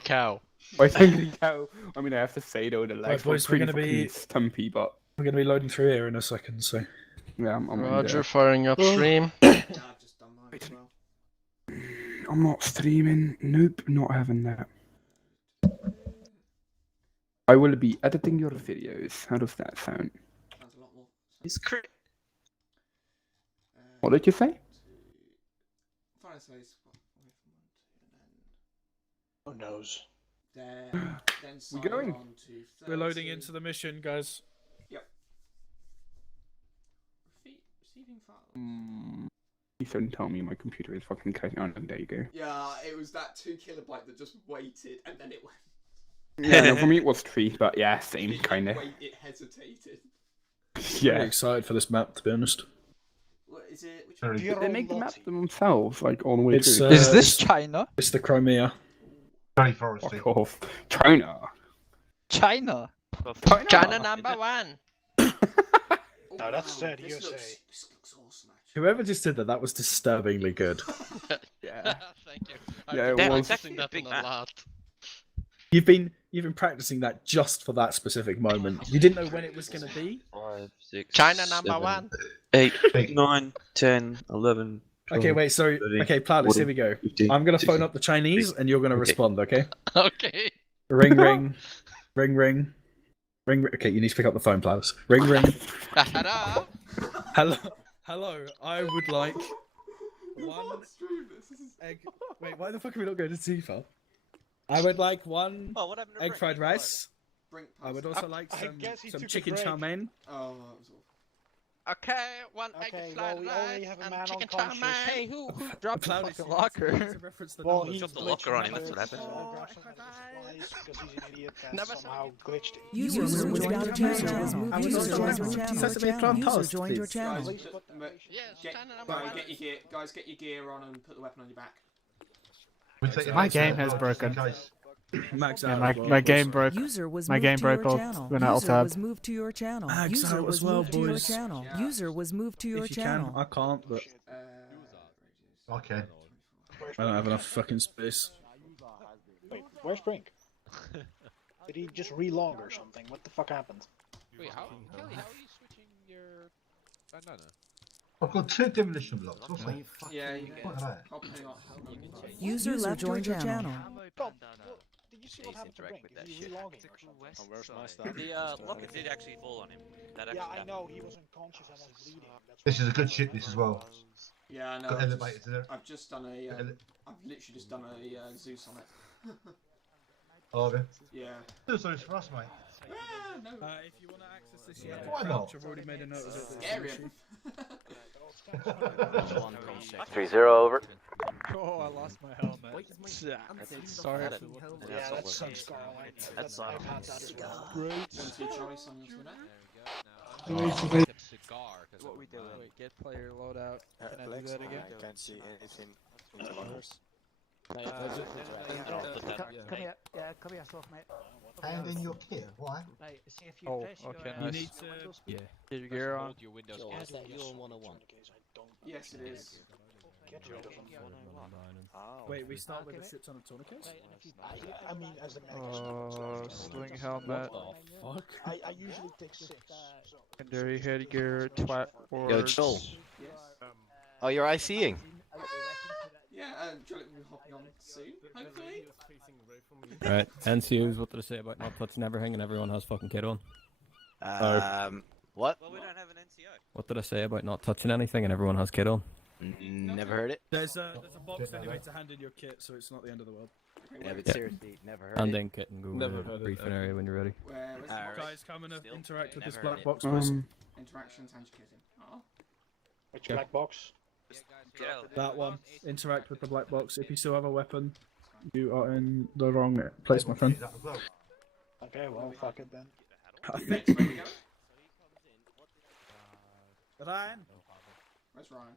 cow. Wait, hungry cow. I mean, I have to say though, the legs were boys, pretty we're gonna be- stumpy, but We're going to be loading through here in a second, so... yeah, I'm Roger, firing upstream. I've just done mine as well. I'm not streaming. Nope, not having that. I will be editing your videos. How does that sound? Sounds a lot more. It's crit. What did you say? Final space. Who knows? Then We going? on to 30. We're loading into the mission, guys. Yep. Receiving files. Please don't tell me my computer is fucking cutting on. There you go. Yeah, it was that 2 kilobyte that just waited and then it went. Yeah, no, for me it was 3, but yeah, same kind of. It hesitated. Very Yeah. excited for this map, to be honest. What is it? Which Very one? good. They make the map themselves, like all the way It's, through. uh, Is this China? It's the Crimea. Very foresty. Fuck off. China. China? China #1. No, that's the This USA. This looks awesome, actually. Whoever just did that, that was disturbingly good. Yeah. Thank you. Yeah, it I've been was. practicing that one a lot. You've been practicing that just for that specific moment. You didn't know when it was going to be? 5, 6, China 7, #1. 8, Eight. 9, 10, 11, 12, Okay, wait, so... 13, Okay, Platis, here we go. 15, I'm going to 16. phone up the Chinese, and you're going to Okay. respond, okay? Okay. Ring, ring. Ring, ring. Ring, ring. Okay, you need to pick up the phone, Platis. Ring, ring. Ta-da. Hello. Hello, I would like... one Stream this. This is egg... Wait, why the fuck are we not going to Tifa? I would like one Oh, what happened to egg Brink? fried rice. Brink I would pasta. also like I guess he some took a chicken break. chow mein. Oh, that was awful. Okay, one Okay, egg well, fried we only rice have a and man chicken chow unconscious. mein. Hey, who dropped the Platis, fucking you need locker? to reference the Well, numbers. he's Shut the locker on him, that's what happened. Grab some egg fried rice because he's an idiot that Never somehow glitched it. User was moved to your channel. I would User also joined like your Sesame channel. Plant User toast, joined your please. channel. Guys, Yes, get, China right, #1. get your gear. Guys, get your gear on and put the weapon on your back. We take it My back game to has the broken. case. Max Yeah, out my, as well, my boys. game broke. User was My moved game to your broke out channel. when I alt User tab. was moved to your channel. Max User out was as well, moved to your boys. channel. Yeah. User was moved to your If you can, channel. I can't, but Okay. I don't have enough fucking space. Wait, where's Brink? Did he just relog or something? What the fuck happened? Wait, Kelly, how are you switching your bandana? I've got 2 demolition blocks. What's that? Yeah, you get. What are they? I'll pay off. User left Did joined your channel. you see what happened to Brink? Is he relogging or something? Where's my stuff? The locket did actually fall on him. That Yeah, actually I happened. know, he was unconscious and was bleeding. That's This why- is a good ship, this as well. Yeah, I know. Got elevators in there. I've just done a. Ele- I've literally just done a Zeus on it. Oh, okay. Yeah. Sorry, it's for us, mate. No. If you want to access this, you have to Why crouch. not? I've already made a note of it. Scary. 3-0 over. Oh, I lost my helmet. Sorry. Yeah, that's Sunscarlet. That's I've had that as well. One, two, Charlie, Sonny, to the net. What we doing? Wait, get player loadout. Can I do that again? Can't see anything in the lockers. Come here. Yeah, come here, slow mate. And in your kit, why? Oh, okay, You nice. need to. Get your gear on. Is that you on 101? Yes, it is. Get rid of him. Wait, we start with the ships on a tourniquet? I mean, as a medic. Sling helmet. Fuck. I usually take 6. So. Secondary headgear, twat Yo, boards. Joel. Yes. Oh, you're ICing? Yeah, Charlie will be hopping on soon, hopefully. Right, NCUs, what did I say about not touching everything and everyone has fucking kit on? What? Well, we don't have an NCO. What did I say about not touching anything and everyone has kit on? Never heard it. There's a box anyway to hand in your kit, so it's not the end of the world. Yeah, but Yeah. seriously, never heard And it. then kit and go Never to the heard of briefing it. area when you're ready. Where's the Alright. box? Guys, come and Still, interact with this never heard black it. box, please. Interactions and kissing. Oh. Which black box? Get out. That one. Interact with the black box. If you still have a weapon, you are in the wrong place, my friend. That as well. Okay, well, fuck it then. Next, where we go? Ryan, Where's Ryan?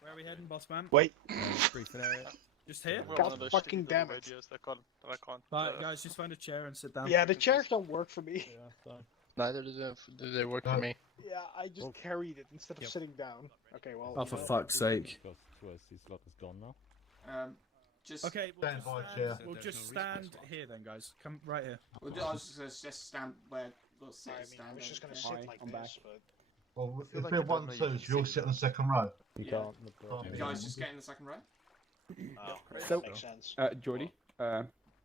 where are we heading, boss man? Wait. Briefing area. Just here? God fucking damn it. Right, guys, just find a chair and sit down. Yeah, the chairs don't work for me. Neither do they work for me. Yeah, I just carried it instead of sitting down. Okay, well. Oh, for fuck's sake. Um, Just Okay, Stand by, chair. we'll just stand here then, guys. Come right here. I was just gonna stand where we'll sit. I Stand. was just gonna there. sit like I'm back. this, but Well, feel if like we're you don't 1-2, know you should we all sit on the second row? You Yeah. can't. You guys just get in the second row. oh, So- that makes sense. Jordy,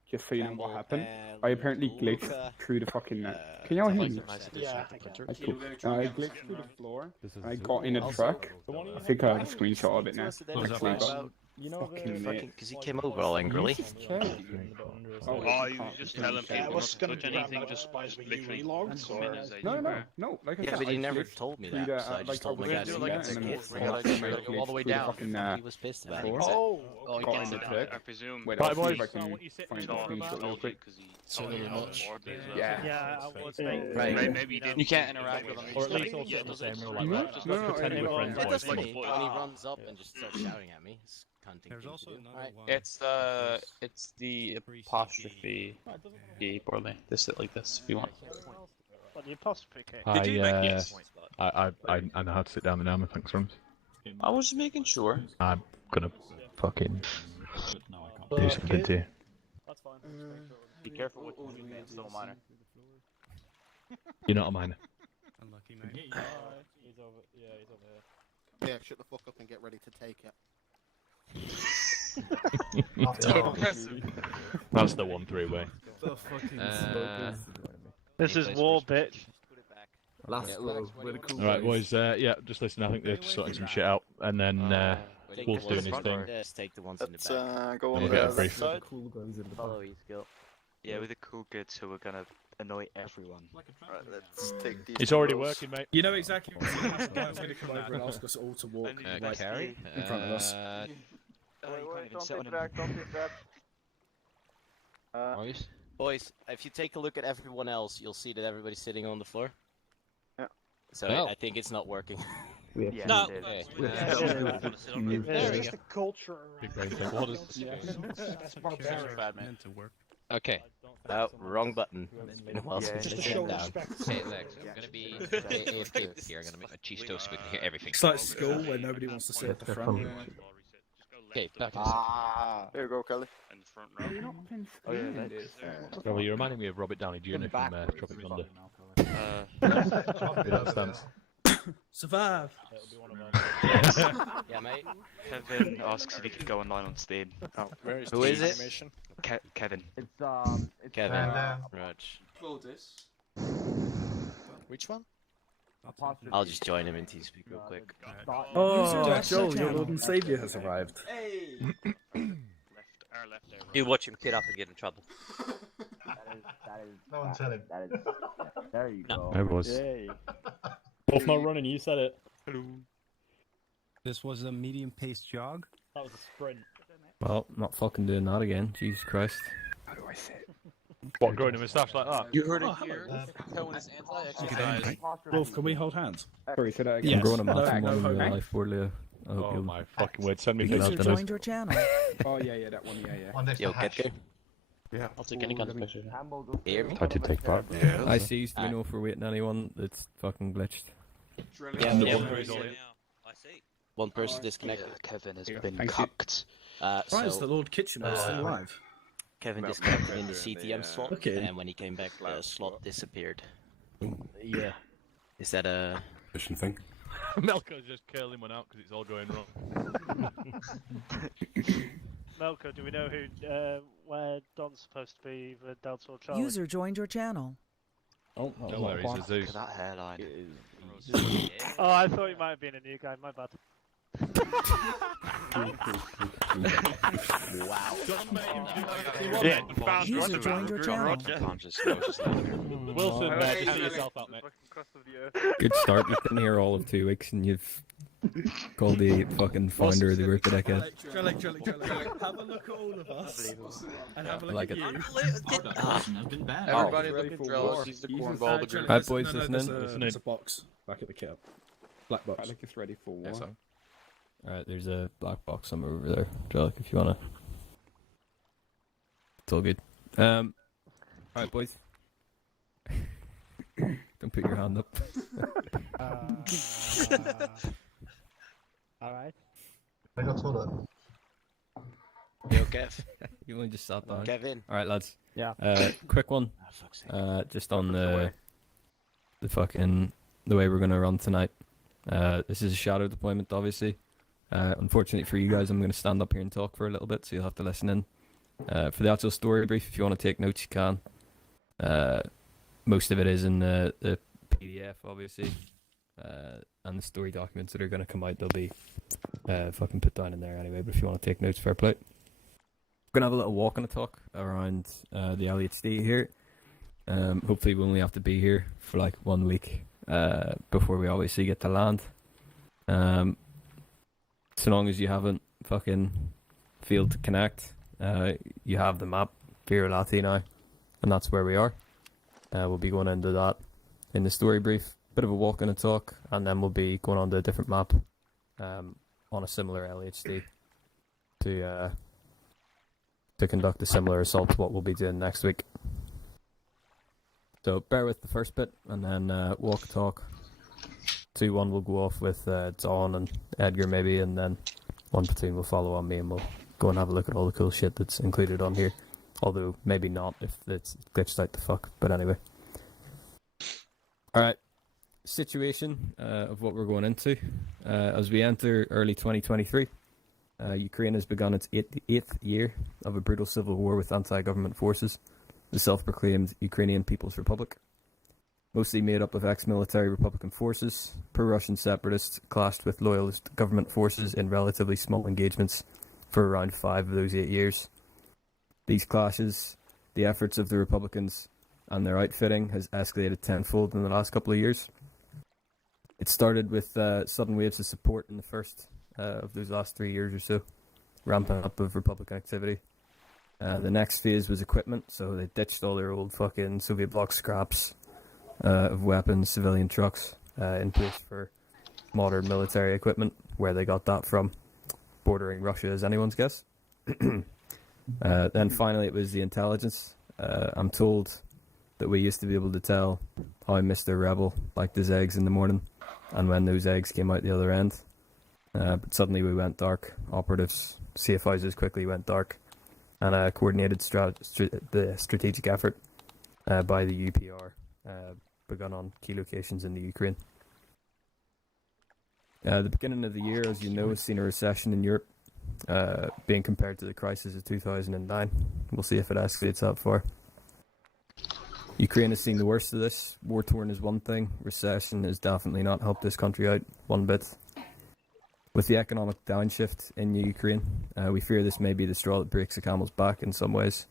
just so you know what Campbell, happened, I apparently glitched Luca, through the fucking net. Can y'all hear me? Yeah, I can. That's Yeah, cool. we're gonna try and I get on the glitched second through row. the floor. This is I Zoom. got in a Also, truck. I think I have a screenshot of it now. Actually, Actually, You know fucking the mate. because he came over all angrily. Oh, you just tell him Yeah, I to was not gonna touch do that anything, like just spies when you literally relogged, or... No. Like I Yeah, said, but he I never glitched told me through that, the, so I just like, told my I guys was to doing do that, that. and And then then I glitched go all the way through down. fucking, he was pissed about it. Oh, Oh, got in the truck. I presume. Wait, Right, I'll see boys. if I can find the screenshot real quick. Yeah. Yeah, I was Right. Maybe you didn't. You can't interact with him. Or at least all sit in the same row like No, that. Just no, pretend we're friends, That's boys. funny when he runs up and just starts shouting at me. It's cunting thing to do. Right. It's the apostrophe keyboard. Just sit like this if you want. what the apostrophe case? I know how to sit down and down. Thanks, Rums. I was just making sure. I'm gonna fucking do something to you. That's fine. Be careful with it's still minor. You're not a minor. Unlucky, mate. He's over. Yeah, he's over here. Yeah, shut the fuck up and get ready to take it. That's the 1-3 way. The fucking This is war, bitch. Last row. Alright, boys, just listen, I think they're just sorting some shit out, and then Wolf's doing his thing. Just take the ones in the back. Go We'll get a brief. Follow his skill. Yeah, with the cool kids who are gonna annoy everyone. Right, let's take these. It's already working, mate. You know exactly what's going to happen. I'm going to come over and ask us all to walk right Carry? in front of us. Boys, if you take a look at everyone else, you'll see that everybody's sitting on the floor. Yeah. So Oh. I think it's not working. No. There's just a culture around. Big brain thing. What is That's barbaric. Okay. Oh, wrong button. It's been a while since Just I to sat show down. respect. Hey, Lex, I'm gonna be AFK here. I'm gonna make my cheese toast so we can hear everything. It's like school where nobody wants to sit at the front. Okay, back in There you go, Kelly. In the front row. You're not been screaming this. Well, you're reminding me of Robert Downey Jr. from Tropic Thunder. That stance. Survive! Yeah, mate. Kevin asks if he could go online on Steam. Who is it? Kevin. Kevin. Stand down. Raj. Claudius. Which one? I'll just join him in TeamSpeak real quick. Oh, Joel, your Lord and Saviour has arrived. Hey. Left there. You watch him get up and get in trouble. No one tell him. There you go. There was. Yay. Wolf not running, you said it. This was a medium-paced jog. That was a sprint. Well, not fucking doing that again. Jesus Christ. How do I sit? What, growing a moustache like that? You heard it here. Cohen is anti-exercise. Wolf, can we hold hands? Sorry, say that I'm again. growing a massive no, one in no, real no. life, Borleo. I hope Oh you'll... my fucking word, send me User pictures. joined Joined your channel. Oh, yeah, that one, yeah. One next Yo, to Hatch. Ketko. I'll take any kind of picture. Hear me? I did take part. I see, do you know if we're waiting anyone that's fucking glitched? Drilling. Yeah, the yeah, one one who's all person- in. I see. One person disconnected. Kevin has Yeah, been thank you. cucked. Surprised the So Lord Kitchener is still alive. Kevin disconnected in the CTM slot, Okay. and when he came back, the slot disappeared. Yeah. Is that a... Fishing thing. Melko's just curling one out because it's all going wrong. Melko, do we know who, where Don's supposed to be, either Delta or Charlie? User joined your channel. Oh, that Don't worry, he's a Zeus. That hairline. Oh, I thought he might have been a new guy, my bad. Wow. User joined your channel. Wilson, just see yourself out, mate. Good start. You've been here all of 2 weeks and you've called the fucking founder of the group a dickhead. Drellick. Have a look at all of us. And have a look like at it. you. Everybody look at Drellis. He's the cornball. The Drellick, Right, boys, no, listening? there's a box back at the kit. Black box. I think it's ready for war. Yes, sir. Alright, there's a black box somewhere over there. Drellick, if you wanna. It's all good. Alright, boys. Don't put your hand up. Alright. I got toilet. Yo, Kev. You only just sat down. Kevin. All right, lads. Yeah. Quick one. Oh, fuck's sake. Just on the way we're gonna run tonight. This is a shadow deployment, obviously. Unfortunately for you guys, I'm gonna stand up here and talk for a little bit, so you'll have to listen in. For the actual story brief, if you want to take notes, you can. Most of it is in the PDF, obviously. And the story documents that are going to come out, they'll be fucking put down in there anyway. But if you want to take notes, fair play. We're going to have a little walk and a talk around the LHD here. Hopefully we only have to be here for like 1 week before we obviously get to land. So long as you haven't fucking failed to connect, you have the map, Virulati now, and that's where we are. We'll be going into that in the story brief. Bit of a walk and a talk, and then we'll be going on to a different map on a similar LHD to conduct a similar assault to what we'll be doing next week. So bear with the first bit, and then walk, talk. 2-1 will go off with Dawn and Edgar maybe, and then one platoon will follow on me, and we'll go and have a look at all the cool shit that's included on here. Although maybe not if it's glitched out the fuck. But anyway. Alright. Situation of what we're going into. As we enter early 2023, Ukraine has begun its eighth year of a brutal civil war with anti-government forces, the self-proclaimed Ukrainian People's Republic. Mostly made up of ex-military Republican forces, pro-Russian separatists clashed with loyalist government forces in relatively small engagements for around 5 of those 8 years. These clashes, the efforts of the Republicans and their outfitting has escalated tenfold in the last couple of years. It started with sudden waves of support in the first of those last 3 years or so, ramping up of Republican activity. The next phase was equipment, so they ditched all their old fucking Soviet bloc scraps of weapons, civilian trucks, in place for modern military equipment. Where they got that from, bordering Russia is anyone's guess. Then finally it was the intelligence. I'm told that we used to be able to tell how Mr. Rebel liked his eggs in the morning and when those eggs came out the other end. But suddenly we went dark. Operatives, safe houses quickly went dark, and coordinated the strategic effort by the UPR begun on key locations in the Ukraine. The beginning of the year, as you know, has seen a recession in Europe, being compared to the crisis of 2009. We'll see if it escalates that far. Ukraine has seen the worst of this. War-torn is one thing. Recession has definitely not helped this country out one bit. With the economic downshift in Ukraine, we fear this may be the straw that breaks the camel's back in some ways.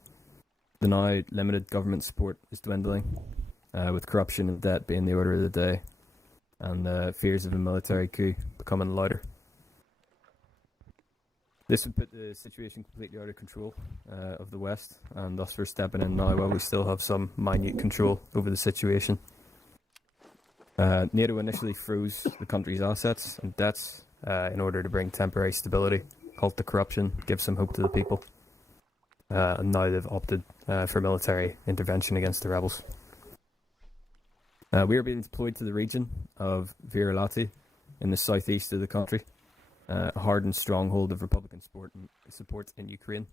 The now limited government support is dwindling, with corruption and debt being the order of the day, and fears of a military coup becoming louder. This would put the situation completely out of control of the West, and thus we're stepping in now while we still have some minute control over the situation. NATO initially froze the country's assets and debts in order to bring temporary stability, halt the corruption, give some hope to the people. And now they've opted for military intervention against the rebels. We are being deployed to the region of Virulati in the southeast of the country, a hardened stronghold of Republican support in Ukraine.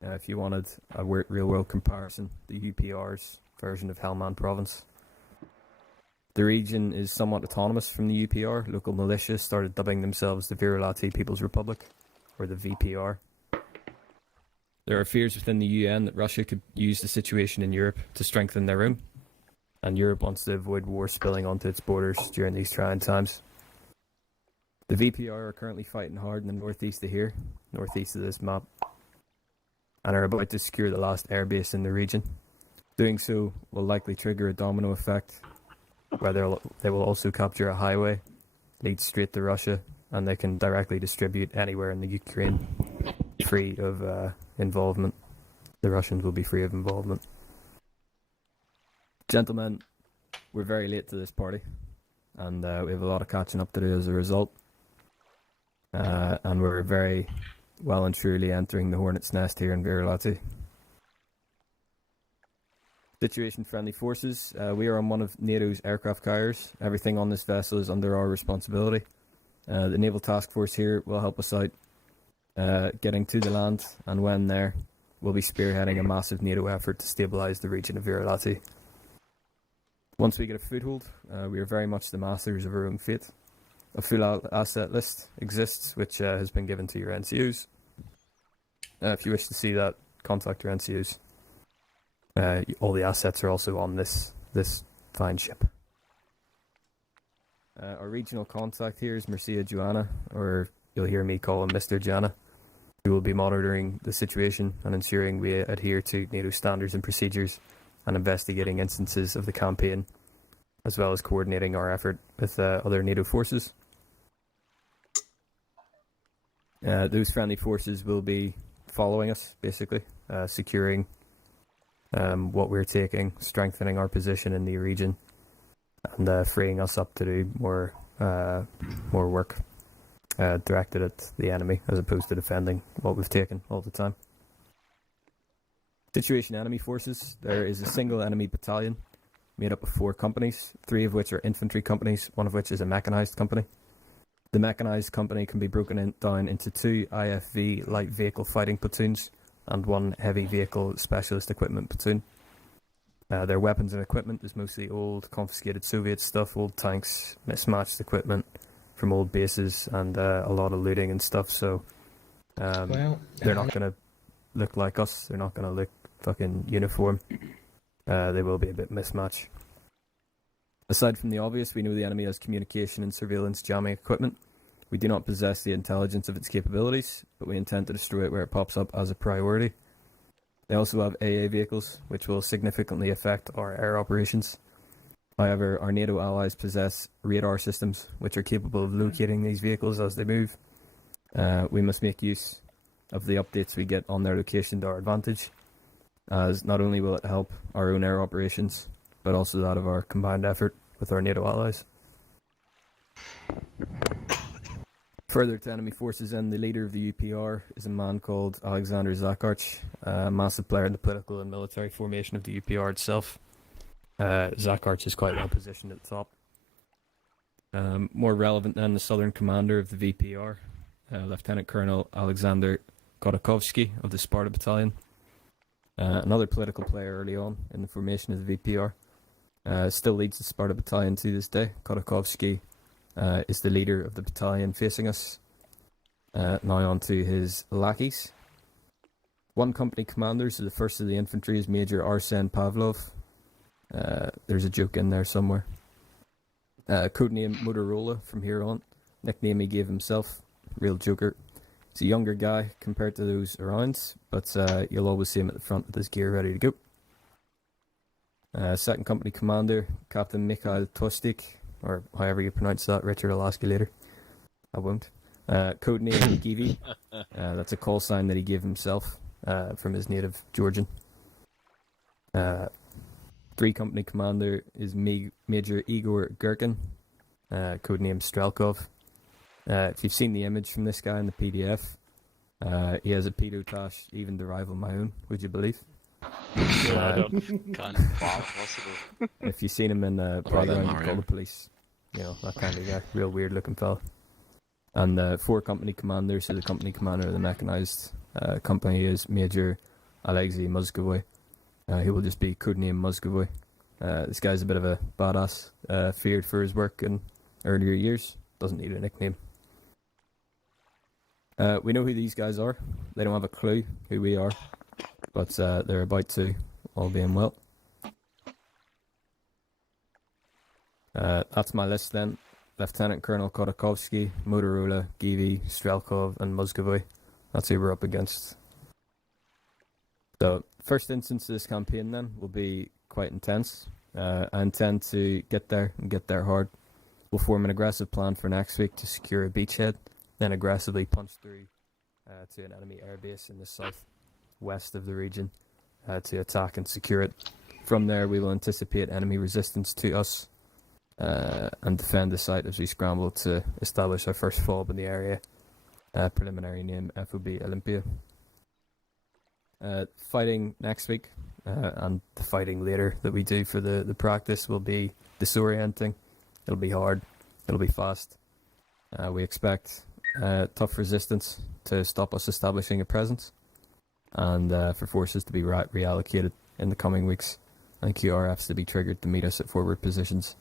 If you wanted a real-world comparison, the UPR's version of Helmand province. The region is somewhat autonomous from the UPR. Local militias started dubbing themselves the Virulati People's Republic, or the VPR. There are fears within the UN that Russia could use the situation in Europe to strengthen their own, and Europe wants to avoid war spilling onto its borders during these trying times. The VPR are currently fighting hard in the northeast of here, northeast of this map, and are about to secure the last airbase in the region. Doing so will likely trigger a domino effect, where they will also capture a highway, lead straight to Russia, and they can directly distribute anywhere in the Ukraine, free of involvement. The Russians will be free of involvement. Gentlemen, we're very late to this party, and we have a lot of catching up to do as a result. And we're very well and truly entering the hornet's nest here in Virulati. Situation friendly forces. We are on one of NATO's aircraft carriers. Everything on this vessel is under our responsibility. The Naval Task Force here will help us out getting to the land, and when there, we'll be spearheading a massive NATO effort to stabilise the region of Virolati. Once we get a foothold, we are very much the masters of our own fate. A full asset list exists, which has been given to your NCOs. If you wish to see that, contact your NCOs. All the assets are also on this fine ship. Our regional contact here is Marcia Joanna, or you'll hear me call him Mr. Joanna, who will be monitoring the situation and ensuring we adhere to NATO standards and procedures and investigating instances of the campaign, as well as coordinating our effort with other NATO forces. Those friendly forces will be following us, basically, securing what we're taking, strengthening our position in the region, and freeing us up to do more work directed at the enemy, as opposed to defending what we've taken all the time. Situation enemy forces. There is a single enemy battalion made up of 4 companies, 3 of which are infantry companies, 1 of which is a mechanized company. The mechanized company can be broken down into 2 IFV light vehicle fighting platoons and 1 heavy vehicle specialist equipment platoon. Their weapons and equipment is mostly old confiscated Soviet stuff, old tanks, mismatched equipment from old bases, and a lot of looting and stuff, so they're not going to look like us, they're not going to look fucking uniform. They will be a bit mismatched. Aside from the obvious, we know the enemy has communication and surveillance jamming equipment. We do not possess the intelligence of its capabilities, but we intend to destroy it where it pops up as a priority. They also have AA vehicles, which will significantly affect our air operations. However, our NATO allies possess radar systems, which are capable of locating these vehicles as they move. We must make use of the updates we get on their location to our advantage, as not only will it help our own air operations, but also that of our combined effort with our NATO allies. Further to enemy forces, and the leader of the UPR is a man called Alexander Zakarch, a massive player in the political and military formation of the UPR itself. Zakarch is quite well positioned at the top. More relevant than the southern commander of the VPR, Lieutenant Colonel Alexander Kodakovsky of the Sparta Battalion. Another political player early on in the formation of the VPR. Still leads the Sparta Battalion to this day. Kodakovsky is the leader of the battalion facing us. Now on to his lackeys. 1 company commander, so the first of the infantry, is Major Arsen Pavlov. There's a joke in there somewhere. Codename Motorola from here on. Nickname he gave himself. Real joker. He's a younger guy compared to those around, but you'll always see him at the front with his gear ready to go. 2nd company commander, Captain Mikhail Tostik, or however you pronounce that. Richard, I'll ask you later. I won't. Codename Givi. That's a call sign that he gave himself from his native Georgian. 3 company commander is Major Igor Gherkin, codename Strelkov. If you've seen the image from this guy in the PDF, he has a pedo tash even to rival my own, would you believe? If you've seen him in Battleground, you call the police. You know, that kind of guy. Real weird looking fella. And 4 company commanders, so the company commander of the mechanized company is Major Alexei Mozgovoy. He will just be codename Mozgovoy. This guy's a bit of a badass, feared for his work in earlier years. Doesn't need a nickname. We know who these guys are. They don't have a clue who we are, but they're about to, all being well. That's my list then. Lieutenant Colonel Kodakovsky, Motorola, Givi, Strelkov, and Mozgovoy. That's who we're up against. So, first instance of this campaign then will be quite intense. I intend to get there and get there hard. We'll form an aggressive plan for next week to secure a beachhead, then aggressively punch through to an enemy airbase in the southwest of the region to attack and secure it. From there, we will anticipate enemy resistance to us and defend the site as we scramble to establish our first FOB in the area. Preliminary name FOB Olympia. Fighting next week and the fighting later that we do for the practice will be disorienting. It'll be hard. It'll be fast. We expect tough resistance to stop us establishing a presence, and for forces to be reallocated in the coming weeks, and QRFs to be triggered to meet us at forward positions.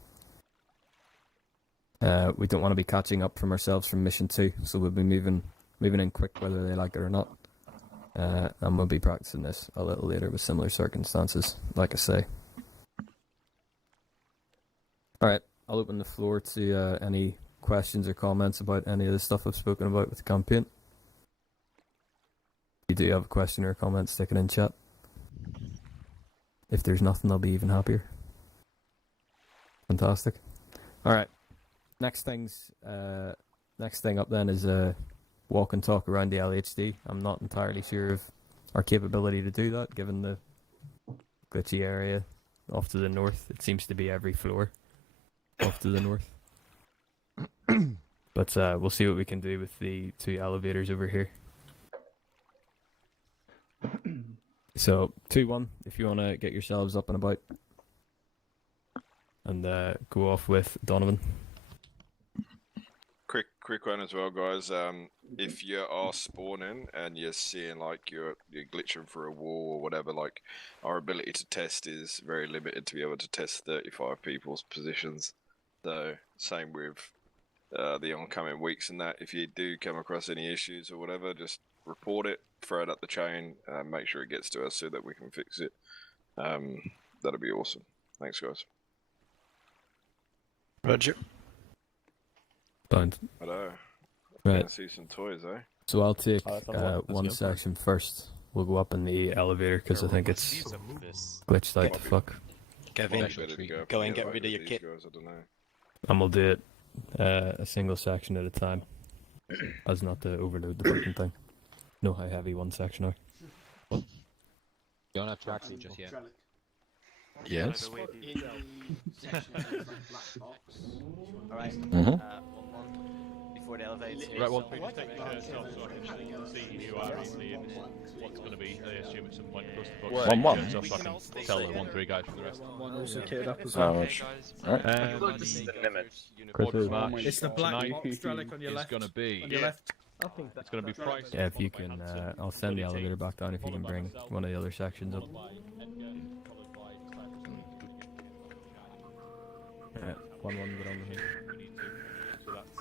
We don't want to be catching up from ourselves from Mission 2, so we'll be moving in quick whether they like it or not. And we'll be practicing this a little later with similar circumstances, like I say. Alright, I'll open the floor to any questions or comments about any of the stuff I've spoken about with the campaign. If you do have a question or a comment, stick it in chat. If there's nothing, I'll be even happier. Fantastic. Alright, next thing up then is walk and talk around the LHD. I'm not entirely sure of our capability to do that, given the glitchy area off to the north. It seems to be every floor off to the north. But we'll see what we can do with the 2 elevators over here. So 2-1, if you want to get yourselves up and about, and go off with Donovan. Quick one as well, guys. If you are spawning and you're seeing like you're glitching through a wall or whatever, like our ability to test is very limited to be able to test 35 people's positions. So same with the oncoming weeks and that. If you do come across any issues or whatever, just report it, throw it up the chain, make sure it gets to us so that we can fix it. That'll be awesome. Thanks, guys. Roger. Fine. Hello. Right. See some toys, eh? So I'll take one section first. We'll go up in the elevator because I think it's glitched out to fuck. Kevin, go and get rid of your kit. And we'll do it a single section at a time, as not to overload the fucking thing. Know how heavy one section are. You don't have tracksuit just yet. Yes. Alright. Before the elevator. Right, well, we just take the shirts off so I can see who are actually in what's going to be, I assume at some point across the book. 1-1. So I can tell the 1-3 guys from the rest. One also kitted up as well. Alright. This is the limit. It's the black box, Strelic, on your left. It's going to be... On your left. It's going to be priced. Yeah, if you can, I'll send the elevator back down if you can bring one of the other sections up. Yeah, 1-1, get on the here. So that's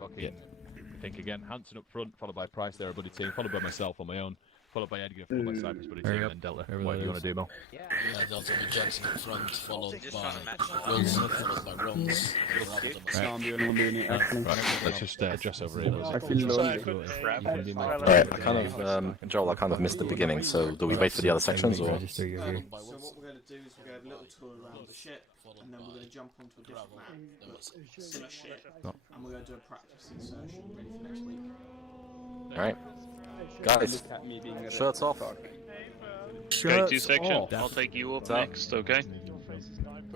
fucking... I think again, Hanson up front, followed by Price, their buddy team, followed by myself on my own, followed by Edgar, followed by Cypress buddy team, and then Delta. What do you want to do, Mel? Delta with Jackson in front, followed by Wilson, followed by Rons. I'm the only one doing it. Right, let's just dress over here. I feel lonely. Alright, I kind of, Joel, I kind of missed the beginning, so do we wait for the other sections, or? Register you're here. So what we're going to do is we're going to have a little tour around the ship, and then we're going to jump onto a different map, similar ship, and we're going to do a practice insertion ready for next week. Alright. Guys, shirts off. Okay, 2 section. I'll take you up next, okay?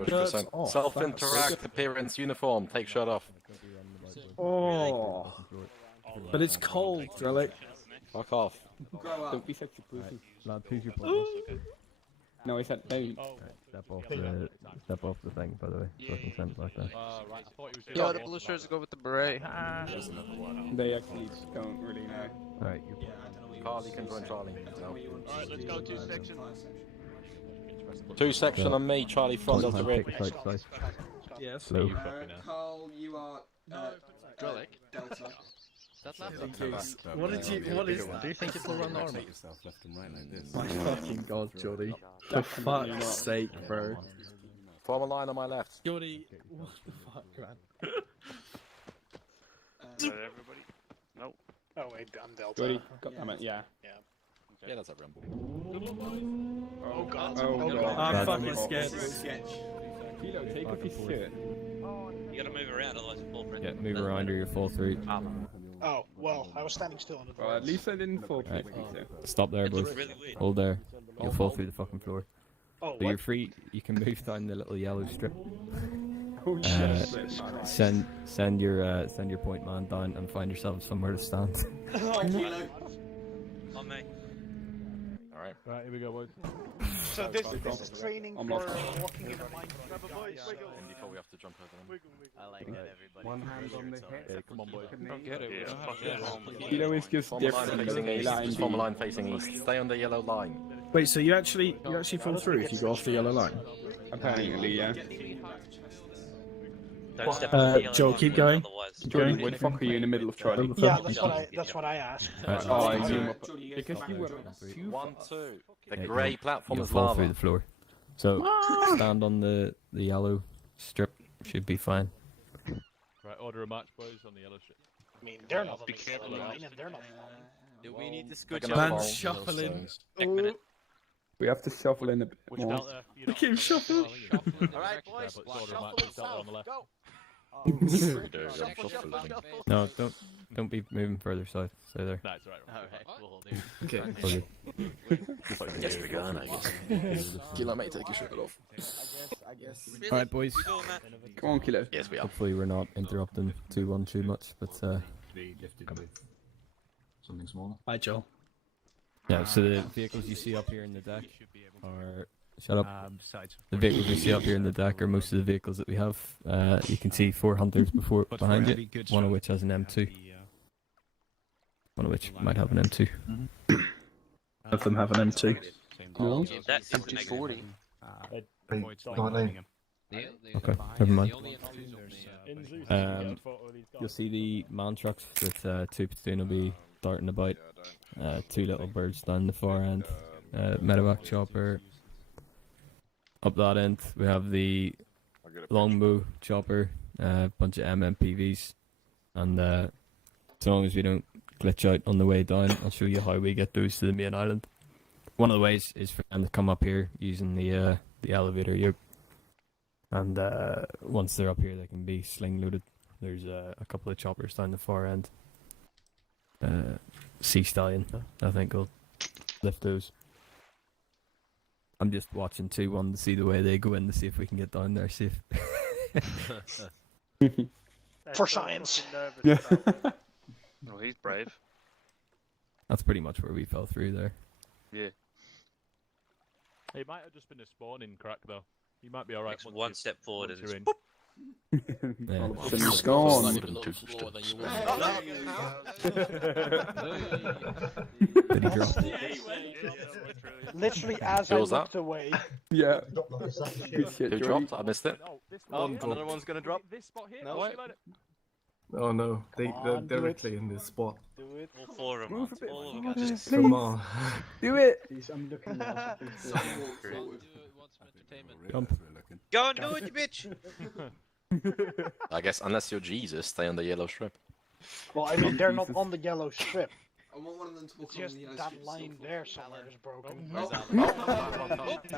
Self-interact, appearance, uniform, take shirt off. Oh. But it's cold, Strelic. Fuck off. Don't be such a pussy. Lad, who's your partner? No, I said don't. Step off the thing, by the way. So I can send it back there. Yo, the blue shirts go with the beret. They actually don't really know. Alright, Carl, you can join Charlie. Alright, let's go 2 section. 2 section on me, Charlie front of the rear. Yes. Hello. Carl, you are Delta. What did you? What is that? Do you think it will run normal? My fucking god, Jordy. For fuck's sake, bro. Form a line on my left. Jordy, what the fuck, man? Everybody? Nope. Oh wait, I'm Delta. Jordy, got that, yeah. Yeah, that's a rumble. Oh god. Oh god. I'm fucking scared. Kilo, take off his shirt. You gotta move around, otherwise you fall through. Yeah, move around or you'll fall through. Oh, well, I was standing still on the Well, at least I didn't fall through. Stop there, both. Hold there. You'll fall through the fucking floor. Oh, So you're free. You can move down the little yellow strip. Oh shit. Send your point man down and find yourself somewhere to stand. On me. Alright. Right. Right, here we go, boys. So this is training for walking in a line. Before we have to jump over them. I like that, everybody. One hand on the head. Yeah, come on, boys. Don't get it. You know, it's just Form a line different. facing east. Just form a line facing east. Stay on the yellow line. Wait, so you actually fall through if you go off the yellow line? Apparently, yeah. Don't step on the yellow Joel, line, keep going. otherwise. Keep Jordan, going. where the fuck are you in the middle of Charlie? Yeah, that's what I asked. Oh, I zoom up. Because you were too 1, 2. The Yeah, grey you'll- platform you'll is fall lava. through the floor. So stand on the yellow strip. Should be fine. Right, order a match, boys, on the yellow strip. I mean, they're not on Be the careful yellow of line, and they're not fine. Do we need to They're scoot gonna up? fall. Man's shuffling. We have to shuffle in a bit Which more. delta? Look at him shuffle. Alright, boys, But order a shuffle match, delta south. on the left. Go. Shuffle. No, don't be moving further south. Stay there. Nah, it's alright. Alright, cool, dude. Okay. Yes, we can, I guess. Killer, mate, take your shirt off. I guess. All right, boys. Come on, Kilo. Yes, we are. Hopefully we're not interrupting 2-1 too much, but Something smaller. Hi, Joel. yeah. So the vehicles you see up here in the deck are shut up. The vehicles you see up here in the deck are most of the vehicles that we have. You can see 4 hunters behind you, one of which has an M2. One of which might have an M2. None of them have an M2. No. That is negative. 40. Okay, never mind. You'll see the man trucks with 2 platoon will be darting about. 2 little birds down the far end. Medevac chopper. Up that end, we have the longbow chopper, bunch of MMPVs, and as long as we don't glitch out on the way down, I'll show you how we get those to the main island. One of the ways is for them to come up here using the elevator yoke, and once they're up here, they can be sling loaded. There's a couple of choppers down the far end. Sea Stallion, I think, will lift those. I'm just watching 2-1 to see the way they go in to see if we can get down there safe. For science. Yeah. Oh, he's brave. That's pretty much where we fell through there. Yeah. It might have just been a spawning crack, though. You might be alright. Takes one step forward and you're it's in. Yeah. All of a sudden it's gone. Did he drop? Literally as I Who was looked away. Yeah. Dropped like a sack of shit. Good shit, Who Jordy. dropped? I missed it. Oh, Another one's gonna drop. This spot here? No. What? Oh no, they're directly in this spot. Do it. all 4 of them. Move a bit All of them. forward, Just please. Come on. Do it. I'm looking Jump. go and do it, you bitch! I guess unless you're Jesus, stay on the yellow strip. Well, I mean, they're not on the yellow strip. I want one of them to walk It's on just the yellow that strip line so there somewhere is broken.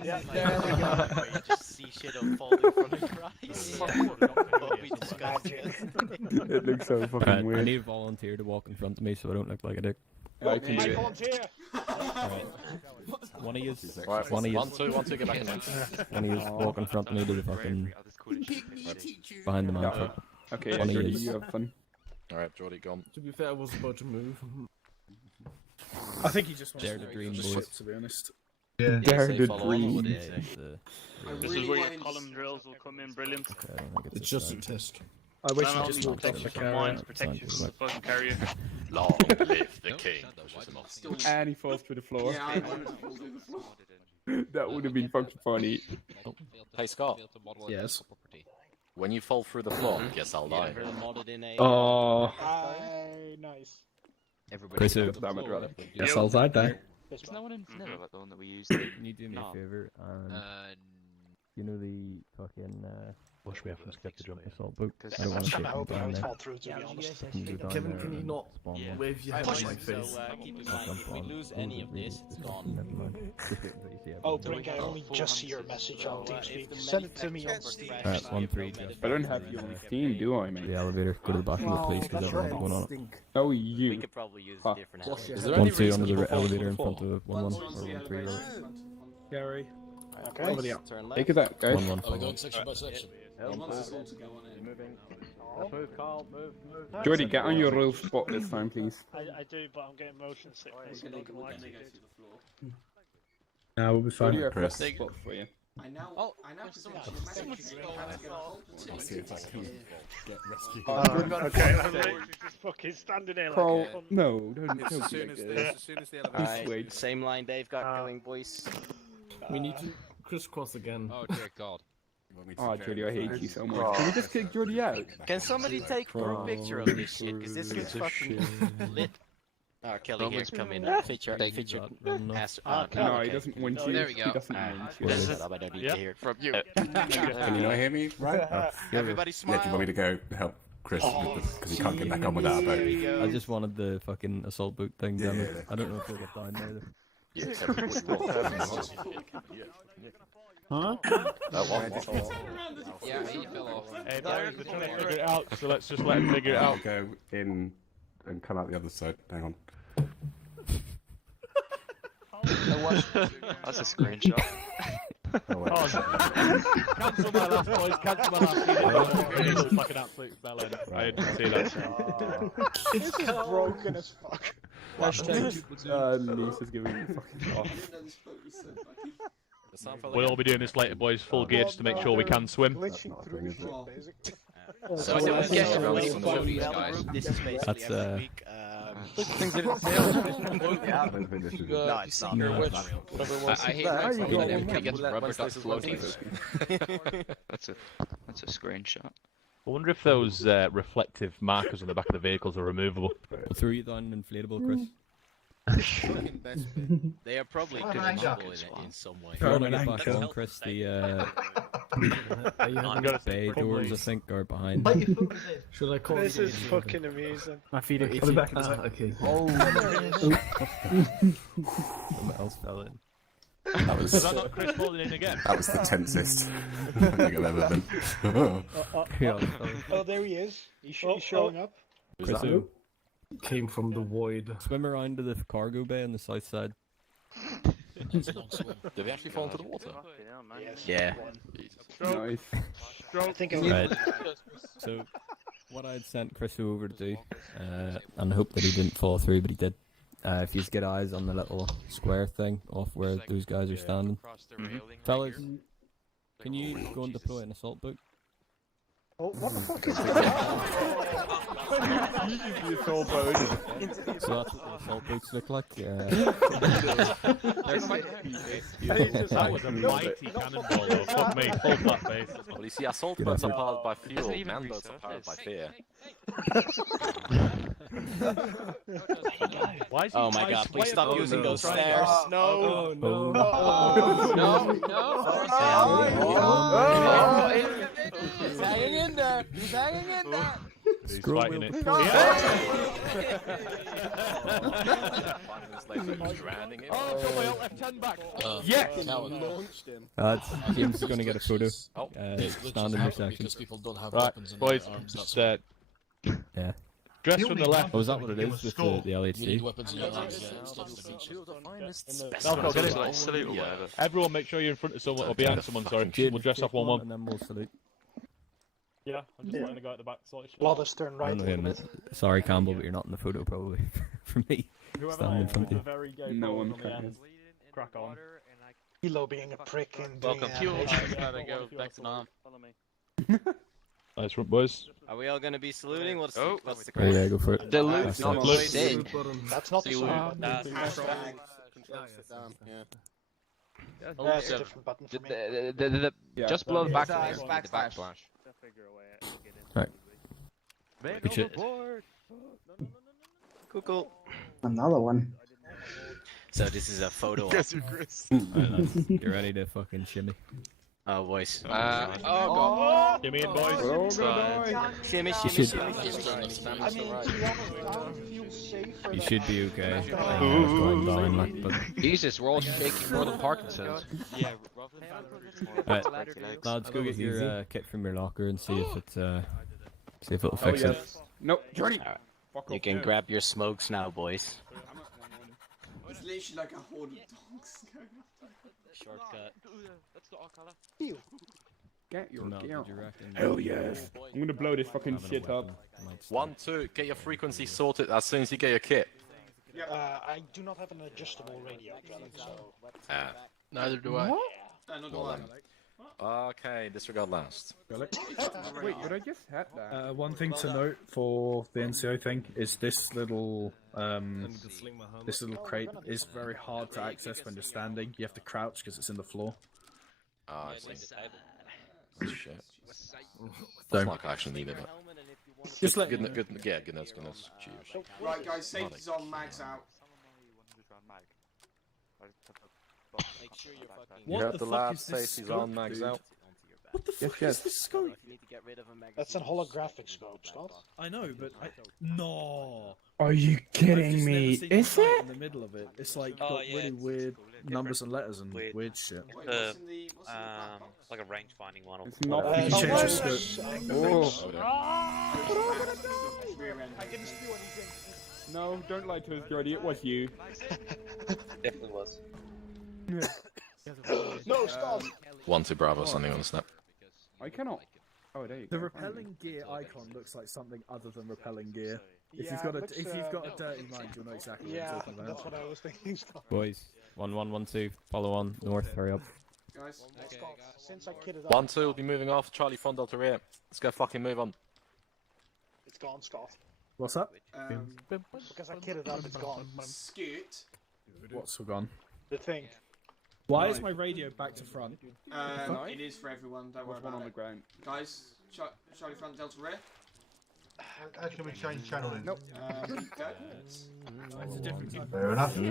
Yeah, there we go. Where you just see shit unfold in front of your eyes. What we discussed yesterday. It looks so fucking Alright, I weird. need a volunteer to walk in front of me so I don't look like a dick. I can do I it. volunteer. Alright. One of you, Right, one of you, 1, 2, get back in there. one of you walk in front of me to the fucking behind the man Yeah. truck. Okay, One of Jordy, yous. you have fun. Alright, Jordy, gone. To be fair, I was about to move. I think he just wants Dare to to know dream, the boys. ship, to be honest. Yeah. Dare say to follow on, or what dream. did he say? This is where your column drills will come in brilliant. Okay, I don't think It's this just a guy. test. I wish No, he no, just walked protect off you the from mines, carrier. protect you from the fucking carrier. Long live the king. Pushes him off. And he falls through the floor. Yeah, I wanted to fall through the floor. That would have been fucking funny. Hey, Scott. Yes. When you fall through the floor, guess I'll die. Oh. Nice. Chris, who? Damn it, rather. Yes, I'll die there. This no one. one in Vanilla, like the one that we used. Can you do me No. a favour and you know the fucking Bush, we have to skip the jump. assault boat? Because I don't want to I'm ship hoping I down would there. fall through, to be honest. Can you go down Kevin, there can you and not spawn one? wave your hand in my face? keep in I'll mind, jump if we on. lose Oh, any of really? this, it's Just gone. never mind. Just wait until you see Oh, everything. Brink, I only just see your message on TeamSpeak. Send it to me on Steam. Alright, 1-3. I don't have you on Steam, do I, The mate? elevator, go to the back of the place because everyone's going on it. Oh, We you. could probably use Huh. different Wash your elements. hands. Is there any 1-2 reason under the people fall elevator through in the front floor? of 1-1 or 1-3. Gary. Okay. Over the up. Turn Take left. it out, guys. 1-1. Are we going section by section? He wants us all to go on it. Move, Carl. Move. Jordy, get on your real spot this time, please. I do, but I'm getting motion sickness. When they go through the floor. We'll be fine. Jordy, I Chris. pressed spot for you. I now potentially manage to how to get a whole I'll see if I can get rescued. Okay, I'm literally just fucking standing there Carl, like a no, don't As be soon like as this. the He's elevator. swayed. Same line Dave got going, boys. We need to crisscross again. Oh dear God. Oh, Jordy, I hate you so much. Can we just kick Jordy out? Can somebody take a picture of this shit? Because this looks fucking lit. Oh, Kelly here, come in. Feature. No, he doesn't want you. There we go. He doesn't want you. Shut up, I don't need to hear it from you. Can you not hear me? Right? Everybody smile. Yeah, do you want me to go help Chris because he can't get back on without a boat? I just wanted the fucking assault boat thing done. I don't know if they'll get down there. Huh? Yeah, he fell off. Hey, boys, we're trying to figure it out, so let's just let him figure it out. Go in and come out the other side. Hang on. That's a screenshot. Cancel my last, boys. Cancel my last. It looks like an absolute bellend. I didn't see that. It's broken as fuck. Lisa's giving me fucking off. We'll all be doing this later, boys. Full gear just to make sure we can swim. Glitching through shit, basically. So I get everybody from one of these guys. This is basically every week. Things didn't say. No, it's not. No. I hate when everybody gets rubber duck floating. That's a screenshot. I wonder if those reflective markers on the back of the vehicles are removable. We'll throw you down an inflatable, Chris. They are probably removable in some way. If you want to get back on, Chris, the bay doors, I think, are behind. Should I call This is fucking amusing. my feet are back okay. Someone else fell in. That was, Is that not Chris falling in again? that was the tensest I think I've ever been. Yeah, Oh, there he is. He's showing up. Chris, who? Came from the void. Swim around to the cargo bay on the south side. Did we actually fall into the water? Yes. Yeah. Nice. I think Right. So, what I'd sent Chris over to do, and I hope that he didn't fall through, but he did. If you just get eyes on the little square thing off where those guys are standing. Fellas, can you go and deploy an assault boat? Oh, what the fuck is So that's what the assault boats look like. That was a mighty cannonball, though. Fuck me, full flat face. Well, you see, assault Good boats are effort. powered by fuel, man boats are powered by fear. Oh my god, please stop using those stairs. No. No. He's hanging in there. He's hanging in there. He's fighting it. Oh, got my alt F10 back. James is going to get a photo. Stand in your section. Because people don't have Right, weapons in boys, their arms. just Yeah. dress from the left. Oh, is that what it is with the You need LHD? weapons in your arms, yeah. It's not the beach. No, get it. Like salute or whatever. Everyone, make sure you're in front of someone or behind someone. Sorry, we'll dress off 1-1. And then we'll salute. Yeah, I'm just letting the guy at the back sort of shit. Lothers turn I right. don't know him. Sorry, Campbell, but you're not in the photo probably. For me, standing in front of you. Very gay No one on the end. cares. Crack on. Hilo being a prick and doing Welcome. Gotta go back to norm. Follow me. Nice front, boys. Are we all gonna be saluting? What's Oh. the Oh, yeah, go for it. Salute. That's No, it. boys. That's not the same button. That's That's a different button for me. Yeah, Just below the Backslash, backslash. backslash. Right. Good shit. Cool. Another one. So this is a photo. Guess who, Chris? Alright, lads, get ready to fucking shimmy. Oh, boys. Oh god. Give me in, boys. Shimmy, You shimmy, should, shimmy, I mean, to be honest, I don't feel safer. you should be okay. Ooh. Going down, like, but Jesus, we're all shaking more than Parkinson's. Yeah, Right, lads, go get your kit from your locker and see if it'll fix it. Nope, Jordy. You can grab your smokes now, boys. It's literally like a horde of dogs going after. Shortcut. Let's go all color. Get your No, gear. did you reckon? Hell yes. I'm gonna blow this fucking Having a shit up. weapon might stop. 1, 2, get your frequency sorted as soon as you get your kit. I do not have an adjustable radio, John, so... Neither do I. No, not Well I. then. Okay, disregard last. Wait, did I just hit that? One thing to note for the NCO thing is this little crate is very hard to access when you're standing. You have to crouch because it's in the floor. Ah, I see. That's shit. So- It's like I actually need it. But... Just let- good, yeah, goodness. Cheers. Right, guys, safety's on, mags out. Make sure you're fucking. You heard the lad, safety's on, mags out. What the fuck is this scope? You need to get rid of a magazine. That's a holographic scope, Scott. I know, but no. Are you kidding me? Is it? In the middle of it, it's like got really weird numbers and letters and weird shit. Like a range finding one. Or It's not. You can change the scope. I didn't steal anything. No, don't lie to us, Jordy. It was you. Definitely was. No, stop! 1-2 Bravo, something on the snap. I cannot. Oh, there you The go. repelling gear icon looks like something other than repelling gear. If Yeah, you've got a looks, if you've got a dirty mind, you'll know exactly what Yeah, I'm talking about. that's what I was thinking, Scott. Boys, 1-1-1-2, follow on, north, hurry up. Guys, Scott, since I kitted up... 1-2 will be moving off. Charlie Fond Delta rear. Let's go fucking move on. It's gone, Scott. What's up? Because I kitted up, it's gone. Scoot. What's gone? The thing. Why is my radio back to front? It is for everyone, don't worry There's one about on the it. ground. Guys, Charlie front, Delta rear. How can we change channeling? Nope. Go. It's a different type. Fair enough. Carve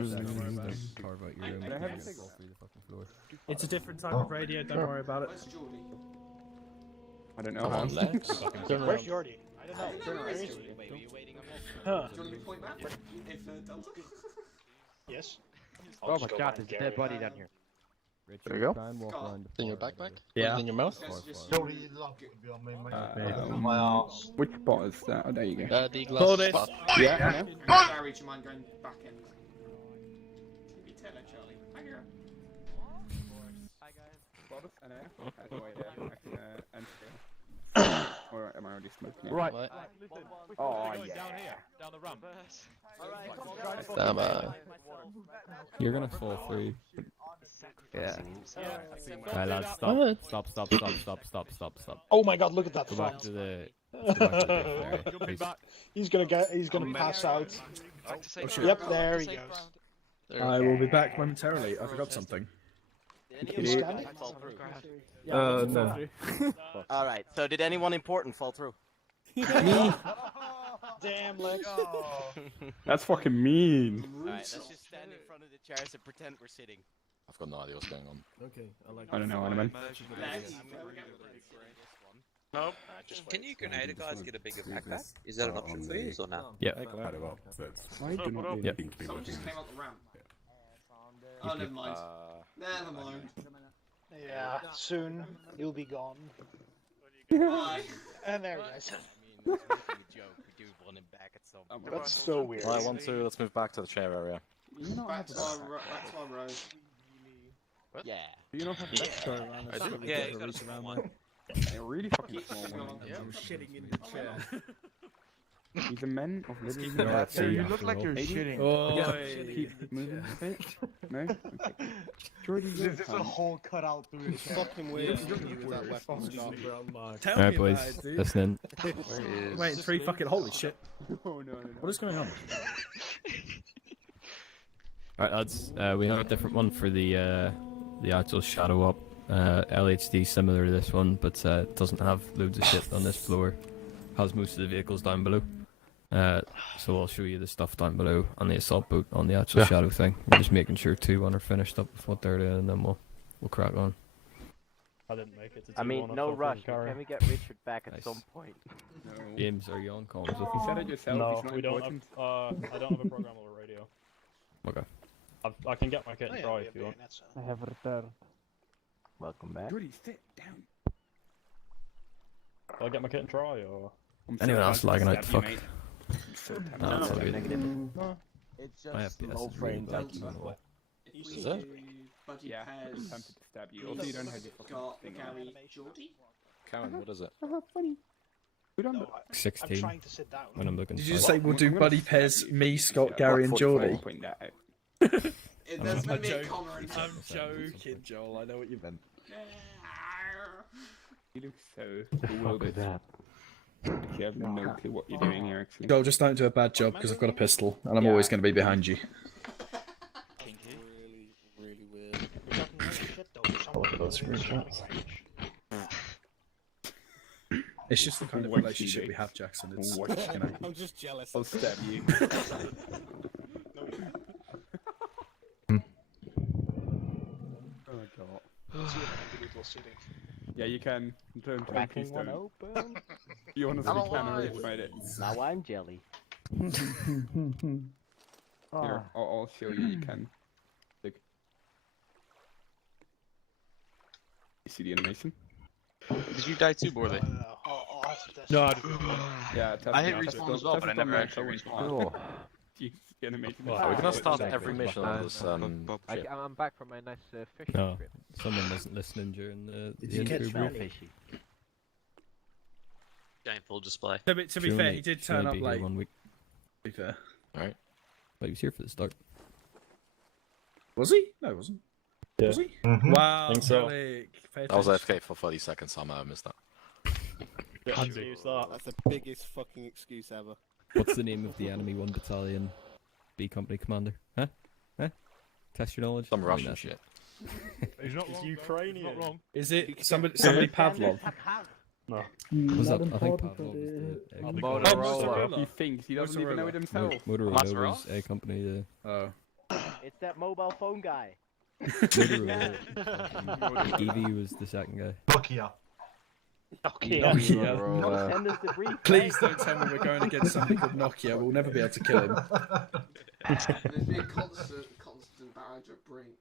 out your room. But I have a and signal. fall through the fucking floor. It's a different type of radio. Don't worry about it. Where's Geordie? I don't know. Come on, how. Lex. Where's Jordy? I don't know. Where is he? Wait, were you waiting on Huh. Do you want me to point map? If Delta? Yes. Oh my god, there's a dead body down here. There you go. Try and walk Scott. around the In your floor. backpack? Yeah. In your mouth? Jordy, you'd love it to be on me, mate. Uh, My arse. Which spot is that? Oh, there you go. The Hold glass it. spot. Yeah, I know. Barry, do you mind going back end? TV Taylor, Charlie. Hi, girl. Spot us, and Alright, am I already smoking it? Right. Oh, Going yeah. down here, down the ramp. Damn, You're gonna fall through. yeah. Alright, lads, stop. Oh my god, look at that Go back front. to the. Go back to the area, Jumping please. back. He's gonna pass out. Yep, there he goes. I will be back momentarily. I forgot something. Did anyone fall through? No. Alright, so did anyone important fall through? Damn, Lex. That's fucking mean. Alright, let's just stand in front of the chairs and pretend we're sitting. I've got no idea what's going on. Okay, I like I don't know, Animan. No. Can you Grenada guys get a bigger backpack? Is that an option for you or not? Yeah. Why do not Yep. Someone just came up the ramp. Oh, never mind. Never mind. Yeah, soon you'll be gone. Bye. And there he goes. I mean, it's making a joke. We do want him back at some point. That's so weird. Alright, 1-2, let's move back to the chair area. Back to our road. Yeah. Do you not have that go around? I do. Yeah, you got a small one. A really fucking small one. I'm shitting in the chair. He's a man of living. You look like you're shitting. Keep moving a bit. No? Okay. Jordy, There's a hole cut out through his Fucking way with that weapon, Scott. Tell Alright, me boys, about it, dude. listening. Wait, 3 fucking holy shit. No. What is going on? Alright, lads, we have a different one for the actual shadow up. LHD similar to this one, but it doesn't have loads of shit on this floor. Has most of the vehicles down below. So I'll show you the stuff down below on the assault boat on the actual shadow thing. We're just making sure 2-1 are finished up with what they're doing, and then we'll crack on. I didn't make it to I mean, no rush. Can we get Richard back at some point? No. James, are you on comms with You said it yourself. No, it's not we don't important. have, I don't have a programmable radio. Okay. I can get my kit and try if you want. I have returned. Welcome back. Jordy, sit down. Will I get my kit and try, or? Anyone else lagging out? Fuck. So No, it's all good. It's My just FPS low is really frame bad. Delta. If we Is it? do buddy Yeah, pairs, I'm tempted to stab you. Also, you don't have your fucking Scott, thing on. Gary, Geordie. Karen, what is it? Funny. Who done No, that? I'm 16 trying to sit down. when I'm looking. Did for you just it. say we'll do buddy pairs, me, Scott, Gary, and Geordie? Point that out. There's meant to be a comma in I'm joking, Joel. I know what you meant. You look so cool with that. You have no clue what you're doing here, actually. Joel, just don't do a bad job because I've got a pistol and I'm always going to be behind you. Really weird. It's just the kind of relationship we have, Jackson. It's, you know. I'm just jealous. I'll stab you. Oh my god. Yeah, you can. Don't Cracking one open. You honestly can refight it. Now I'm jelly. Here, I'll show you. You can. Look. You see the animation? Did you die too, Borley? No, I didn't. Yeah, I hit respawn as well, but I never actually respawned. We're gonna start every mission on this. I'm back from my nice fishing No, trip. someone wasn't listening during the you intro catch brief. fishy? Giant full display. To be fair, he did turn up late. 1 week. To be fair. Alright. But he was here for the start. Was he? No, he wasn't. Yeah. Was he? Mhm. Wow, Think so. Alec, pay I was attention. AFK for 30 seconds, so I might have missed that. That's the biggest fucking excuse ever. What's the name of the enemy 1 battalion B company commander? Huh? Huh? Test your knowledge? Some I mean, Russian that's- shit. He's not wrong. Ukrainian. He's not wrong. Is it somebody Pavlov? No. Was that, I think Pavlov was the... Motorola. He thinks he doesn't even know it himself. Motorola was a company, Oh. It's that mobile phone guy. Motorola. Evie was the second guy. Nokia. Nokia. Send us the brief. Please don't tell me we're going against somebody called Nokia. We'll never be able to kill him. There's been a constant barrage of being.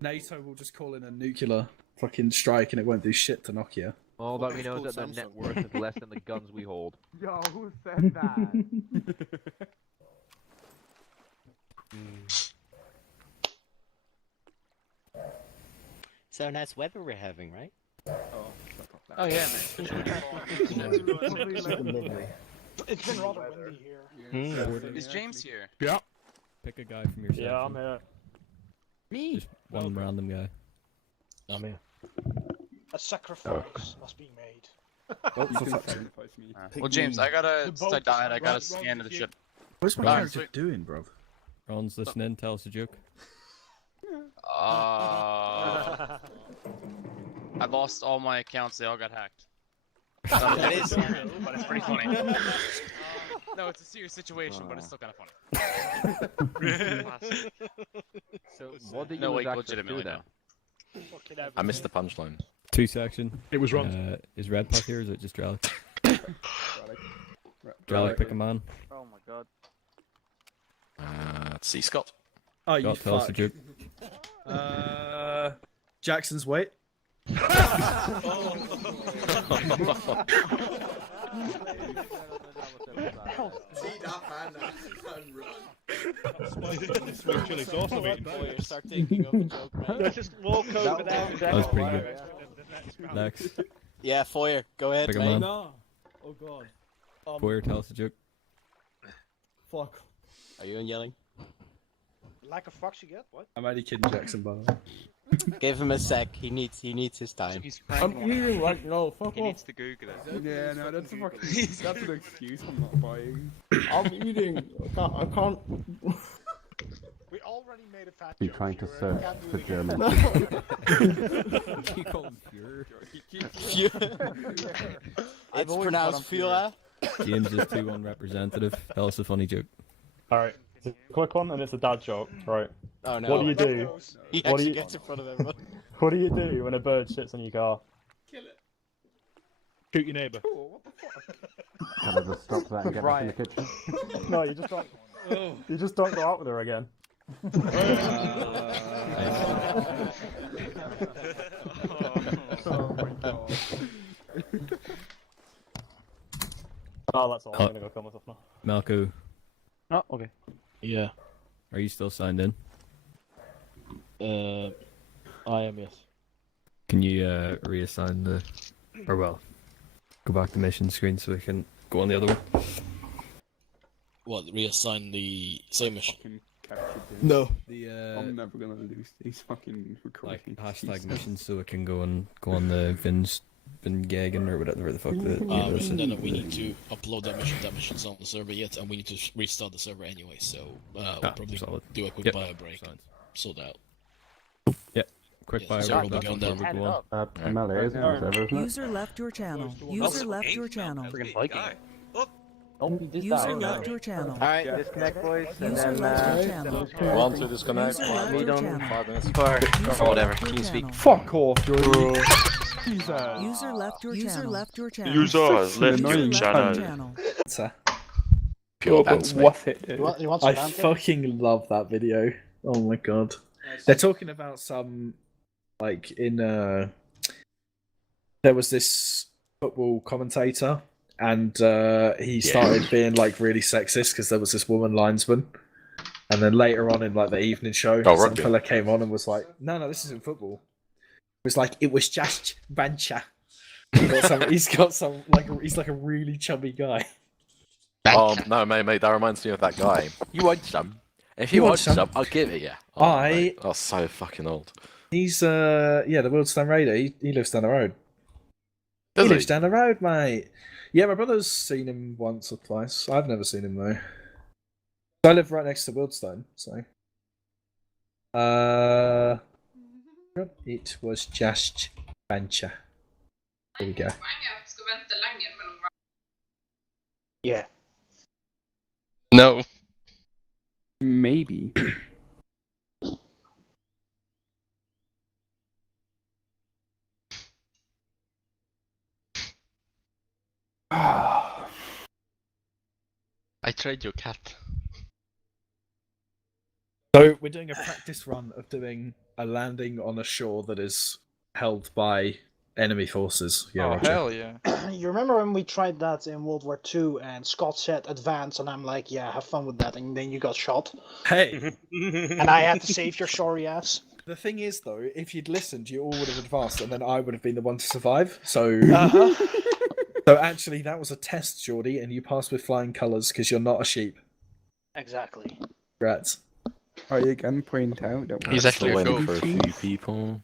NATO will just call in a nuclear fucking strike and it won't do shit to Nokia. All that we know is that their net worth is less than the guns we hold. Yo, who said that? So nice weather we're having, right? Oh yeah, It's been rather windy here. Is James here? Yeah. Pick a guy from your section. Yeah, I'm here. Me? Just one random guy. I'm here. A sacrifice must be made. Oh, for fuck's sake. Well, James, I gotta die. I gotta scan to the ship. What's my character doing, bro? Ron's listening, tell us a joke. I lost all my accounts. They all got hacked. That is serious, but it's pretty funny. No, it's a serious situation, but it's still kind of funny. So what did you No, lose like, access legitimately to then? I missed the punchline. 2 section. It was Ron. Is Red Pack here or is it just Dralik? Dralik, pick a man. Oh my god. Let's see, Scott. Oh, you Scott, tell us a fuck. joke. Jackson's weight. Sweet chili sauce I'm eating for you. Start thinking of a joke, man. Just walk over there. That was pretty good. Next. Yeah, Foyer, go ahead, Pick a mate. man. No. Oh god. Boyer, tell us a joke. Fuck. Are you yelling? Lack of fucks you get? What? I'm only kidding, Jackson, by the way. Give him a sec. He needs his time. I'm eating right now. Fuck He off. needs to Google it. Yeah, no, that's a fucking. That's an excuse. I'm not buying. I'm eating. I can't. We already made a fat Be joke. trying to Sure, search can't do for it again. German. You call him Fuhrer. It's pronounced Führer. James is 2-1 representative. Tell us a funny joke. Alright, it's a quick one and it's a dad joke, right? Oh no. What do you do? He What do actually you- gets in front of everyone. What do you do when a bird shits on your car? Kill it. Shoot your neighbour. Can I just stop that and get back in the kitchen? No, you just don't go out with her again. Oh, that's all. I'm gonna go kill myself now. Malco, Oh, okay. Yeah. are you still signed in? I am, yes. Can you reassign the... Or well, go back to mission screen so we can go on the other one. What, reassign the same mission? captured this. No. I'm never gonna lose these fucking recordings. Hashtag Jesus. missions so it can go on the Vingagen or whatever the fuck the No, we need to upload that mission. That mission's on the server yet, and we need to restart the server anyway. So we'll probably do a quick bio break. Sort out. Yeah. Quick bio so break. we'll be going down. User left your channel. User left your channel. Freaking Viking. User left your channel. Alright, disconnect, boys, and User then left your channel. One to disconnect. User left meet your on channel. 5 minutes. or whatever. User left your Fuck off, Jordan. User left your channel. User left your channel. User has left your channel. Pure but bands, mate. what it You is. want some I banter? fucking love that video. Oh my god. They're talking about some, like, there was this football commentator, and he started being, like, really sexist because there was this woman linesman. And then later on in, like, the evening show, some rugby. fella came on and was like, no, this isn't football. It was like, it was just banter. He's got some, like, he's like a really chubby guy. Oh, no, mate, that reminds me of that guy. You want some? If you want some, I'll give it you. Oh, mate. Oh, so fucking old. He's, the Wildstone Raider. He lives down the road. Does he he? lives down the road, mate. Yeah, my brother's seen him once or twice. I've never seen him, though. I live right next to Wildstone, so... It was just banter. There we go. Yeah. No. Maybe. I tried your cat. So we're doing a practice run of doing a landing on a shore that is held by enemy forces. Yeah, Roger. Hell yeah. You remember when we tried that in World War II and Scott said advance and I'm like, yeah, have fun with that, and then you got shot? Hey! And I had to save your sorry ass? The thing is, though, if you'd listened, you all would have advanced, and then I would have been the one to survive. So, so actually, that was a test, Geordie, and you passed with flying colours because you're not a sheep. Exactly. Congrats. I again point out that He's actually a waiting goat. for a few people.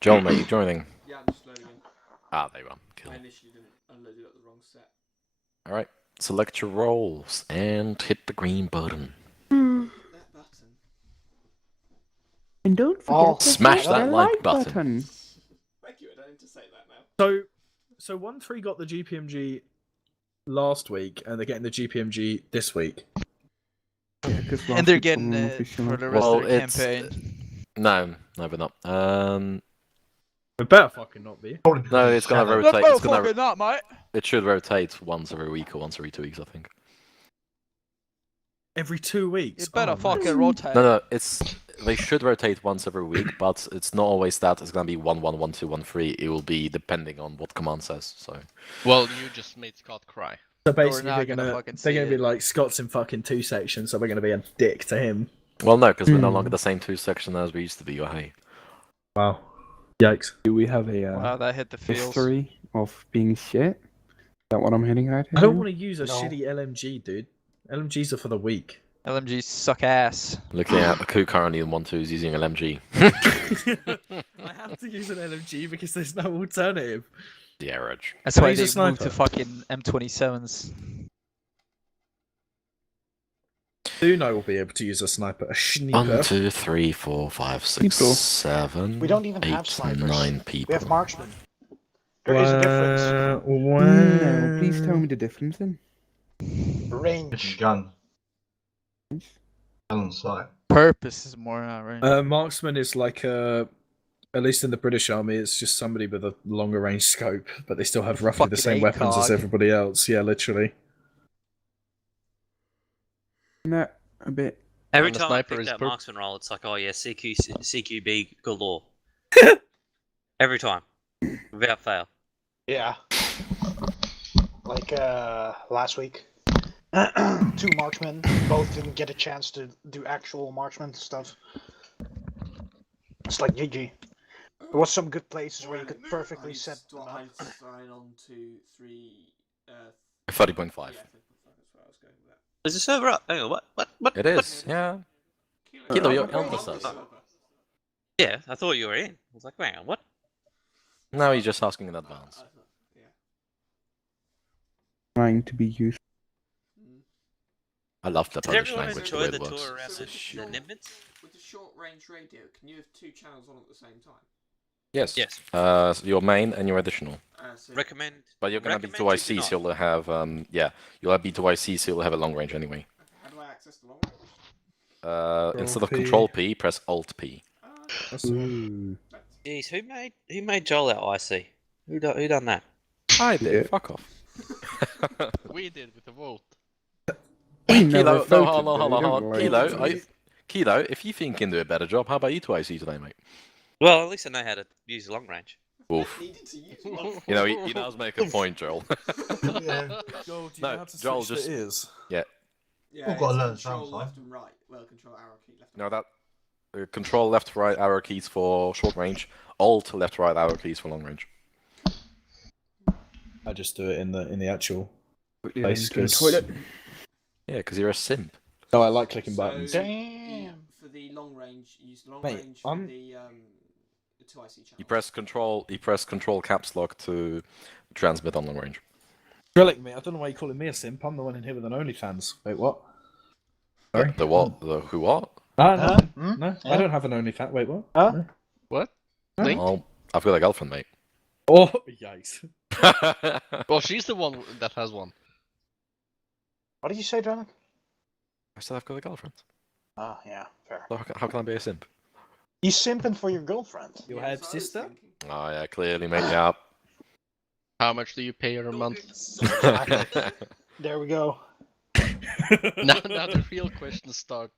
Joel, mate, you joining? Yeah, I'm just loading in. Ah, there you are. Cool. I initially didn't unload it at the wrong set. Alright, select your roles and hit the green button. That button. And don't forget to Smash hit that the like button. Thank you, I don't need to say that now. So 1-3 got the GPMG last week, and they're getting the GPMG this week. Yeah, And they're getting it for the rest of the campaign. No, we're not. It better fucking not be. No, it's gonna rotate. Well, It's gonna. fucking not, mate. It should rotate once every week or once every 2 weeks, I think. Every 2 weeks? You better Oh, fucking nice. rotate. No, they should rotate once every week, but it's not always that. It's gonna be 1-1, 1-2, 1-3. It will be depending on what command says. So. Well, you just made Scott cry. So basically, not they're gonna gonna fucking see be it. like, Scott's in fucking 2 sections, so we're gonna be a dick to him. Well, no, because we're no longer the same 2 section as we used to be. Oh, hey. Wow. Yikes. Do we have a Wow, that hit the feels. history of being shit? Is that what I'm hitting right here? I don't want to use a No. shitty LMG, dude. LMGs are for the weak. LMGs suck ass. Looking at who currently in 1-2 is using LMG. I have to use an LMG because there's no alternative. The average. That's Can I why use a they moved sniper? to fucking M27s. Duno will be able to use a sniper. A 1, sniper. 2, 3, 4, 5, 6, People. 7. We don't even 8, have snipers. 9 people. We have marksmen. There is a difference. No, please tell me the difference then. Range. Gun. Gun on sight. Purpose is more right. Marksman is like at least in the British Army, it's just somebody with a longer range scope, but they still have roughly the Fucking same weapons as ACOG. everybody else. Yeah, literally. No, a bit. Every And the time I sniper pick is that purp- marksman roll, it's like, oh yeah, CQB galore. Every time. Without fail. Yeah. Like last week. 2 marksmen, both didn't get a chance to do actual marksman stuff. It's like GG. There was some good places where you could perfectly set them up. I sign on to 3. 30.5. Yeah, 30.5. That's where I was going with that. Is the server up? Hang on, what? It is, yeah. Kilo, you're on the server. Yeah, I thought you were in. I was like, hang on, what? No, he's just asking in advance. Trying to be useful. I love the Did Polish everyone language, the enjoy way the it works. tour around the Nimbus? With the short-range radio, can you have 2 channels on at the same time? Yes. Yes. So your main and your additional. Recommend. But you're gonna be recommend you 2IC, do so you'll have you'll have B2IC, so you'll have a long range anyway. How do I access the long range? Instead of P. Control P, press Alt P. Ooh. Jeez, who made Joel out IC? Who done that? I did. Fuck off. We did with the vote. Kilo, voted, hold on. though, you don't like Kilo, if you think you can do a better job, how about you 2IC today, mate? Well, at least I know how to use long range. Oof. You know, he does make a point, Joel. Joel, do you know how to Joel switch just the ears? yeah. Yeah, We've got to learn control sometime. left and right. Well, control arrow key left. No, that control left, right arrow keys for short range. Alt left, right arrow keys for long range. I just do it in the actual Yeah, place into the 'cause- toilet. Yeah, because you're a simp. No, I like clicking buttons. For the long range, use long Mate, range for the 2IC channel. You press control caps lock to transmit on long range. Drilling me, I don't know why you're calling me a simp. I'm the one in here with an OnlyFans. Wait, what? Sorry? The what? The who what? No, I don't have an OnlyFans. Wait, what? No. What? Link? Well, I've got a girlfriend, mate. Oh, yikes. Well, she's the one that has one. What did you say, Dranic? I said I've got a girlfriend. Ah, yeah, fair. So how can I be a simp? You simping for your girlfriend? Your half sister? Oh yeah, clearly, mate. Yeah. How much do you pay her a month? There we go. now the real questions start.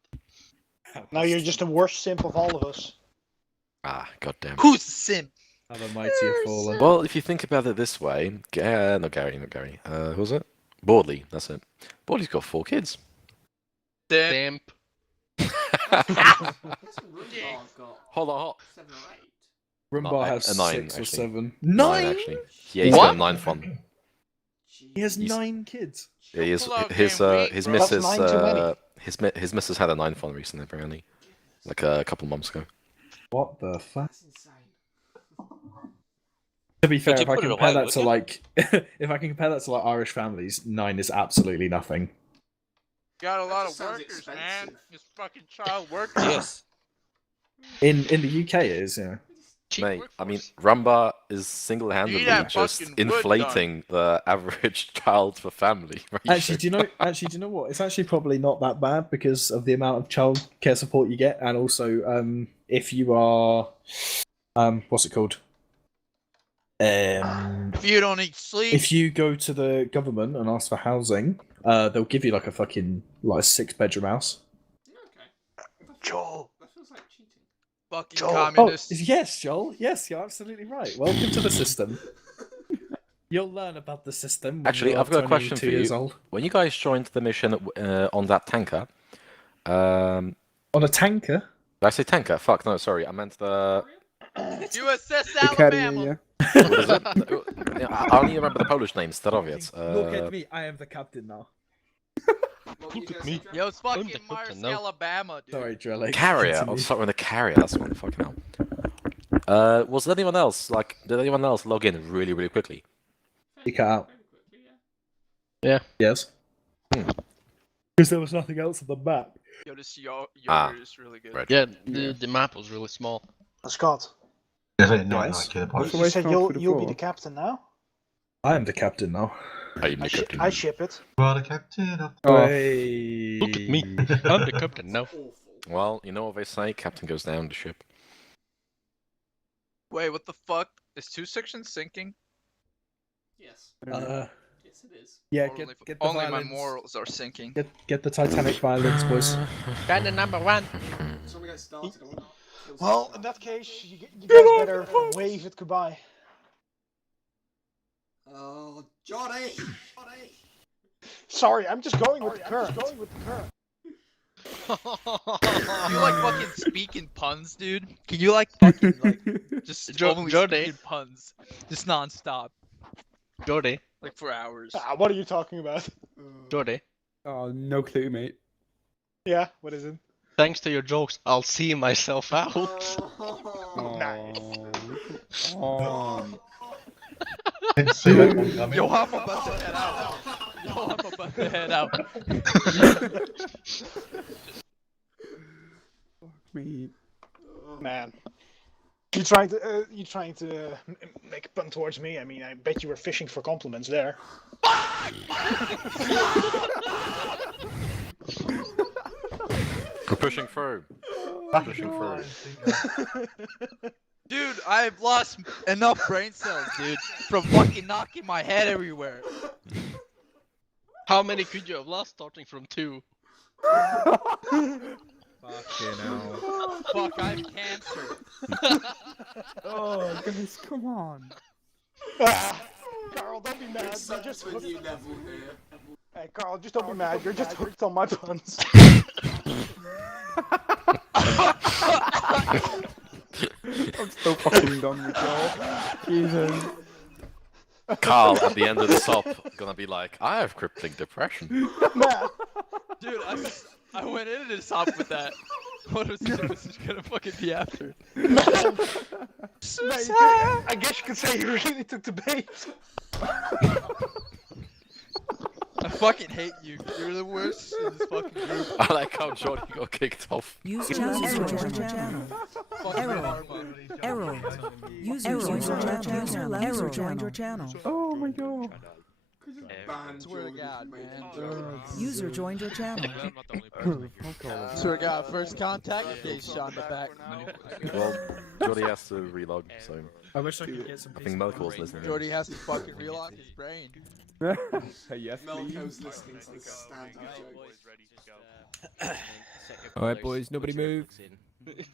Now you're just the worst simp of all of us. Ah, goddamn. Who's the simp? How the mighty have fallen. Well, if you think about it this way, not Gary. Who was it? Bordley, that's it. Bordley's got 4 kids. Simp. Hold on. 7 or 8. Rumbar has 9, 6 or actually. 7. 9 9? actually. Yeah, he's got 9th one. He has 9 kids. Yeah, his That's missus 9 too many. his missus had a 9th one recently, apparently, like a couple months ago. What the fuck? That's insane. To be fair, you if I put it compare away, that to would you? like, if I can compare that to like Irish families, 9 is absolutely nothing. Got a lot of just sounds workers, man. expensive. Just fucking child workers. Yes. In the UK, it is, yeah. Mate, I mean, Rumba is single-handedly that just fucking wood inflating the average child per family. Ratio. Actually, do you know what? It's actually probably not that bad because of the amount of child care support you get, and also if you are, what's it called? If you don't eat sleep. If you go to the government and ask for housing, they'll give you like a 6-bedroom house. Okay. Joel. That feels like cheating. Fucking Joel. communists. Yes, Joel. Yes, you're absolutely right. Welcome to the system. You'll learn about the system. When Actually, you're I've got a question 22 for years you. old. When you guys joined the mission on that tanker, On a tanker? did I say tanker? Fuck, no, sorry, I meant the. USS The carrier, Alabama. yeah. What is it? I only remember the Polish name, Starowiec. Look at me, I am the captain now. Look at me. Yo, it's fucking the Mars, captain, no. Alabama, dude. Sorry, Drellick. Carrier. I'll Continue. start with the carrier. That's one. Fucking hell. Was anyone else Did anyone else log in really, really quickly? You cut out. Yeah. Yes. Because there was nothing else on the map. Yo, this Ah, yogurt is really good. right. Yeah, the map was really small. Scott, yes. What's the you said way you'll for the be floor? the captain now. I am the captain now. I am the captain. I ship it. Oh. Hey. Look at me. I'm the captain now. Well, you know what they say, captain goes down the ship. Wait, what the fuck? Is 2 sections sinking? Yes. Yes, it is. Yeah, Only, get the only my violins. morals are sinking. Get the Titanic violins, boys. Captain number 1. So we got started. I wanna kill Well, some in stuff. that case, you guys better wave it goodbye. Oh, Johnny! Sorry, I'm just going with the current. Can you like fucking speak in puns, dude? Can you like fucking like just only Jody. speak in puns, just non-stop, Jordy. like for hours? What are you talking about? Jordy. Oh, no clue, mate. Yeah, what is it? Thanks to your jokes, I'll see myself out. Nice. Oh. Didn't see that one coming. Yo, I'm about to head out. Yo, I'm about to head out. Fuck me. Man. You trying to make a pun towards me? I mean, I bet you were fishing for compliments there. We're pushing through. Pushing through. Dude, I've lost enough brain cells, dude, from fucking knocking my head everywhere. How many could you have lost starting from 2? Fucking hell. Fuck, I have cancer. Oh, guys, come on. Carl, don't be mad. It's You're just a new level here. Hey, Carl, just don't be mad. You're just hooked on my puns. I'm so fucking done with y'all. Jesus. Carl, at the end of the top, gonna be like, I have crippling depression. Dude, I went into this hop with that. What was this gonna fucking be after? I guess you could say you really took the bait. I fucking hate you. You're the worst in this fucking group. I like how Jordy got kicked off. User joined your channel. Error. Error. User joined your channel. Oh my god. Swear to God, man. User joined your channel. Swear to God, first contact, they shot in the back. Well, Jordy has to relog, so I wish I could get some. I think Melkor's listening. Jordy has to fucking relock his brain. Yes, please. Melko's listening to the standard jokes. Alright, boys, nobody move.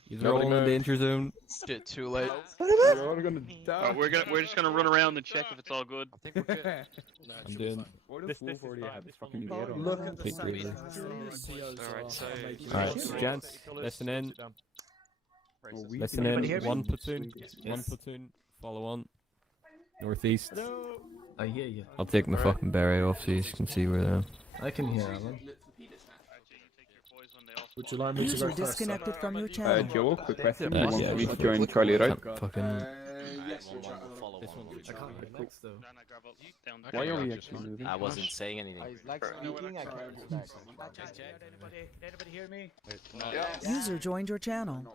You're all in the danger zone. Shit, too late. We're all gonna die. We're just gonna run around and check if it's all good. I think we're good. I'm doing. What if Wolf already had fucking gear on? Look at the Alright, gents, listen in. Listen in. One platoon. One platoon. Follow on. Northeast. I hear you. I'll take my fucking beret off so you can see where they are. I can hear Alan. Would you like me to User go first? disconnected from your channel. Joe, quick question. Yeah, You want yeah, me we to join Charlie, right? Can't fucking. Yes, we're trying to follow This on. one's I can't get next though. Why are we actually moving? I wasn't saying anything. Anybody hear me? User joined your channel.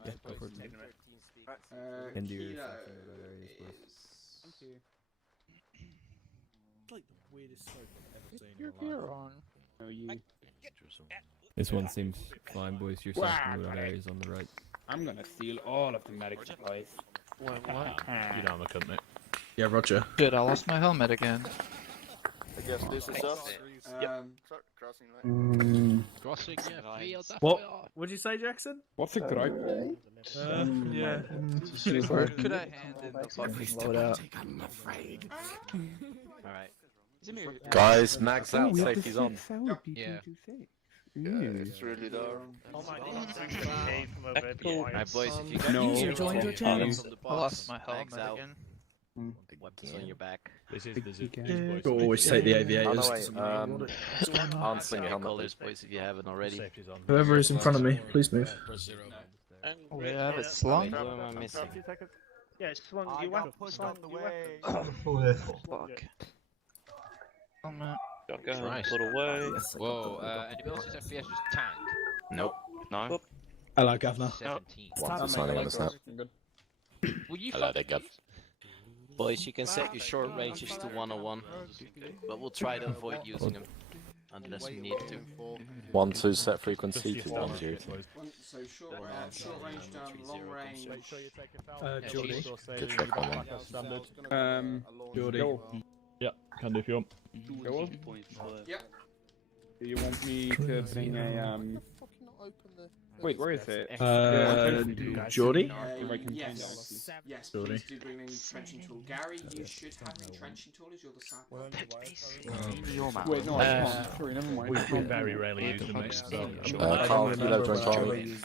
Into your Keto fucking other areas, boys. Like the weirdest scope I've ever seen in Your my life. gear on. No, you. This one seems fine, boys. You're second other areas on the right. I'm gonna steal all of the medic supplies. You know I'm a cunt, mate. Yeah, Roger. Shit, I lost my helmet again. I guess this is us. Crossing, yeah, field, What? What'd you say, Jackson? What's a gripe? Yeah. Where could I hand in the fucking loadout? I'm afraid. Alright. Guys, max out, safety's on. Yeah. It's really dark. Alright, boys, if you got User joined your channel. I lost my helmet again. weapons on your back. This is boys. You'll always take the Oh, aviators. no, wait, answering your helmet. Colors, boys, if you haven't already. Whoever is in front of me, please move. We have it slung. What am I missing? Yeah, it's swung. You want pushed out the way. Fuck. Oh man. Christ. Whoa, anybody else's FPS just tank? Nope. No. Hello, Governor. 17. What's the signing on the snap? Will you Hello there, Gov. Boys, you can set your short ranges to 101, but we'll try to avoid using them unless we need to. 1-2 set frequency to 1-0. So short range down, long range. Jordy. Good check on that. Jordy. Yeah, can do if you want. Yep. Do you want me to bring a Wait, where is it? Geordie? Yes. Yes, Geordie. please do bring an entrenching tool. Gary, you should have an entrenching tool as you're the sapper. Wait, no, I can't. Sorry, never mind. We very rarely use them, mate. Carl, Kilo, join Charlie.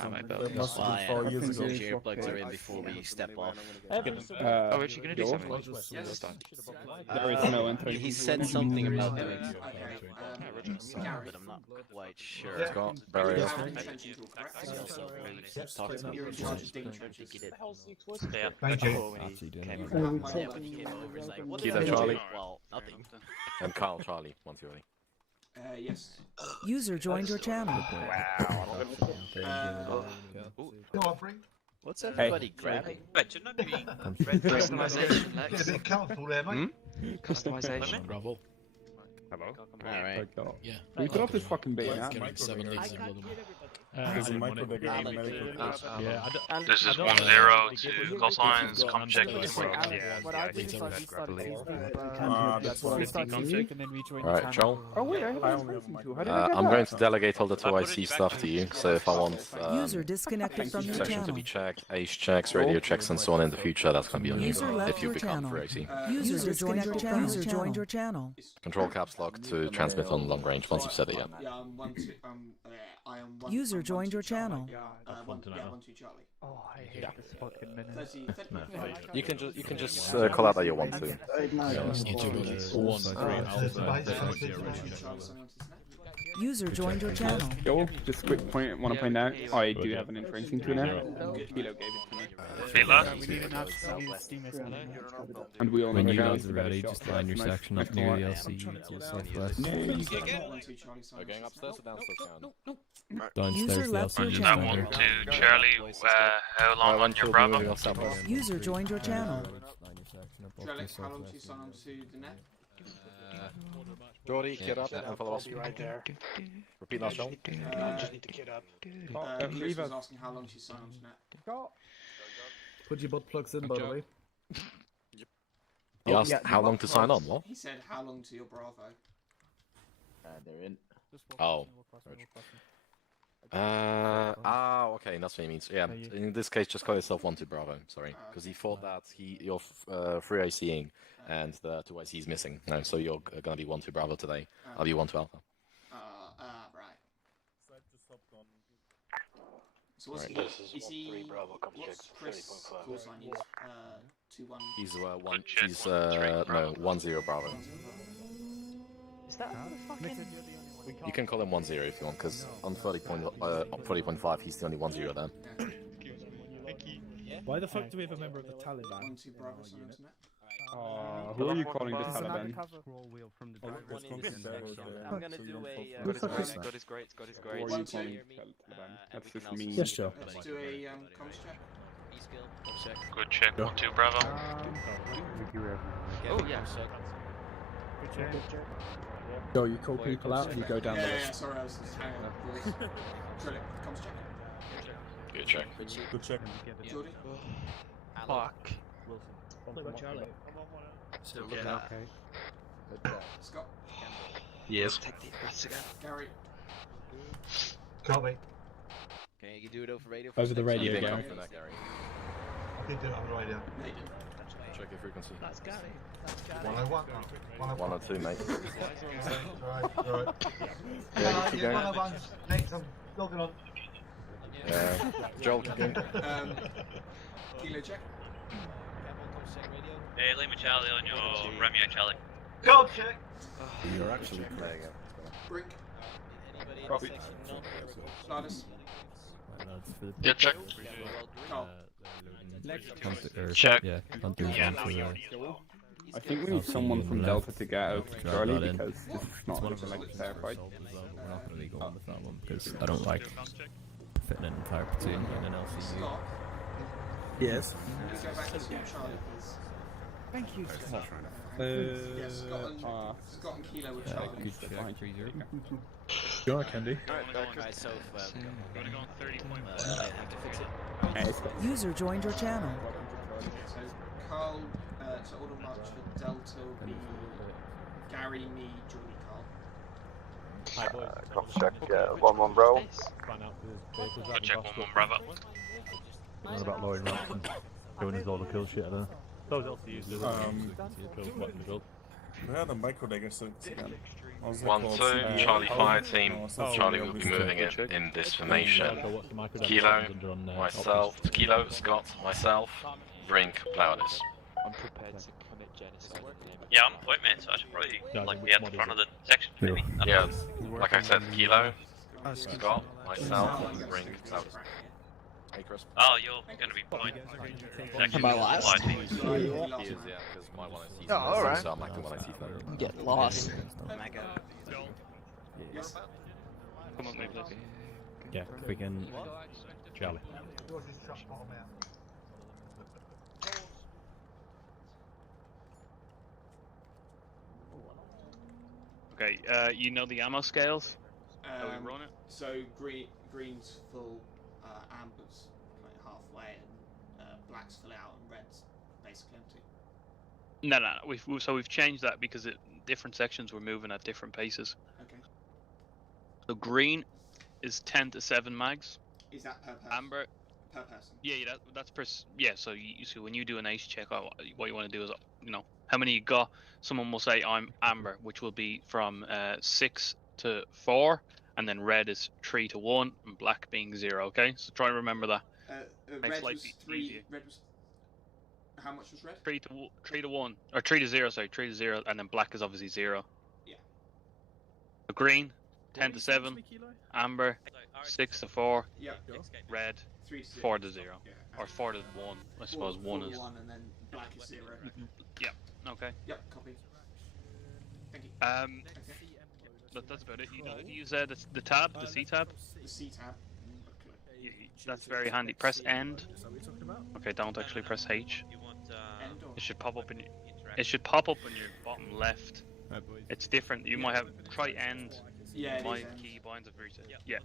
Earplugs are in before we step off. Oh, is she gonna do something? Yes. There is no entrenching He tool. said something about doing Okay, Gary. but I'm not quite sure. Let's go. Barry. You have an entrenching tool, correct? He also talked to me. You're in charge of digging trenches. Yeah. Thank you. Yeah, when he came over, he's like, what Kilo, did I do? Charlie. Well, nothing. And Carl, Charlie, once you're ready. Yes. User joined your channel. What's everybody grabbing? Wait, shouldn't that be Customization, Get a bit comfortable there, mate. customization? Bravo. Hello? Alright. Yeah. We drop this fucking bait, yeah? Getting 7 legs in London. There's a micro Alan, This is 1-0 to call signs, com check. What I did is I restarted Alright, Joel. Oh wait, I have an entrenching tool. How did I get I'm that? going to delegate all the 2IC stuff to you, so if I want User disconnected from your section to channel. be checked, ace checks, radio checks, and so on in the future, that's going to be on you User left if you your become channel. 3AC. User disconnected from User joined your channel. Control caps lock to transmit on long range once you've said it, yeah. Yeah, I am one. User I'm joined 1-2 your Charlie. channel. One, yeah, 1-2 Charlie. Oh, I hate this fucking minute. 30. You can just call out that you want to. You two buddies. 1, 3, User joined your channel. Yo, just a quick point. Want to point out? I do have an entrenching tool now. Kilo gave it to me. And we all When never you got guys are ready, just line your section up near the LC to the southwest. Going upstairs or downstairs? User left your That channel. 1-2 Charlie, how long on your Bravo? User joined your channel. Drellick, how long do you sign on to the net? Geordie, get up and follow us. Right there. Repeat that, Joel. I just need to get up. Chris was asking how long she's signed on to net. Put your butt plugs in, by the way. He asked how long to sign on, what? He said how long to your Bravo. They're in. Oh. Okay, that's what he means. Yeah, in this case, just call yourself 1-2 Bravo, sorry. Because he thought that you're 3ICing and the 2IC is missing. No, so you're going to be 1-2 Bravo today. I'll be 1-2 Alpha. Right. So what's Right. is he what's Chris call sign is? 2-1. He's 1-0 Bravo. Is that fucking... You can call him 1-0 if you want, because on 30.5 he's the only 1-0 then. Why the fuck do we have a member of the Taliban? 1-2 Bravo sign on to net. Who are you calling the Taliban? I'm gonna do a. God is great. Who are you calling Taliban? That's just me. Yes, Joe. Let's do a comms check. Good check, 1-2 Bravo. Oh, yeah. Joe, you call people out and you go down the Yeah, list. sorry, I was just hanging up. Drellick, comms check. Good check. Good check. Geordie. Fuck. Still Yeah. okay. Scott. Yes. Take deep breaths again. Gary. Copy. Okay, you do it over radio. Over the radio, Gary. Gary. For that, Gary. I did do it on the radio. Check your frequency. That's Gary. That's Gary. 101. 1-2, mate. Alright. Yeah, you keep going. 101. Next, I'm logging on. Joel, keep going. Kilo check. Hey, leave me Charlie on your Romeo Charlie. Go check. You're actually playing it. Brink. Copy. Sliders. Good check. Carl. Check. Yeah, Hunter's Yeah, on for the... I think we need someone from Delta to get out of Charlie because this is not like a fair fight. We're not going to be going with that one because I don't like fitting an entire platoon in an LCU. Scott. Yes. Can we go back to Charlie, please? Thank you, Scott. Yes, Scott and Kilo with Charlie. Good check, 3-0. Sure, I can do. Alright, so Gotta go on 30.1. I have to fix it. User joined your channel. So Carl, so order march for Delta will be Gary, me, Geordie, Carl. Cross check 1-1 bro. Go check 1-1 Bravo. What about lowering ranks and going into all the kill shit, I don't know. Those LCUs do that. We had a micro digger so again. 1-2, Charlie fire team. Charlie will be moving it in this formation. Kilo, myself, Kilo, Scott, myself, Brink, Plowdis. I'm prepared to commit genocide. Yeah, I'm point man, so I should probably like be at the front of the section. Maybe. Yeah, like I said, Kilo, Scott, myself, Brink, Plowdis. Hey Chris. Oh, you're gonna be point. Am I last? He is, yeah, because my 1IC. Oh, alright. So I'm like the 1IC fan. Get lost. Yes. Come on, maybe. Yeah, if we can. Charlie. Okay, you know the ammo scales? How we run it? So green's full, amber's like halfway, and black's full out, and red's basically empty. No. We've changed that because different sections were moving at different paces. Okay. So green is 10 to 7 mags. Is that per person? Amber. Per person. Yeah, that's per. Yeah, so you see when you do an ace check, what you want to do is how many you got. Someone will say I'm amber, which will be from 6 to 4, and then red is 3 to 1, and black being 0. Okay, so try and remember that. Red was 3. Red was. How much was red? 3 to 1 or 3 to 0. Sorry, 3 to 0, and then black is obviously 0. Yeah. So green 10 to 7, amber 6 to 4, Yep. red 3 to 4 to 0, Yeah. or 4 to 1. I suppose 1 is. 1 and then black is 0. Yeah. Okay. Yep. Copy. Thank you. That's about it. You know, use the tab, the C tab. The C tab. That's very handy. Press end. Okay, don't actually press H. It should pop up in your. It should pop up in your bottom left. It's different. You might have try end. Yeah, my key binds of reset. Yeah.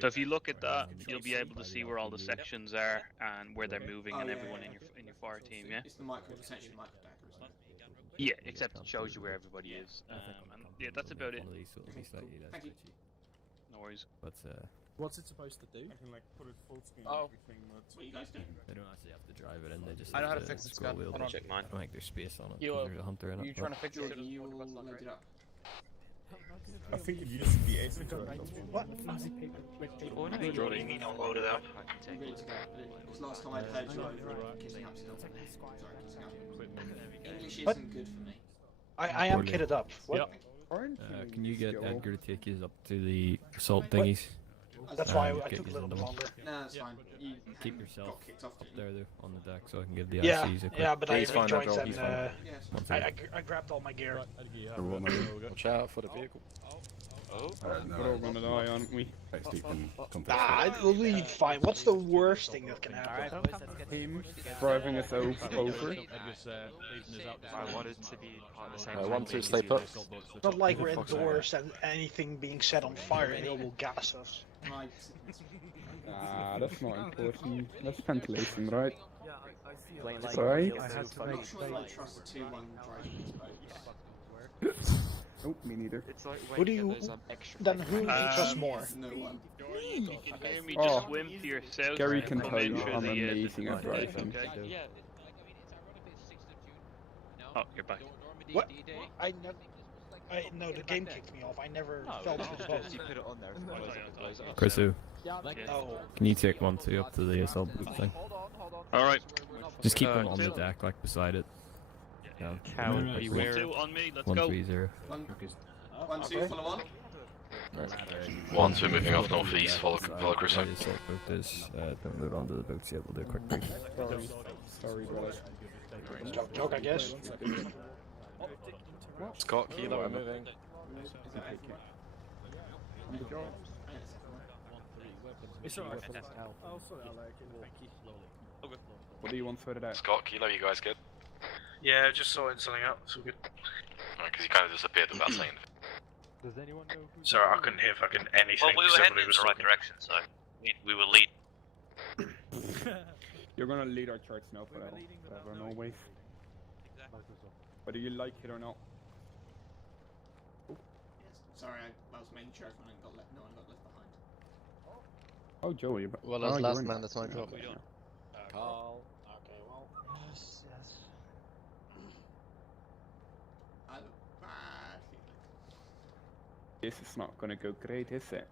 So if you look at that, you'll be able to see where all the sections are and where they're moving and everyone in your fire team. Yeah. It's the essentially micro dagger, isn't it? Yeah, except it shows you where everybody is. And yeah, that's about it. Thank you. No worries. But what's it supposed to do? I can like put it full screen Oh. and everything, but What you guys do? they don't actually have to drive it in. They just. I know how have to fix it, scroll Scott. wheel. Hold on. Check mine. I don't think there's space on it. You, 'Cause there's a hunter in it. You trying to fix it? Jordan, you will load it up. I think it used to be asynchronous. What? Jordan, you mean unload it up? Ready to go. Because last time I'd heard you over kissing up still. Sorry, kissing up. English isn't good for me. I am kitted up. What? Can you get Edgar to take you up to the assault thingies? That's why I Get took a yous little on bit them. longer. No, that's fine. You Keep yourself got kicked off, up didn't there on the deck so I can give the Yeah, ICs a quick. yeah, but I He's fine, rejoined Joel, and he's fine. I grabbed all my gear. Watch out for the vehicle. We're all gonna die, aren't we? It'll be fine. What's the worst thing that can happen? Him driving us over. I wanted to be on the same 1-2, stay put. It's not like we're indoors and anything being set on fire and it will gas us. Right. That's not important. That's ventilation, right? Like, Sorry? I'm not sure if I trust 2-1 driving this boat. Oh, me neither. Who do you then who do you trust more? No one. You can hear me Oh, just swim to your south. Gary and can come tell in you through I'm the, amazing at driving. Okay. Oh, you're back. What? I no, the game kicked me off. I never fell to the boat. You put it on there. Chrisu, No. can you take 1-2 up to the assault booth thing? Alright. Just keep them on the deck, like beside it. Yeah. Beware. 2 on me, let's 1-3-0. 1-2, follow on. 1-2 moving off northeast, follow Chris. The assault boat is, don't load onto the boats yet, we'll do a quick brief. Sorry, brother. Joke, I guess. Scott, Kilo, I'm moving. It's alright. I'll sort it out later. Thank you. What do you want further out? Scott, Kilo, you guys good? Yeah, just sorting something out. It's all good. Because you kind of disappeared without saying anything. Does anyone know who? Sorry, I couldn't hear fucking anything. Well, we were heading in the right direction, so we will lead. You're gonna lead our charts now forever, always. Whether you like it or not. Sorry, I was making sure everyone no one got left behind. Oh, Joey. Well, oh, as you're last in. man, that's my job. We don't. Carl. Okay, well. Yes, yes. I have a bad feeling. This is not gonna go great, is it?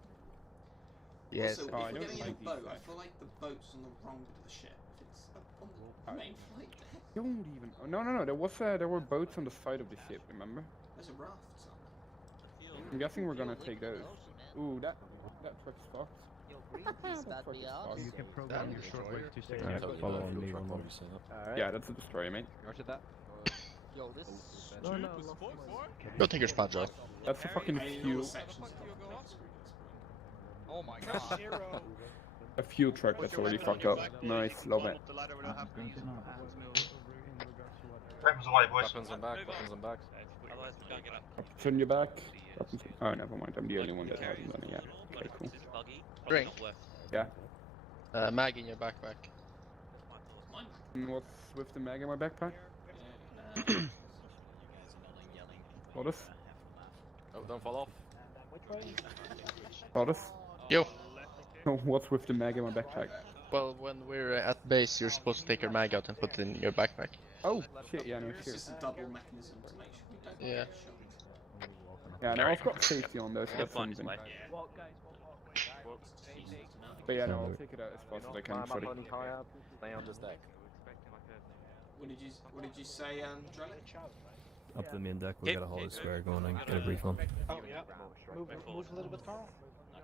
Yes. Also, Oh, I if we're don't getting in like a boat, these I feel like the boat's on the wrong bit of the ship. If it's up on the main flight, Don't even. Oh, no. There were boats on the side of the ship. Remember? there's a raft somewhere. I'm guessing we're gonna take those. Ooh, that truck's fucked. You can program your short wave to say. Alright, follow on me one more. Yeah, that's a destroyer, mate. Roger that. Yo, this is. No, Go take your spot, Joe. That's a fucking fuel. Oh my god. A fuel truck that's already fucked up. Nice, love it. Weapons away, boys. Weapons and back, weapons and back. Otherwise, we can't get up. Turn your back. Oh, never mind. I'm the only one that hasn't done it yet. Okay, cool. Drink. Yeah. Mag in your backpack. And what's with the mag in my backpack? Lotus? Oh, don't fall off. Lotus? Yo. No, what's with the mag in my backpack? Well, when we're at base, you're supposed to take your mag out and put it in your backpack. Oh, shit, yeah, no, It's sure. just a double mechanism to make sure we don't Yeah. get shot. Yeah, no, I've got safety on those, so that's something. But yeah, no, I'll take it out as fast as I can. Sorry. Stay on this deck. What did you say, Drellic? Up the main deck, we got a hollow square going and get a brief on. Oh, yeah. Move a little bit, Carl.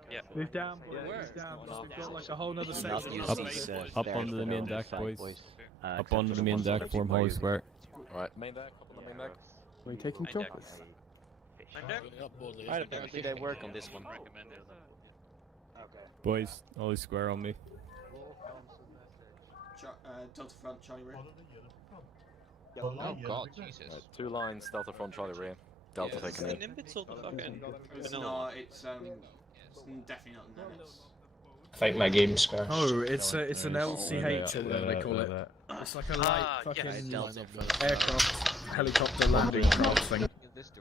Yeah. Move down, boys. Move down. We've got like a whole nother section. Up onto the main deck, boys. Up onto the main deck, form hollow square. Alright, main deck, up on the main deck. Are you taking chocolates? I don't think I work on this one. Boys, hollow square on me. Delta front, Charlie rear. Oh god, Jesus. Right, 2 lines, Delta front, Charlie rear. Delta taking in. Nimbits or the fucking It's vanilla? not, it's definitely not Nimbits. I think my game spare. Oh, it's an LCH or whatever they call it. It's like a light fucking aircraft, helicopter landing craft thing.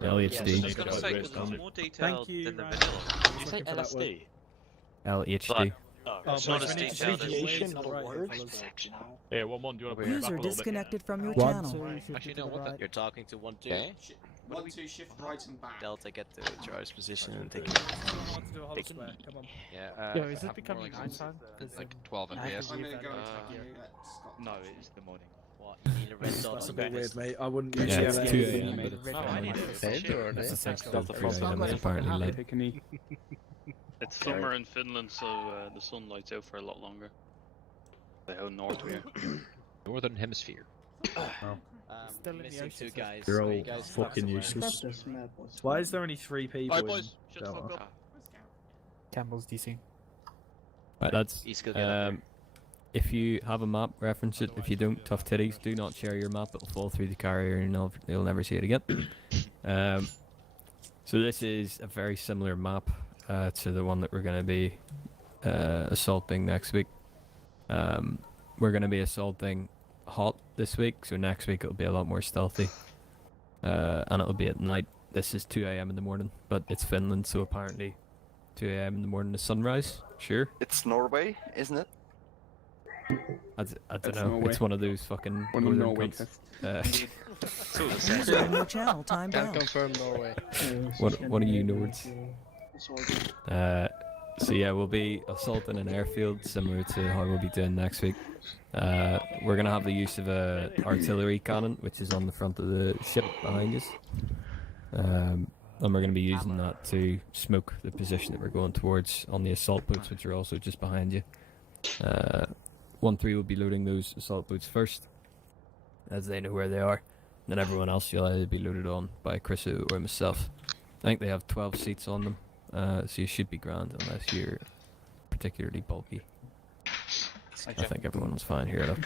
LHD. I was gonna say, because it's more detailed than the vanilla. Did you say LSD? LHD. It's not as detailed as Abbreviation, not a word. Hey, 1-1, do you want to bring it back a User little bit? disconnected from your What? channel. Actually, no, what the? You're talking to 1-2. Okay. 1-2, shift right and back. Delta, get to charge position and take Yo, is it becoming nighttime? Like 12 FPS. I'm gonna go and tag you at Scott. No, it's the morning. What? You need a red dot That's a on bit the weird, mate. I wouldn't Yeah, usually it's have 2 anything, AM, mate. but it's No, I need it. It's a 6 Delta to front. 3 AM, it's apparently late. Take a knee. It's summer in Finland, so the sun lights out for a lot longer. They how north we are. Northern Hemisphere. Still in the Missing ocean. 2 guys. You're so all you guys fucking useless. Why is there only 3 people Alright, in boys, shut the fuck Delta? up. Campbell's DC. Right, lads. He's good at If you have a map, reference it. If you don't, tough titties. Do not share your map. It'll fall through the carrier and you'll never see it again. So this is a very similar map to the one that we're going to be assaulting next week. We're going to be assaulting hot this week, so next week it'll be a lot more stealthy. And it'll be at night. This is 2 AM in the morning, but it's Finland, so apparently 2 AM in the morning is sunrise. Sure. It's Norway, isn't it? I don't That's know. Norway. It's one of those fucking One of northern Norway. cunts. User in your channel timed Can out. confirm Norway. What are you Nords? So yeah, we'll be assaulting an airfield similar to how we'll be doing next week. We're gonna have the use of a artillery cannon, which is on the front of the ship behind us, and we're gonna be using that to smoke the position that we're going towards on the assault boats, which are also just behind you. 1-3 will be loading those assault boats first, as they know where they are. Then everyone else will either be loaded on by Chriso or myself. I think they have 12 seats on them, so you should be grand unless you're particularly bulky. I think everyone's fine here enough,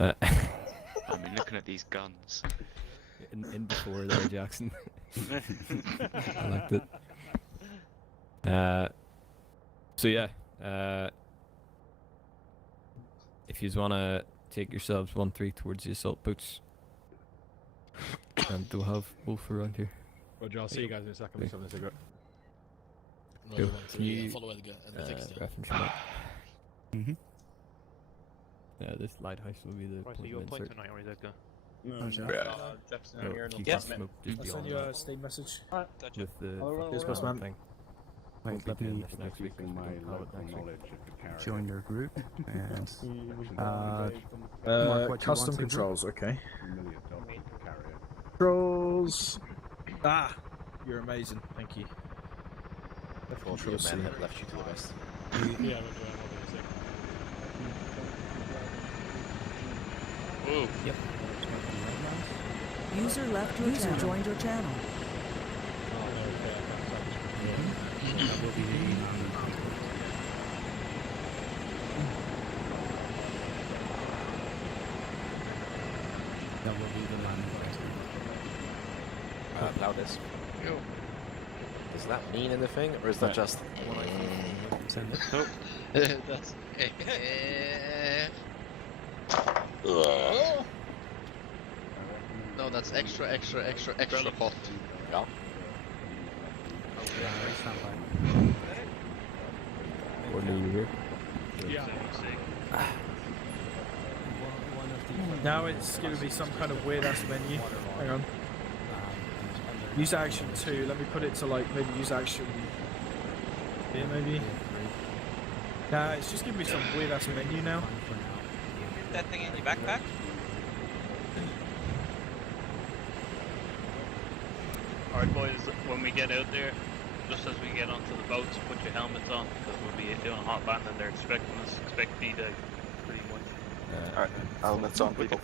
but I mean, looking at these guns. in before there, Jackson. I liked it. So yeah, if you want to take yourselves 1-3 towards the assault boats, and we'll have Wolf around here. Roger, I'll see you guys in a second. We're having a cigarette. Roger, 1-3, follow Edgar and take us down. Reference your map. Yeah, this lighthouse will be the Right, so point you're of point insert. tonight, or is Edgar? No, Jefferson Oh, here. if you Yeah. can smoke just I'll beyond send you a that Steam message. with the Cheers, boss man. thing. I'll We'll be doing this next week. We don't have it next week. Join your group and mark what you custom want to controls, okay. Controls. Ah, you're amazing. Thank you. Unfortunately, your man had left you to the west. Yeah, Ooh. Yep. User left your channel. Joined your channel. That will be the landing place. Plow this. Does that mean anything, or is that just... Send it. Oh. That's... No, that's extra hot. Yeah. What do you hear? Yeah. Now it's going to be some kind of weird ass menu. Hang on. Use action 2. Let me put it to like maybe use action here maybe. Nah, it's just giving me some weird ass menu now. That thing in your backpack? Alright boys, when we get out there, just as we get onto the boats, put your helmets on, because we'll be doing a hot landing. They're expecting us, expect D-Day, pretty much. Alright, helmets on, people.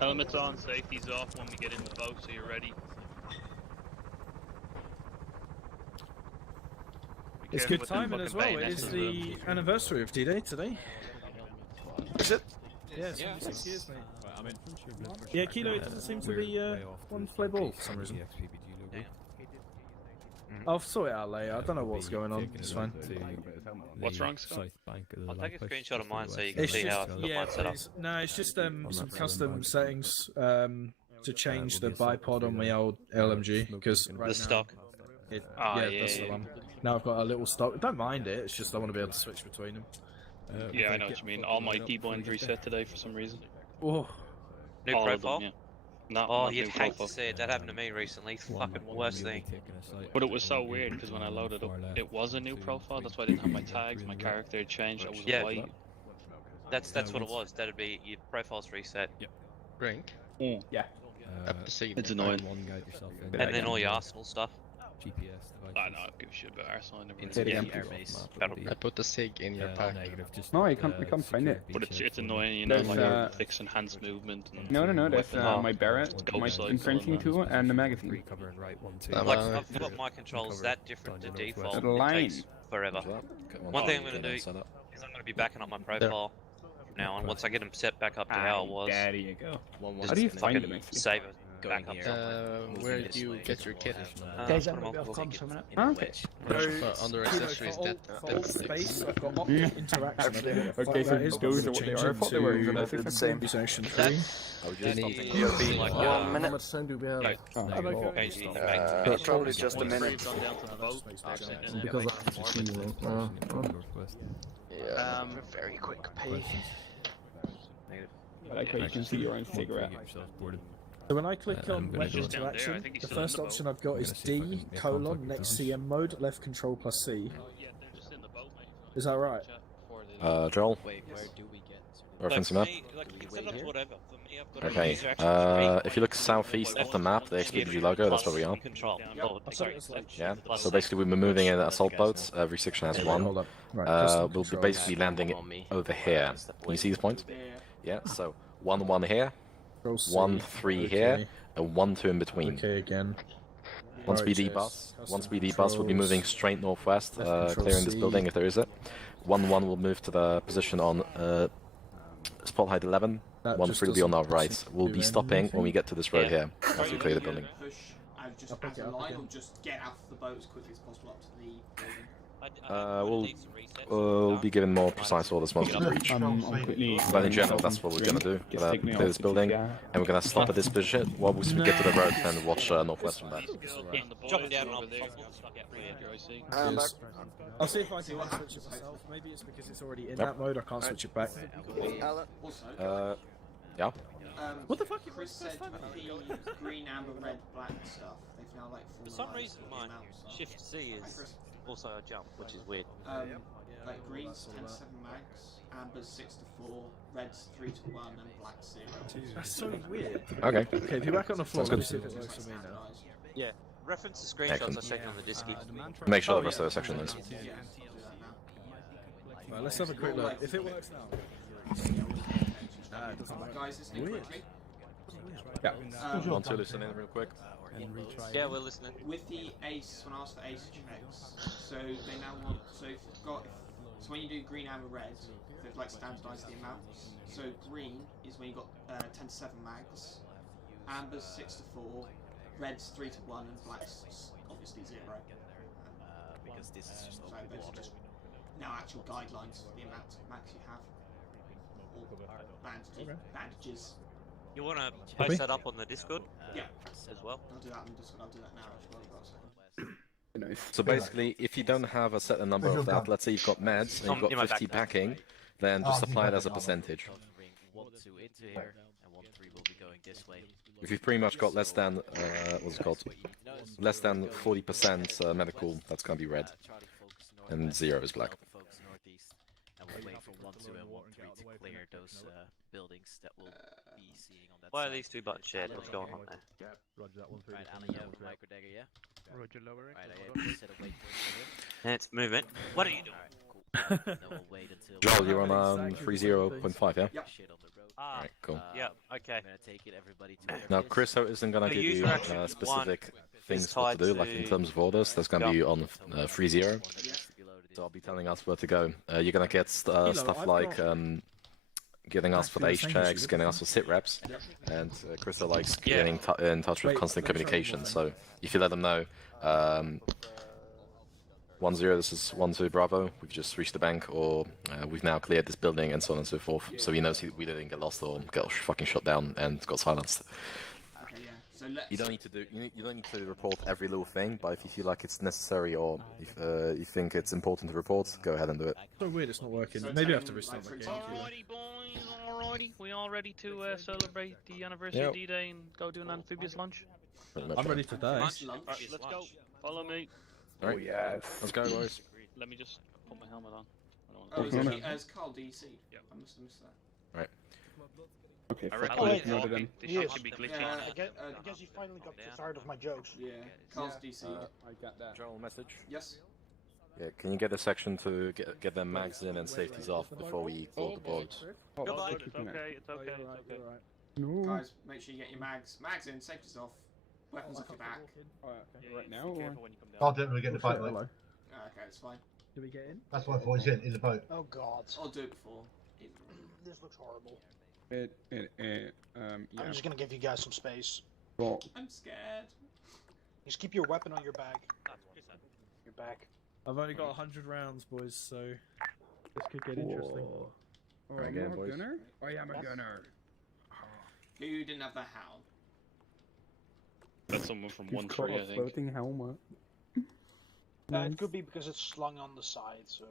Helmets on, safety's off when we get in the boat, so you're ready. Be It's careful good with them timing as fucking well. It bayonets is as the anniversary of D-Day today. Is it? Yeah, it's 6 years, mate. Right, I'm in. Yeah, Kilo doesn't seem to be wanting to play ball for some reason. I'll sort it out later. I don't know what's going on. It's fine. What's wrong, Scott? South bank of the I'll take a lighthouse. screenshot of mine so you can It's see how just I've got mine set up. it's just some custom settings to change the bipod on my old LMG because right The stock. Now, yeah, that's the one. Now I've got a little stock. Don't mind it. It's just I want to be able to switch between them. Yeah, I know what you mean. All my keybinds reset today for some reason. Oh, New All of profile? them, yeah. Not, Oh, not you'd new hate profile. to see it. That happened to me recently. Fucking worst thing. But it was so weird because when I loaded up, it was a new profile. That's why I didn't have my tags. My character had changed. I was Yeah. white. That's what it was. That'd be your profile's reset. Yep. Drink. Yeah. Up the scene. It's annoying. And then all your Arsenal stuff. GPS I don't give a shit about Arsenal. I never It's really yeah, did. airbase. I put the SIG in your pack. No, you can't. We can't find it. But it's annoying, you know, There's, like fix enhanced movement. And No. That's weapon- my Barrett, my imprinting tool, and the magazine. Like, I've got my controls that different to default. The It line. takes forever. One thing I'm going to do is I'm going to be backing up my profile from now on. Once I get them set back up to how it was. There you go. Just How do you find fucking them, actually? save it back up. Where do you get your kit? Guys, put I'm 'em on off full comms ticket for a minute. in the Okay. wedge. Under Kilo, accessories, for all that space. I've got optic interaction. I don't know what the Okay, fuck so that is, but those I'm are what they gonna are. I change thought they it were to exactly the same. use action 3. You'll be like, One minute. probably just a minute. Because Very quick pay. I like how you can see your own cigarette. So when I click on gonna web do it. Just down there, I interaction, think he's the still in first the boat. option I've got is D : next CM mode, left control plus C. Yeah, they're just in the boat, mate. Is that right? Joel? Wait, where do we get? Reference Like, map? for me, like, you can set it up to whatever. For me, I've got a Okay, user action 3. if you look southeast of the map, the ExpBG logo, that's where we are. Control. Yeah, so basically we're moving in assault boats, every section has one. Hold up. Right, We'll be basically landing over here. Can you see this point? Yeah, so 1-1 here, Control C. 1-3 here, and 1-2 in between. Okay, again. One Right, speedy cheers. bus. Custom One speedy bus will be controls. moving straight northwest, Left control clearing this C. building if there is it. 1-1 will move to the position on spot height 11. That 1-3 just will be on our doesn't right. We'll do be stopping when we get to this road Yeah. here after we clear the building. Push as just I'll pick as it a up line, again. or just get out of the boat as quickly as possible up to the building. We'll be given more precise orders once we reach. But in general, that's what we're gonna do. Clear this building, and we're gonna stop at this shit while we get to the road and watch northwest from that. Drop it down and I'll I'll see if I can switch it myself. Maybe it's because it's already in that mode. I can't switch it back. Yeah. What the fuck? Chris said the green, amber, red, black stuff. They've now like For some reason, mine Shift C is also a jump, which is weird. Like green's 10 to 7 max, amber's 6 to 4, red's 3 to 1, and black's 0. That's so weird. Okay. Okay, if you're back on the floor, Sounds let me good. see if it works for me now. Yeah. Reference the screenshots I sent on the Discord. Make sure the rest of the section is. Right, let's have a quick look. If it works now. Guys, listening quickly. Yeah. Want to listen in real quick? Yeah, we're listening. With the ace, when I asked for ace checks, so they now want, so if you've got, so when you do green, amber, red, they've like standardised the amounts. So green is when you got 10 to 7 mags, amber's 6 to 4, red's 3 to 1, and black's obviously 0. Because this is just so those are just now actual guidelines for the amount of max you have. Or bandages. You want to post that up on the Discord? Yeah. As well? I'll do that on the Discord, I'll do that now as well. So basically, if you don't have a certain number of that, let's say you've got meds and you've got 50 packing, then just apply it as a percentage. If you've pretty much got less than, what's it called? Less than 40% medical, that's gonna be red. And 0 is black. And we'll wait for 1, 2, and 1, 3 to clear those buildings that we'll be seeing on that side. Why are these two buttons shared? What's going on there? Yeah, roger that 1, 3. Right, Alan, you have a micro dagger, yeah? Roger, lowering. Right, I have set a waypoint for you. It's movement. What are you doing? Alright, cool. Then we'll wait until... Joel, you're on 30.5, yeah? Yep. Ah, Alright, cool. Yeah, okay. I'm gonna take it, everybody to Now, Chris isn't gonna give you specific things what to do, like in terms of orders. That's gonna be on 3-0. So I'll be telling us where to go. You're gonna get stuff like getting us for the ace checks, getting us for sit reps, and Chris likes getting in touch with constant communication. So if you let them know, 1-0, this is 1-2 Bravo, we've just reached the bank, or we've now cleared this building, and so on and so forth. So he knows we didn't get lost or get fucking shot down and got silenced. Okay, yeah. So You don't need to do. You don't need to report every little thing, but if you feel like it's necessary or if you think it's important to report, go ahead and do it. So weird, it's not working. Maybe I have to restart my game. Alrighty, boys. Alrighty. We all ready to celebrate the anniversary of D-Day and go do an amphibious lunch? I'm ready to die. Alright, let's go. Follow me. Alright. Oh yes. Let's go, boys. Let me just put my helmet on. Oh, is Carl DC? Yeah. I must have missed that. Right. Okay, I reckon Yes. should be glitching. I guess you finally got tired of my jokes. Yeah. Carl's DC. I got that. Joel, message. Yes. Yeah, can you get a section to get them mags in and safeties off before we clear the boards? Goodbye. It's okay. It's okay. It's okay. No. Guys, make sure you get your mags in, safety's off, weapons off your back. Right now? Or? I'll do it when we get in the fight, mate. Okay, it's fine. Do we get in? That's what I thought he's in the boat. Oh god. I'll do it before. This looks horrible. Yeah. I'm just gonna give you guys some space. Well, I'm scared. Just keep your weapon on your bag. Your back. I've only got 100 rounds, boys, so this could get interesting. I'm a gunner? I am a gunner. Who didn't have the hound? That's someone from He's 1-3, got I a think. floating helmet. It could be because it's slung on the side, so...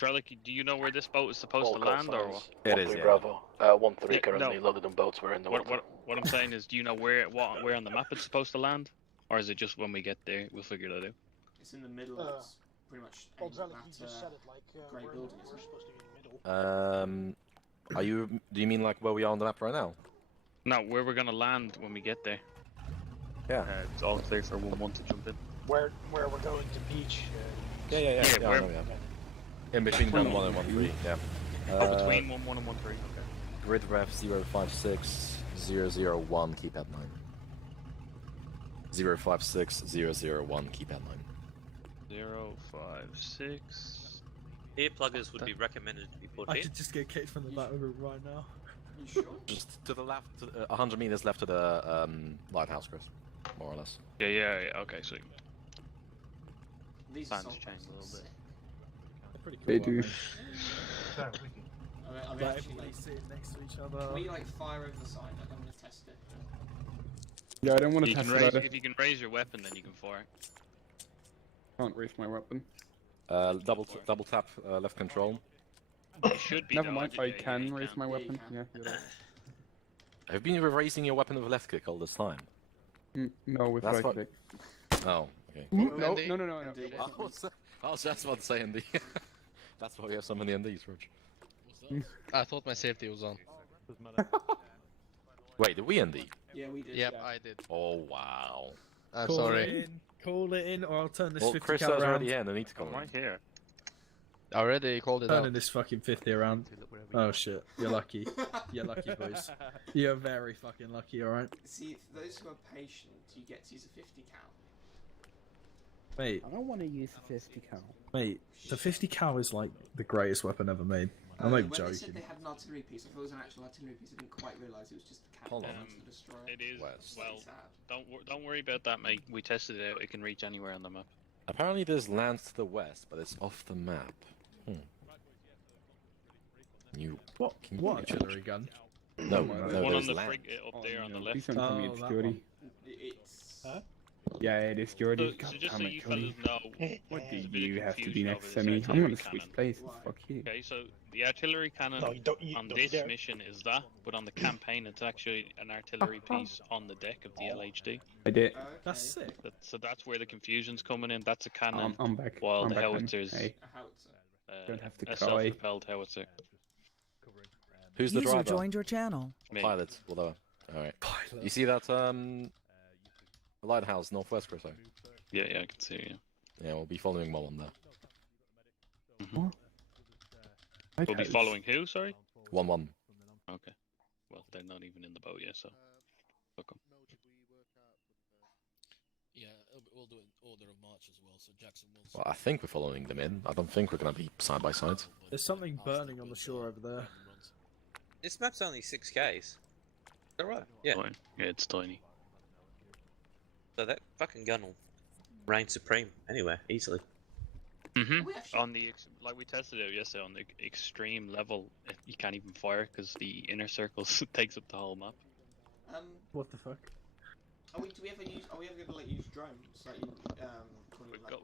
Trellick, do you know where this boat is supposed to land, or what? It is, yeah. Bravo. 1-3 currently no. loaded on boats. We're in the water. What I'm saying is, do you know where on the map it's supposed to land? Or is it just when we get there, we'll figure that out? It's in the middle, it's pretty much Well, aimed at you that, just said it like grey we're building, isn't supposed to be in the middle. Do you mean like where we are on the map right now? No, where we're gonna land when we get there. Yeah. It's all clear for 1-1 to jump in. Where we're going to beach. Yeah. Yeah, I know, yeah. In between 1-1 and 1-3, yeah. Between 1-1 and 1-3, okay. Grid ref 056001, keep at 9. 056001, keep at 9. 056. Earpluggers would be recommended to be put I in. could just get kicked from the battle room right now. You sure? Just to the left, 100 meters left of the lighthouse, Chris. More or less. Yeah, okay, so... These Fans assault change rifles a little are bit. They're pretty cool. They do. sick. I mean, Like, actually, everybody sitting next to each other. can we like fire over the side? I don't want to test it. Yeah, I don't want to You test can it raise, either. if you can raise your weapon, then you can fire. Can't raise my weapon. Double tap left control. It should be. Never though, mind, yeah, I can you raise my Yeah, you weapon. can. Yeah, you're right. Have you been raising your weapon with left click all this time? No, with That's right what- click. Oh, okay. No, no, Andy? no, no, no. Indeed. I was just about to say ND. That's why we have so many NDs, Rog. I thought my safety was on. Wait, did we ND? Yeah, we did. Yep, yeah. I did. Oh, wow. I'm Call sorry. It in, call it in, or I'll turn this Well, 50 Chris cal is around. already here, and I need to call I'm him. right here. I already called it Turning out. this fucking 50 around. Oh shit, you're lucky. You're lucky, boys. You're very fucking lucky, alright? See, for those who are patient, you get to use a 50 cal. Mate, I don't want to use a 50 cal. mate, the 50 cal is like the greatest weapon ever made. I'm not When they said joking. they had an artillery piece, I thought it was an actual artillery piece. I didn't quite realise it was just a Hold cannon on. to destroy It is. West. Well, sad. don't worry about that, mate. We tested it out. It can reach anywhere on the map. Apparently there's land to the west, but it's off the map. You... What Can you artillery gun? No, The no, one on there's the land. frigate up there on the Please left. don't tell me it's Oh, that security. one. It's... Yeah, it is security. So just so God damn you it, Tony. fellas know, What there's a do bit of you have to be confusion next over to this me? I'm artillery gonna switch cannon. places. Fuck you. Okay, so the artillery cannon No, you don't. You on don't this dare. mission is that, but on the campaign it's actually an artillery piece on the deck of the LHD. I did. That's sick. So that's where the confusion's coming in. That's a cannon, I'm back. while I'm the back home. howither's Hey, A howitzer. don't have to a cry. self-propelled howitzer. Who's the User driver? joined your channel. Me. Pilot. Although, alright. You see that lighthouse northwest, Chris? Yeah, I can see you. Yeah, we'll be following one on there. We'll be following who? Sorry. 1-1. Okay. Well, they're not even in the boat yet, so fuck 'em. Yeah, we'll do an order of march as well. So Jackson will. Well, I think we're following them in. I don't think we're gonna be side by side. There's something burning on the shore over there. This map's only 6Ks. Is that right? Yeah. Fine. Yeah, it's tiny. So that fucking gun will reign supreme anywhere, easily. On the like we tested it out yesterday on the extreme level, you can't even fire because the inner circles takes up the whole map. What the fuck? Are we ever going to let you use drones? Like,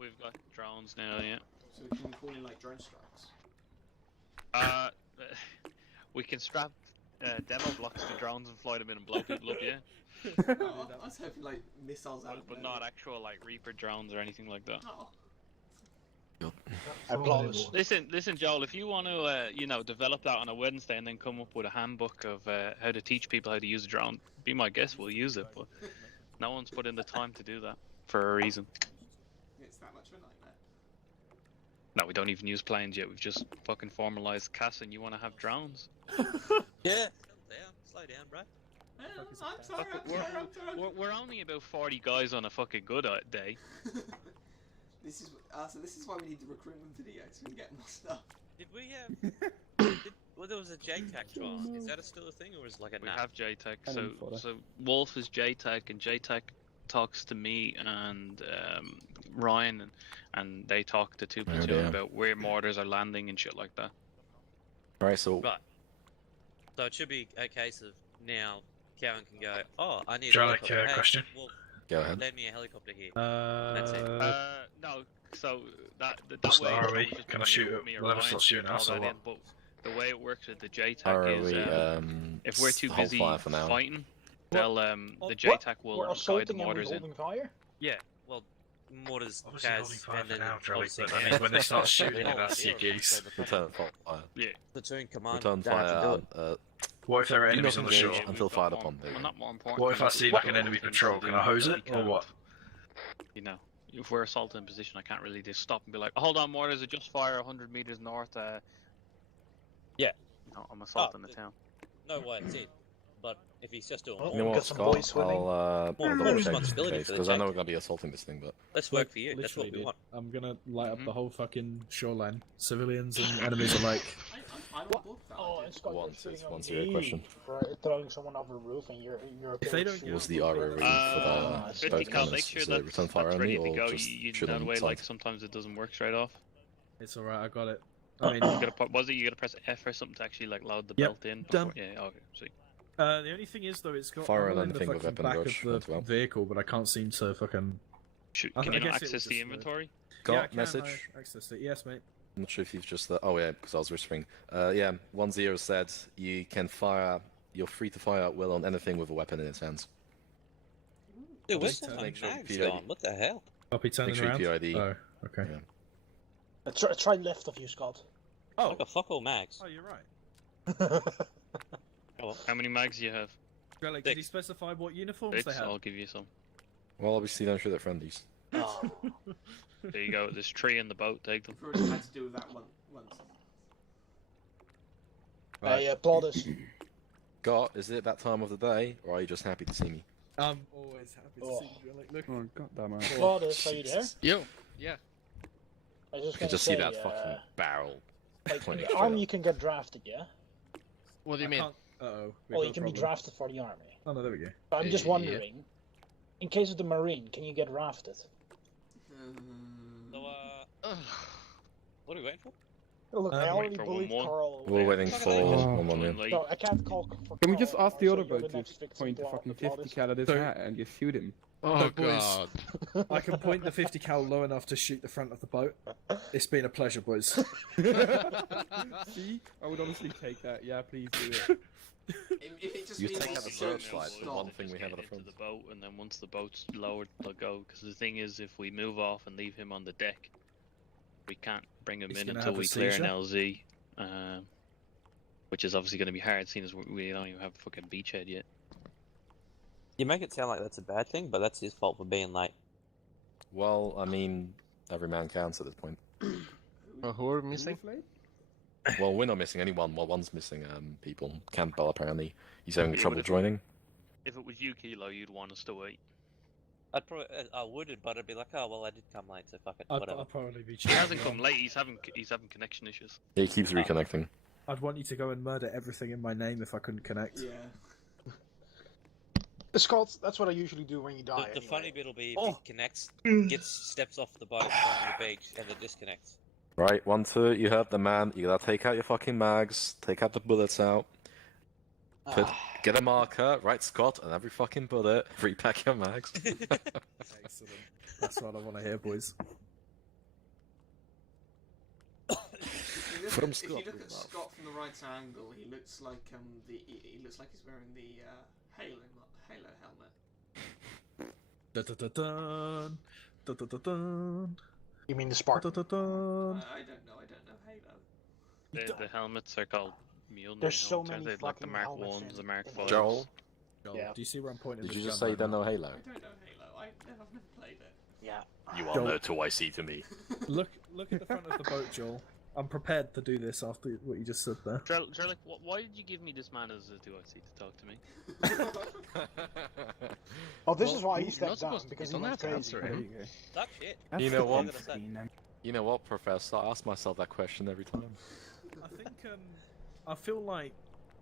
We've got drones now, yeah. So we can call in like drone strikes. We can strap demo blocks to drones and fly them in and blow people up, yeah. Oh, I was hoping like missiles out. But not actual like Reaper drones or anything like that. Oh. Applause. Listen, Joel. If you want to, develop that on a Wednesday and then come up with a handbook of how to teach people how to use a drone, be my guest. We'll use it, but no one's put in the time to do that for a reason. It's that much of a nightmare. No, we don't even use planes yet. We've just fucking formalized CAS, and you want to have drones? Yeah. Slow down, bro. I'm sorry. We're only about 40 guys on a fucking good day. This is why we need the recruitment video so we can get more stuff. Did we have? Well, there was a JTAC trial. Is that still a thing, or is it like a? We have JTAC. So Wolf is JTAC, and JTAC talks to me and Ryan, and they talk to 2 platoon about where mortars are landing and shit like that. Alright, so Right. So it should be a case of now. Cowan can go. Oh, I need. Shall a I ask a question? Wolf, go ahead. lend me a helicopter here. That's it. No. So that What's way. the it's ROE? not just Can I me shoot or it? me or We'll have Ryan to shoot and now, all so that what? in, but the way it works with the JTAC ROE, is if we're too hold busy fire for now. fighting, they'll the JTAC will We're guide the assaulting and we're mortars in. holding fire? Yeah. Well, mortars, Obviously holding CAS, fire and for then now, Joey, obviously but I mean, when they start shooting Oh, at us, you yeah, geese. so the Return fire. Yeah. platoon command. Return don't have to do fire. it. What if there are enemies on the engage shore? until fired upon. Well, not more important. What if I see like an enemy patrol? Can I hose it, or what? If we're assaulting in position, I can't really just stop and be like, hold on, mortars, just fire 100 meters north. Yeah. No, I'm assaulting the town. No way, it's it. But if he's just doing You know what, Scott? I'll More double check just in responsibility case, for the because I know JTAC. we're gonna be assaulting this thing, but Let's work for you. That's what Literally, we want. I'm gonna light up the whole fucking shoreline. Civilians and enemies alike. I'm on board with that. Oh, idea. and Scott, Once, you're it's shooting on once your me question. for throwing someone off a roof, and you're If they don't Was the ROE for the 50 boat cal, make cannons? sure Is it that's, return fire that's only, ready to or go. just You shoot know the them way, like, side? sometimes it doesn't work straight off. It's alright, I got it. I mean, You gotta press F or something to actually, like, load the Yep, belt in? done. Before, yeah, okay, see. the only thing is though, it's got Fire ammo on in the anything with fucking weapon back rush, of onto the that. vehicle, but I can't seem to fucking. Shoot, I can you guess not it will access the just inventory? Got Yeah, I can, message? I accessed it. Yes, mate. I'm not sure if you've just... oh yeah, because I was whispering. Yeah, 1-0 said you can fire... You're free to fire at will on anything with a weapon in its hands. Dude, where's Just all my make sure mags PID gone? What the hell? Copy, turning Make sure you around. PID. Oh, okay. Yeah. Try left of you, Scott. Oh, I got fuck all mags. oh, you're right. Oh, well. How many mags do you have? Well, like, did he specify what uniforms Six, they have? I'll give you some. Well, obviously don't shoot at friendlies. Oh. There you go, there's 3 in the boat, take them. We've already had to do with that one once. Hey, Plautus. Got, is it that time of the day, or are you just happy to see me? I'm always happy to see you. Like, look. Oh, goddamn it. Plautus, are you there? Yo, yeah. I was just You can gonna just say, see that fucking barrel. Like, in pointing the straight army up. you can get drafted, yeah? What do you mean? Uh-oh. Well, you can be drafted for the army. Oh, no, there we go. But I'm just Yeah. wondering, in case of the marine, can you get drafted? So, what are we waiting for? Oh, look, I already for bullied 1-1. Carl. We're waiting for one more man. No, I can't call for Can we just Carl, ask the so other you're boat to next victim point the to fucking Plautus. 50 cal at his So- hat and just shoot him? Oh Look, boys. god. I can point the 50 cal low enough to shoot the front of the boat. It's been a pleasure, boys. See? I would honestly take that. Yeah, please do it. If it just You means take it's out the so searchlight, the stop. one thing we Just have get at the into front. the boat, and then once the boat's lowered, they'll go. Because the thing is, if we move off and leave him on the deck, we can't bring him He's in gonna until have a we clear an seizure? LZ. Which is obviously going to be hard, seeing as we don't even have a fucking beachhead yet. You make it sound like that's a bad thing, but that's his fault for being late. Well, I mean, every man counts at this point. Who are we missing? Well, we're not missing anyone. Well, one's missing people. Campbell, apparently. He's having Yeah, trouble but if- joining. If it was you, Kilo, you'd want us to wait. I would, but I'd be like, oh well, I did come late, so fuck it, I'd whatever. probably be He cheating. hasn't come late. He's having connection issues. Yeah, he keeps reconnecting. I'd want you to go and murder everything in my name if I couldn't connect. Yeah. Scott, that's what I usually do when you die. The funny bit will be if Oh. he connects, gets steps off the boat onto the beach, and then disconnects. Right, 1, 2, you heard the man. You gotta take out your fucking mags, take out the bullets out. Get a marker, write Scott on every fucking bullet, repack your mags. Excellent. That's what I want to hear, boys. If From you Scott, look we at love. Scott from the right angle, he looks like he looks like he's wearing the Halo helmet. Dun-dun-dun-dun. Dun-dun-dun-dun. You mean the Spartan? Dun-dun-dun. I don't know Halo. The helmets are called Mjolnir There's so helmets, aren't many they? Like the fucking Mark helmets 1s, in- the Mark in 5s. Joel, Joel, Yeah. do you see where I'm pointing? did this you just gun say you right don't now? know Halo? I don't know Halo. I've never played it. Yeah. You are Joel. no 2IC to me. Look at the front of the boat, Joel. I'm prepared to do this after what you just said there. Sherlock, why did you give me this man as a 2IC to talk to me? Oh, this Well, is why you're he not stepped down, supposed to- because you he don't went have to crazy. answer him. That shit. You know what? What am I gonna say? You know what, Professor? I ask myself that question every time. I think I feel like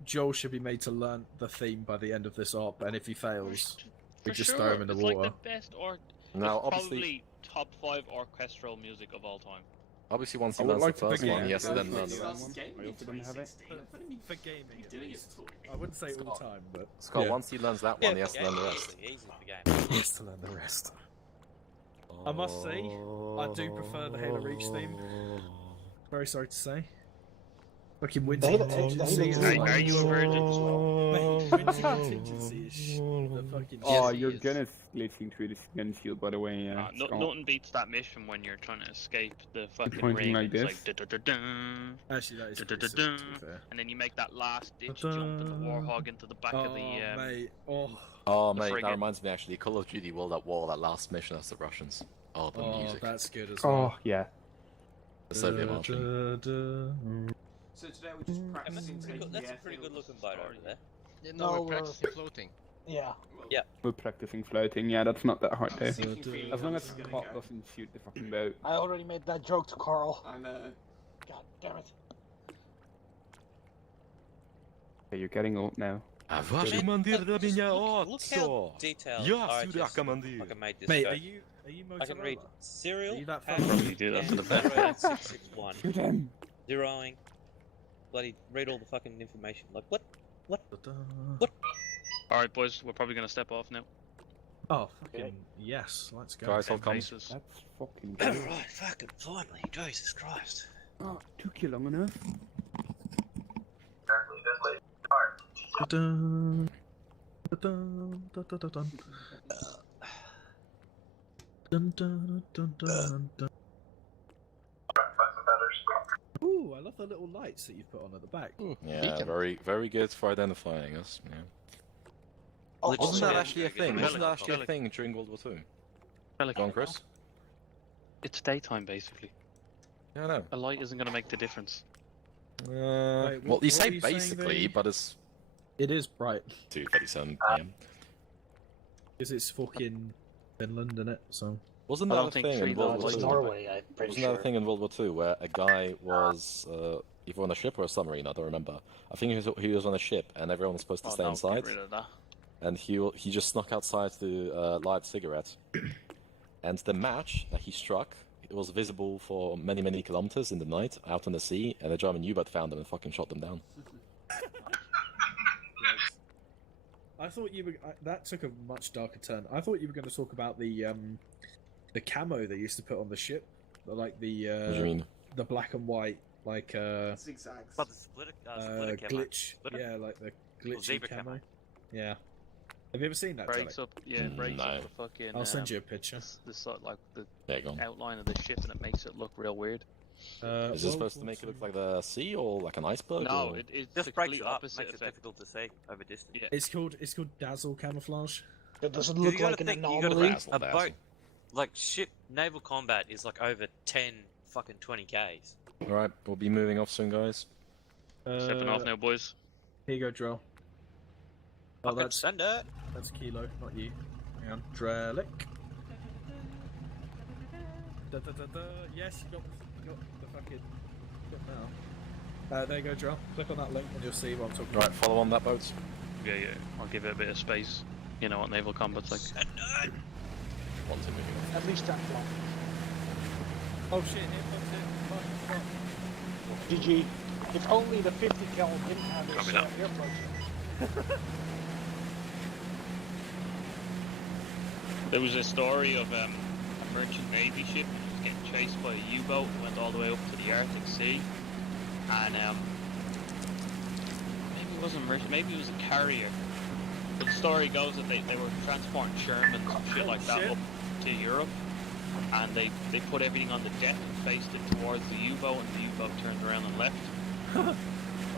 Joel should be made to learn the theme by the end of this op, and if he fails, we For just sure, throw him in the it's water. like the best Now, it's obviously, probably top 5 orchestral music of all time. obviously, once he I would learns like the to first think one, yeah, he has to yeah, then yeah, learn yeah. the I rest. also don't have it. For gaming, at doing it least. for I wouldn't say all the time, but Scott, yeah. once he learns that one, he has to learn the rest. Easy for game. He has to learn the rest. I must say, I do prefer the Halo Reach theme. Very sorry to say. Fucking winter The Halo- contingency is the Halo- like... Are you a virgin? Mate, winter contingency is the fucking Oh, Yes, he your is. gun is glitching through the skin shield, by the way. Scott. Nothing beats that mission when you're trying to escape the fucking pointing ring. like It's this? like da-da-da-dun, Actually, that is pretty sick, da-da-da-dun, to be fair. and then you make that last ditch jump in the Warhog into the back of the. mate. Oh, Oh, The mate, that frigate. reminds me actually, Call of Duty World at War, that last mission as the Russians. Oh, the music. that's good as well. Oh, yeah. The Soviet marching. So today we're just practicing taking That's the a pretty good airfield looking boat over there. Yeah, No, no, we're practicing floating. Yeah. We're practicing floating. Yeah, that's not that hard, though. Sinking feeling As long how as this is gonna Scott go. doesn't shoot the fucking boat. I already made that joke to Carl. I know. God damn it. Okay, you're getting up now. Ваш командир до меня Look how detailed Я RHS сюда командир. fucking made this Mate, go. are you I can read Motorola? serial, Are you that hash, fast? Probably do that for the best. 08661. Shoot him. Zeroing. Bloody read all the fucking information. Like, what? Alright, boys, we're probably gonna step off now. Oh, fucking yes, let's go. Guys, I'll come. Faces. That's fucking good. Right, fucking finally. Jesus Christ. Oh, took you long enough. Da-dun, da-dun, da-da-da-dun. Dun, dun, dun, dun, dun. Ooh, I love the little lights that you put on at the back. Yeah, very good for identifying us. Yeah. Oh, Wasn't that yeah, actually a thing? Wasn't that actually a thing during World War II? Go on, Chris. It's daytime, basically. Yeah, I know. A light isn't gonna make the difference. Well, you what say are you saying, basically, Dave? but it's It is bright 2:37 p.m. because it's fucking Finland, isn't it? So Wasn't I that don't a think thing in three World dogs War It's II? Norway, I'm pretty Wasn't sure. that a thing in World War II where a guy was either on a ship or a submarine? I don't remember. I think he was on a ship, and everyone was supposed to stay no, inside. get rid of that. And he just snuck outside to light a cigarette. And the match that he struck, it was visible for many kilometers in the night out on the sea, and a German U-boat found them and fucking shot them down. I thought you were. That took a much darker turn. I thought you were going to talk about the camo they used to put on the ship, like the What do you mean? the black and white, like Zigzags. But the splitter camo. glitch. Splitter? Yeah, like the glitchy zebra camo. camo. Yeah. Have you ever seen that? Breaks Jelly? up, yeah, it breaks No. up the fucking. I'll send you a picture. This sort of like the There you go. outline of the ship, and it makes it look real weird. Is this supposed to make it look like the sea or like an iceberg? No, or... it's Just the breaks complete it up, opposite makes it effect. difficult to see over distance. Yeah. It's called dazzle camouflage. It doesn't You look gotta like an think, you anomaly. gotta think, a boat, like ship, naval combat is like over 10 fucking 20 Ks. Alright, we'll be moving off soon, guys. Stepping off now, boys. Here you go, Drill. Oh, Fucking send it. that's Kilo, not you. Hang on, Drelic. Yes, you got the fucking shit now. There you go, Drill. Click on that link and you'll see what I'm talking Right, about. follow on that boat. Yeah. I'll give it a bit of space. You know what naval combat's like. Send it. One, two, moving on. At least 10 kilometers. Oh shit, here comes it. GG. If only the 50 cal didn't have his Copy that. earplugs. There was a story of a merchant navy ship getting chased by a U-boat, went all the way up to the Arctic Sea, and maybe it wasn't a merchant, maybe it was a carrier. But the story goes that they were transporting Shermans and shit like that up to Europe, and they put everything on the deck and faced it towards the U-boat, and the U-boat turned around and left.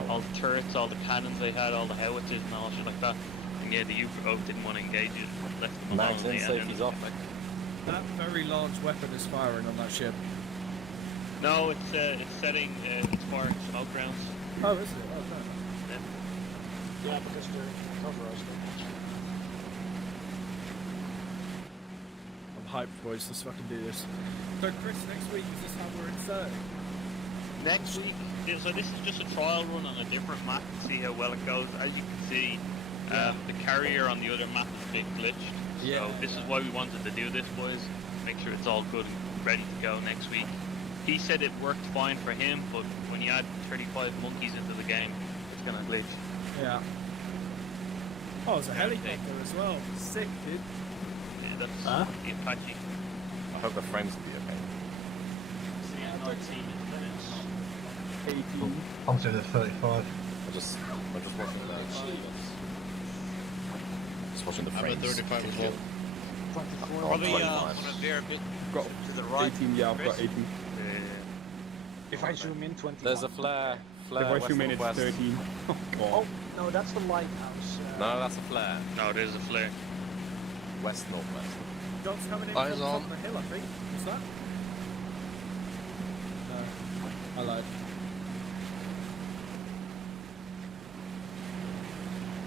All the turrets, all the cannons they had, all the howitzers and all shit like that. And yeah, the U-boat didn't want to engage it, left them alone. Mags in, safety's off. That very large weapon is firing on that ship. No, it's setting, it's firing smoke rounds. Oh, is it? Oh, no. Yeah, because they're in cover us. I'm hyped, boys. Let's fucking do this. So, Chris, next week is this how we're inserting? Next week, so this is just a trial run on a different map to see how well it goes. As you can see, the carrier on the other map is a bit glitched. Yeah. So this is why we wanted to do this, boys. Make sure it's all good and ready to go next week. He said it worked fine for him, but when you add 35 monkeys into the game, it's gonna glitch. Yeah. Oh, it's a helicopter as well. Sick, dude. Yeah, that's the Apache. I hope the frames will be okay. So yeah, 19 minutes. 18. I'm doing the 35. I'm just watching the I'm frames. at 35 as well. 24. Probably 25. want to veer a bit Got to the right. 18, yeah, I've got 18. If I zoom in, 21. There's a flare. If I west zoom in, of it's west. 13. Oh, no, that's the lighthouse. No, that's a flare. No, there's a flare. West northwest. John's coming in Eyes from the on. top of the hill, I think. What's that? No. I lied.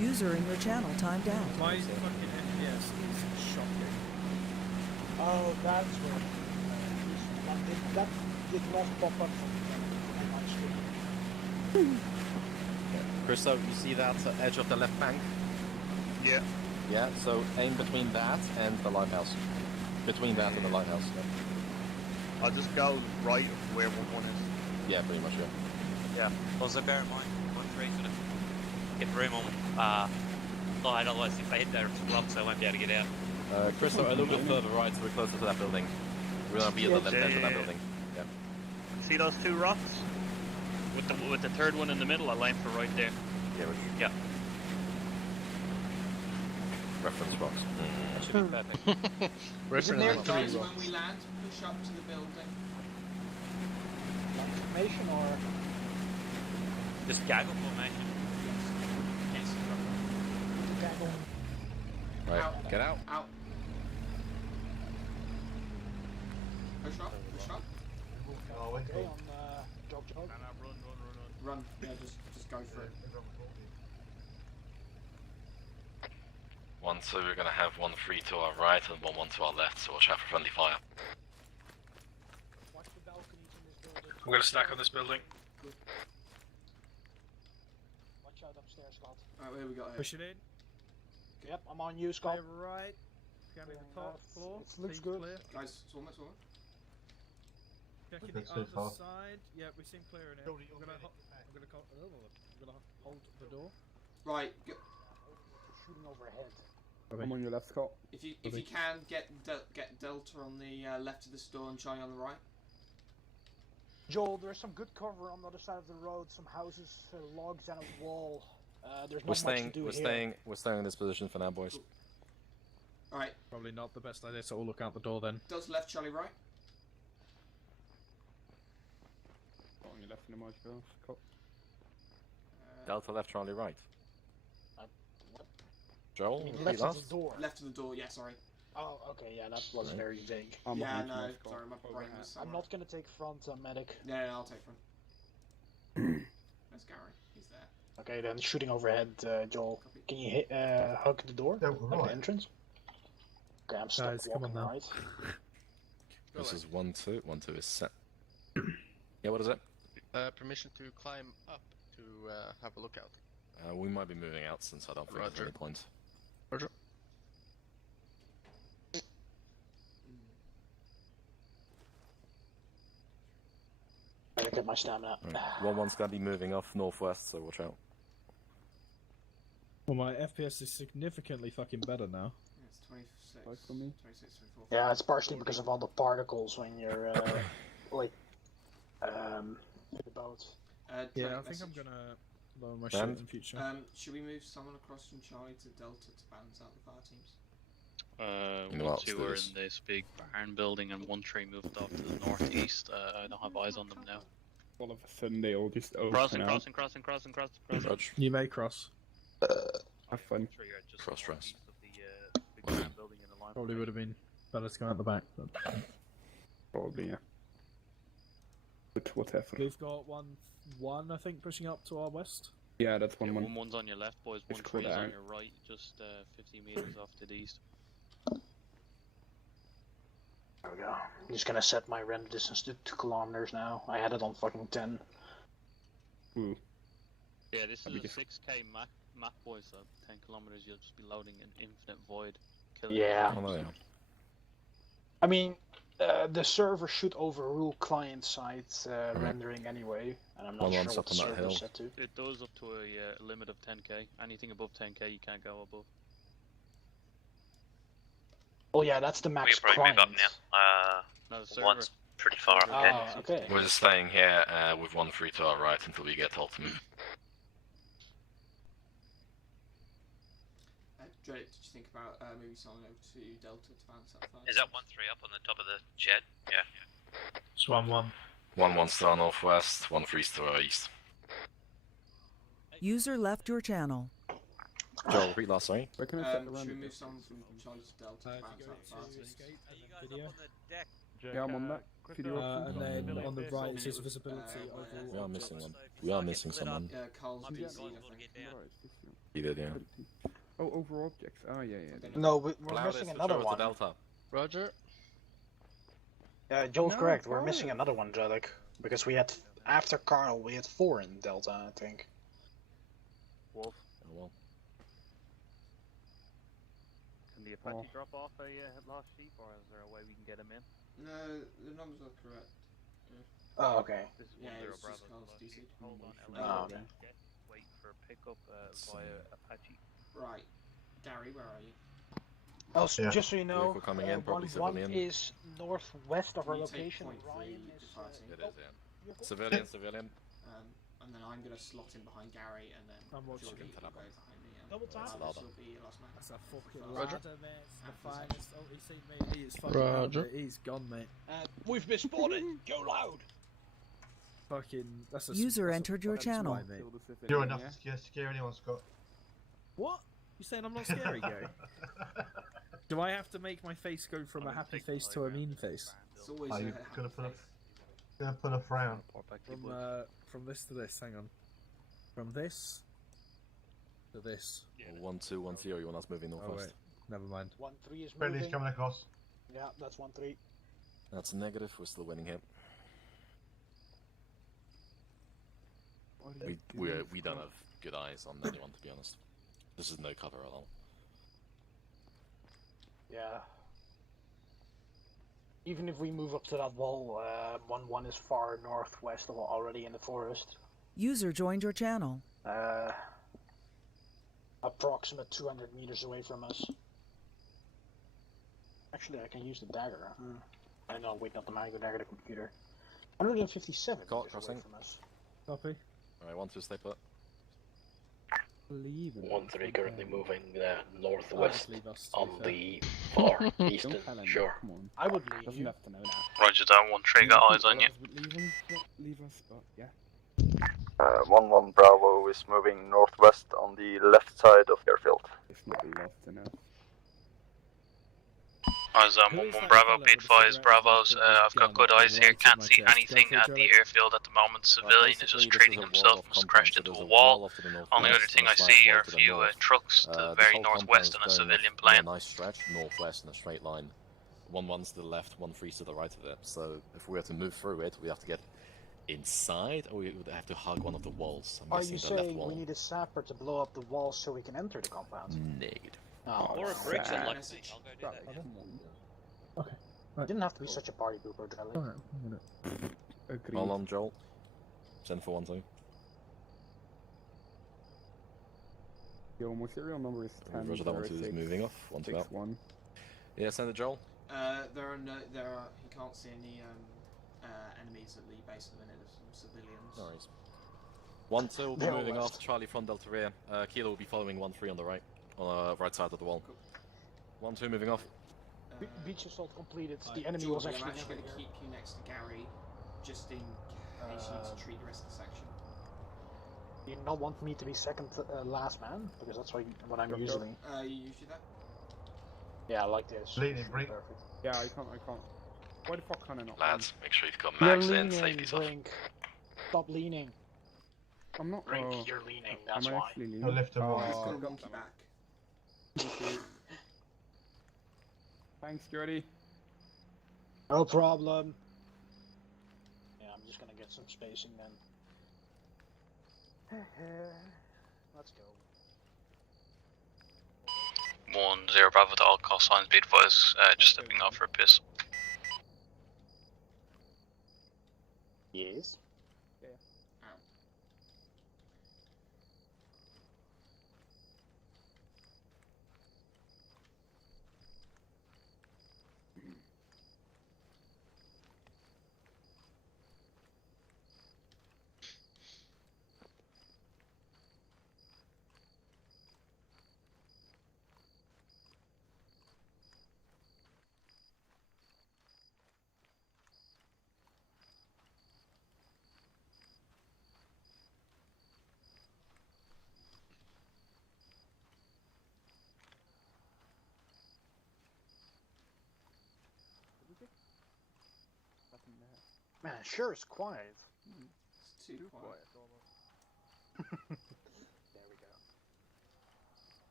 User in your channel timed out. My fucking FPS is shocking. Oh, that's what. That did not pop up on my screen. Christo, you see that edge of the left bank? Yeah. Yeah, so aim between that and the lighthouse. Between that and the lighthouse. Yeah, I'll just go right of where 1-1 is. yeah pretty much, yeah. Yeah. Also bear in mind, 1-3 sort of hit room on. Otherwise if I hit there it's blocked, so I won't be able to get out. Christo, a little bit further right, so we're closer to that building. We're gonna be at the left edge of that building. Yeah. See those two rocks? With the third one in the middle, I'll aim for right there. Yeah, Yeah. reference box. That should be perfect. Is it there, guys, when we land, push up to the building? Information or? Just gaggle formation. Yes. Gaggle. Right, Out. get out. Out. Push up, push up. Okay, on jog. Run, yeah, just go for it. 1-2, we're gonna have 1-3 to our right and 1-1 to our left, so watch out for friendly fire. Watch the balconies in this building. I'm gonna stack on this building. Watch out upstairs, Scott. Alright, what have we got here? Push it in. Yep, I'm on you, Scott. Clear right. Scanning the top floor. It looks Seems good. Clear. Guys, swim it. Checking That's the so other far. side. Yeah, we seem clear in here. I'm gonna hold the door. Right, Shooting overhead. I'm on your left, Scott. if you can, get Delta on the left of this door and Charlie on the right. Joel, there's some good cover on the other side of the road. Some houses, logs, and a wall. There's We're not staying, much to do we're here. staying, we're staying in this position for now, boys. Alright, Probably not the best idea, so we'll look out the door then. Delta left, Charlie right. On your left in the march, Bill. Scott. Delta left, Charlie right. What? Joel, You mean repeat left of last? the door. Left of the door, yeah, sorry. Oh, okay, yeah, that was very vague. I'm Yeah, behind you, no, Scott. sorry, my brain was I'm not gonna take front, medic. Yeah, I'll take front. There's Gary, he's there. Okay, then shooting overhead, Joel. Can you hit, hug the door? No, Like right. the entrance? Okay, I'm stuck Guys, come on walking now. right. This is 1-2, 1-2 is set. Yeah, what is it? Permission to climb up to have a lookout. We might be moving out since I don't think there's Roger. any point. Roger. Better get my stamina. Right. 1-1's gonna be moving off northwest, so watch out. Well, my FPS is significantly fucking better now. Yeah, it's 26, Right for me. 26, 24. Yeah, it's partially because of all the particles when you're, like, in the boat. Yeah, Drake I think I'm message. gonna lower my Ben? shit in future. Should we move someone across from Charlie to Delta to balance out the fire teams? You know 1-2 are upstairs. in this big barn building, and 1-3 moved off to the northeast. I don't have eyes on them now. All of a sudden they all just open Crossing. Roger. You may cross. Have fun. Cross dress. East of the big barn building in the line. Probably would have been better to go out the back. But Probably, yeah. But whatever. we've got one, I think, pushing up to our west. Yeah, that's 1-1. 1-1's on your left, boys. It's 1-3 called is on Aaron. your right, just 50 meters off to the east. There we go. I'm just gonna set my render distance to 2 kilometers now. I had it on fucking 10. Ooh. Yeah, this is That'd a be just- 6k map, boys. So 10 kilometers, you'll just be loading an infinite void. Killing Yeah. Oh, no, yeah. I mean, the server should overrule client-side rendering anyway, and I'm not Well, sure one's what up the on that server hill. is set to. It does up to a limit of 10k. Anything above 10k, you can't go above. Oh yeah, that's the We max can probably client. move up now. No, the server. One's pretty far ahead. Oh, okay. We're just staying here with 1-3 to our right until we get told to move. Drake, did you think about moving someone over to Delta to balance out the fire? Is that 1-3 up on the top of the jet? Yeah. It's 1-1. 1-1's to our northwest, 1-3's to our east. User left your channel. Joel, repeat last, sorry. Where can I set the Should we render? move someone from Charlie to Delta to balance out the fire teams? Video. Yeah, I'm on that. Video And option. then on the right it says visibility overall. We are missing one. We are missing someone. Yeah, Carl's BC, I think. He did, yeah. Oh, over objects. Oh, yeah, yeah. No, we're Loudest, missing show another us one. the Delta. Roger. Joel's No, correct. We're Carl. missing another one, Jadek, because we had after Carl we had 4 in Delta, I think. Wolf. Oh well. Can the Apache drop off a lost sheep, or is there a way we can get him in? No, the numbers are correct. Oh, okay. This is Yeah, 10 it's just Bravo. Carl's DC. Hold on, Oh, okay. wait for pickup via Apache. Right. Gary, where are you? Also, just so you know, Vehicle coming in, probably 1-1 civilian. is northwest of Can our you take location. point three Ryan is. departing? It is, yeah. Civilian, civilian. And then I'm gonna slot in behind Gary, and then I'm watching. Jordy will go behind me. Double tap. This will be your last man. That's a fucking Roger. ladder, mate. It's the finest OTC, mate. He is fucking Roger. out, mate. He's gone, mate. We've been spotted. Go loud. Fucking. That's a. User that's a entered your fucking channel. spy, mate. You're enough to scare anyone, Scott. What? You saying I'm not scary, Gary? Do I have to make my face go from a happy face to a mean face? It's always Are you a gonna put a frown? From this to this. Hang on. From this to this. 1-2, 1-0. You want us moving Oh northwest? wait, never mind. 1-3 is Friendly's moving. coming across. Yeah, that's 1-3. That's a negative. We're still winning here. We don't have good eyes on anyone, to be honest. This is no cover at all. Yeah. Even if we move up to that wall, 1-1 is far northwest of already in the forest. User joined your channel. Approximate 200 meters away from us. Actually, I can use the dagger. I know, wait, not the mag, the dagger, the computer. 157 meters Crossing. away from us. Copy. Alright, 1-2, stay put. 1-3 currently moving northwest leave us, on to the far eastern shore. I would leave Doesn't you. have to know that. Roger that, 1-3 got eyes on you. Leave us, but yeah. 1-1 Bravo is moving northwest on the left side of the airfield. It's not left enough. Eyes on 1-1 Bravo, be advised, Bravos. I've got good eyes here, can't see anything at the airfield at the moment. Civilian is just treating himself, must have crashed into a wall. Only other thing I see are a few trucks to the very northwest and a civilian plane. A nice stretch, northwest in a straight line. 1-1's to the left, 1-3's to the right of it. So if we were to move through it, we have to get inside, or we would have to hug one of the walls. I'm Are guessing you the left saying wall. we need a sapper to blow up the wall so we can enter the compound? Negative. Oh, Or a bricks and sad. lucky. I'll go do that. Okay. You didn't have to be such a party pooper, Drilly. Alright, I'm gonna. Agreed. Hold on, Joel. Send for 1-2. Yo, my serial number is 10. Roger that, 1-2 is moving off. 1-2 out. 1. Yeah, send it, Joel. There are he can't see any enemies at the base at the minute. There's some civilians. No worries. 1-2 will be They're moving west. off. Charlie front Delta rear. Kilo will be following 1-3 on the right, on the right side of the wall. 1-2 moving off. Beach assault completed. Like, The enemy Jordy, was I'm actually actually never going to here. keep you next to Gary, just in case you need to treat the rest of the section. Do you not want me to be second last man? Because that's what I'm usually. You usually that? Yeah, I like this. Leaning, Brink. Perfect. Yeah, I can't. Why the fuck can I not? Lads, make sure you've got You're mags in, leaning, safety's off. Brink. Stop leaning. I'm not. Brink, you're leaning, that's am I why. actually leaning? Go left and Oh, right. He's got a monkey back. Thanks, Jordy. No problem. Yeah, I'm just gonna get some spacing then. Let's go. 1-0 Bravo to all call signs, be advised, just stepping off for a piss. Yes. Man, sure is quiet. It's too quiet. There we go.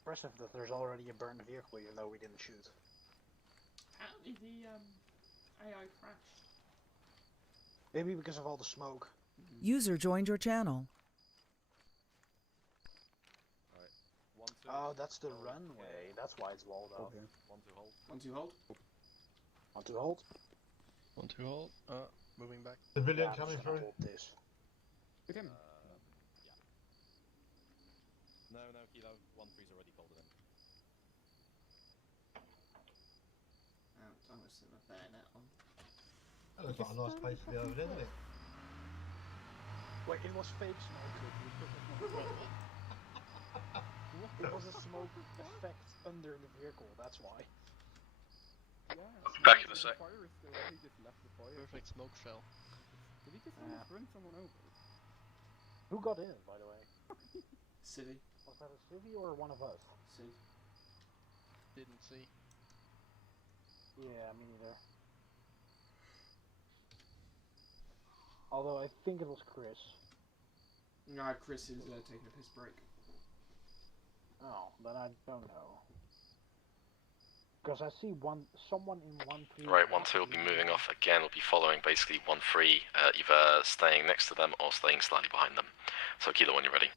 Impressive that there's already a burned vehicle even though we didn't shoot. Apparently the AI crashed. Maybe because of all the smoke. User joined your channel. Oh, that's the runway. That's why it's walled off. One to hold. 1-2 hold. 1-2 hold. 1-2 hold. Moving back. Civilian I'm coming just gonna through. hold this. Hit him. No, Kilo. 1-3's already folded in. I'm gonna set my bayonet on. That looks like a nice place to be over, doesn't it? Wait, it was fake smoke. It was a smoke effect under the vehicle, that's why. Back in a sec. Perfect smoke shell. Did he just almost run someone over? Who got in, by the way? Civvy. Was that a civvy or one of us? Civ. Didn't see. Yeah, me neither. Although I think it was Chris. No, Chris is taking a piss break. Oh, then I don't know. Because I see someone in 1-3. Right, 1-2 will be moving off again. Will be following basically 1-3, either staying next to them or staying slightly behind them. So Kilo, when you're ready.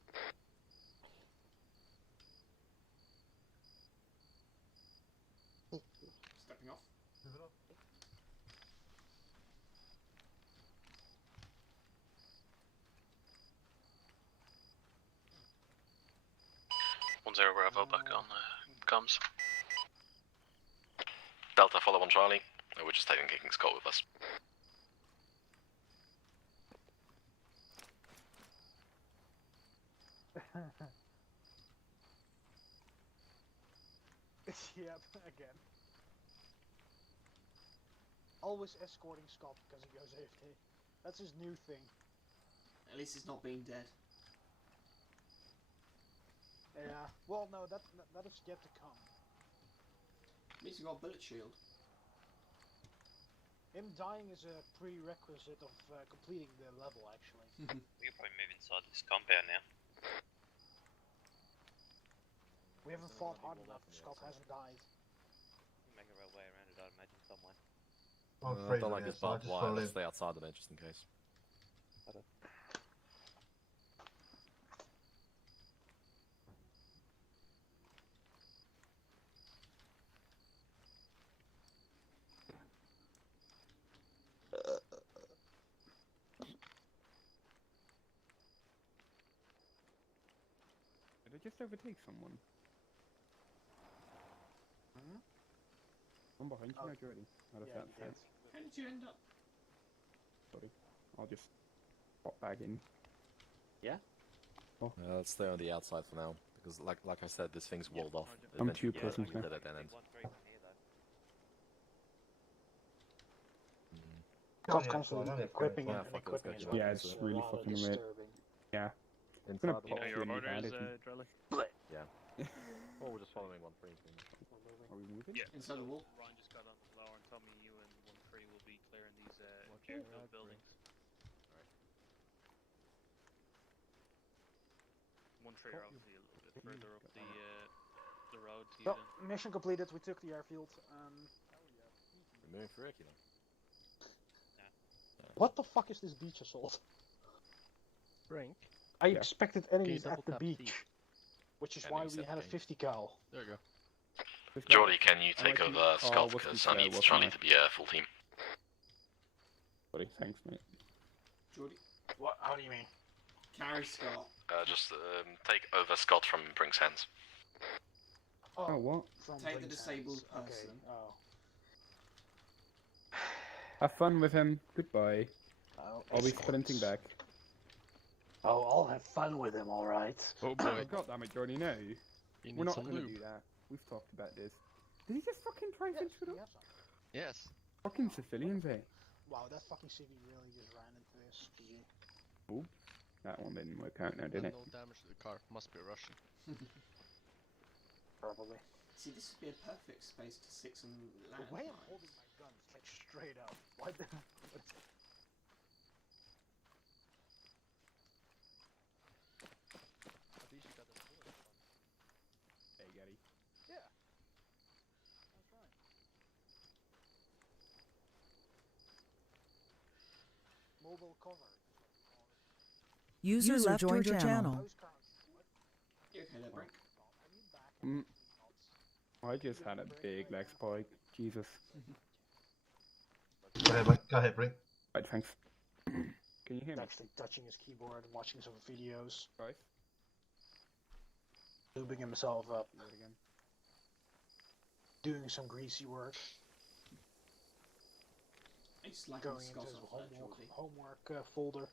Stepping off. Zero Bravo back on comms. Delta, follow on Charlie. We're just taking Kicking Scott with us. Yep, again. Always escorting Scott because he goes AFK. That's his new thing. At least it's not being dead. Yeah, well no, that is yet to come. At least you got a bullet shield. Him dying is a prerequisite of completing the level, actually. We can probably move inside this compound now. We haven't fought hard enough, Scott hasn't died. Make our way around it, I'd imagine, somewhere. I don't like this barbed wire. Let's stay outside of it just in case. Did I just overtake someone? I'm behind you now, Jordy. Out of that fence. How did you end up? Sorry. I'll just pop back in. Yeah? Oh. Let's stay on the outside for now, because like I said, this thing's walled off. I'm Eventually, 2 persons now. did it and Scott constantly equipping Yeah, and fuck it, equipping let's as go. well. Yeah, it's really fucking weird. Yeah. It's gonna pop You know your you in the orders, head if you- Drelly? Yeah. Oh, we're just following 1-3. Are we moving? Yeah. Inside the wall. Ryan just got on the floor and told me you and 1-3 will be clearing these airfield buildings. Alright. 1-3 are obviously a little bit further up the road to you So, then. mission completed, we took the airfield. We're moving for Kilo. What the fuck is this beach assault? Brink. I expected enemies double at the tap C? beach. Which is Yeah, why makes we sense, had a okay. 50 cal. There you go. Jordy, can you take over Scott, what's because the- I need what's Charlie my- to be a full team. Sorry, thanks, mate. Jordy. What? How do you mean? Carry Scott. Just take over Scott from Brink's hands. Oh, what? From Take the Brink's disabled hands. person. Okay. Oh. Have fun with him. Goodbye. Oh, I'll be escorts. sprinting back. Oh, I'll have fun with him, alright. Oh Oh, boy. god damn it, Jordy, no. You We're need not some gonna lube. do that. We've talked about this. Did he just fucking drive into them? Yes. Fucking civilians, eh? Wow, that fucking CV really just ran into this. GG. Oh, that one didn't work out now, did And it? no damage to the car. Must be Russian. Probably. See, this would be a perfect space to stick some land. The way I'm holding my guns, like straight up. Why the At least you got a bullet. Hey, Gary. Yeah. That's right. Mobile cover. User left your channel. You okay there, Brink? I need back. I just had a big leg spike. Jesus. Go ahead, mate. Go ahead, Brink. Right, thanks. Can you hear me? Actually touching his keyboard and watching some videos. Right. Lubing himself up. Doing some greasy work. He's like Going into his homework folder.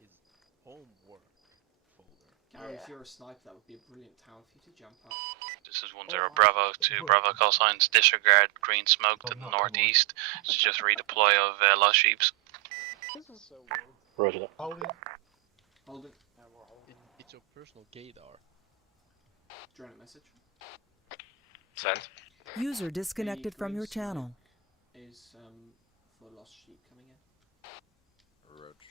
His homework folder. Gary, if you're a sniper, that would be a brilliant town for you to jump up. This is 10 Bravo to Bravo call signs. Disregard green smoke to the northeast. It's just redeploy of Lost Sheeps. This is so weird. Roger that. Hold it. Hold it. It's your personal gaydar. Do you want a message? Send. User disconnected from your channel. Is for Lost Sheep coming in. Roach.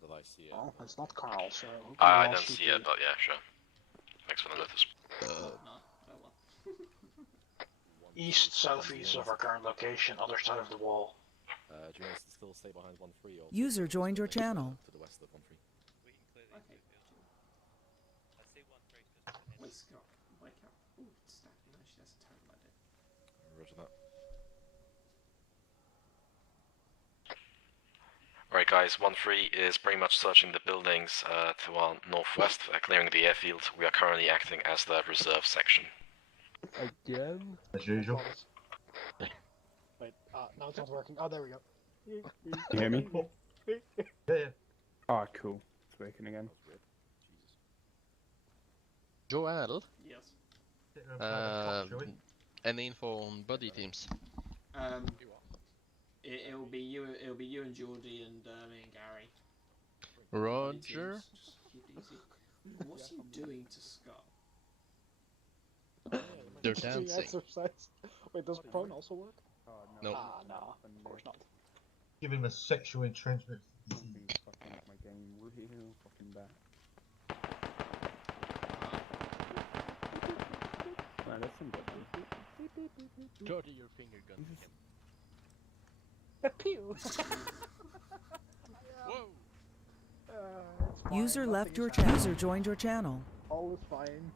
Did I see it? Well, it's not Carl, so. I don't see it, but yeah, sure. Thanks for the notice. East, southeast of our current location, other side of the wall. Do you want us to still stay behind 1-3 or? User joined your channel. To the west of 1-3. Okay. Wait, Scott, wake up. Ooh, it's stacking. Actually, that's a terrible idea. Roger that. Alright guys, 1-3 is pretty much searching the buildings to our northwest, clearing the airfield. We are currently acting as the reserve section. Again? As usual. Wait, now it's not working. Oh, there we go. You hear me? Yeah. Ah, cool. It's working again. Joel, Yes. any info on buddy teams? It'll be you. It'll be you and Geordie and me and Gary. Roger. Just keep it easy. What's he doing to Scott? They're dancing. Exercise. Wait, does prone also work? No. No, of course not. Give him a sexual entrenchment. Fucking up my game real fucking bad. Man, that's some good one. Georgie, your finger gun him. Pew! Whoa! User left your channel. User joined your channel. All is fine.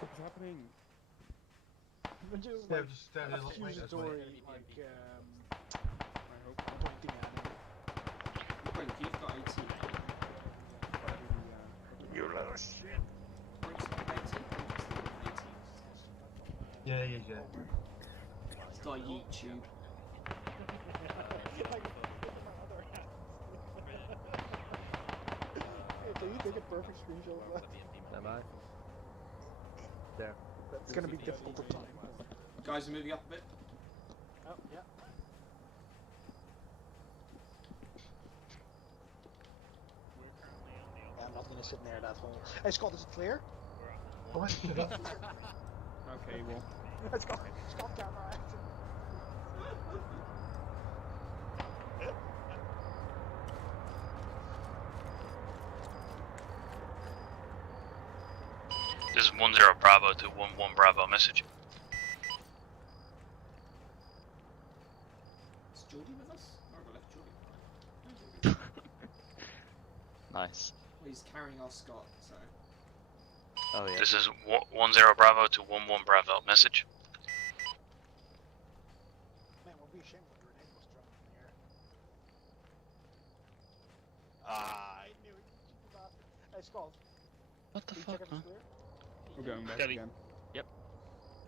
What's happening? Just Yeah, just stand there like use that's story, fine. I hope. pointing at him. Brink, you've got 18. You little shit. Brink's got 18. Yeah, yeah. It's got YouTube. Can you take a perfect screenshot of that? Am I? There. It's gonna be difficult to time. Guys are moving up a bit. Oh, yeah. Yeah, I'm not gonna sit near that hole. Hey, Scott, is it clear? Okay, well. Hey, Scott, camera action. This is 10 Bravo to 11 Bravo message. Is Geordie with us? Or have I left Geordie? Nice. Well, he's carrying our Scott, so. Oh yeah. This is 10 Bravo to 11 Bravo message. Man, we'll be ashamed when your name was thrown in the air. I knew it. You bastard. Hey, Scott. What the can you fuck, check if man? it's clear? We're going back Kelly. again. Yep.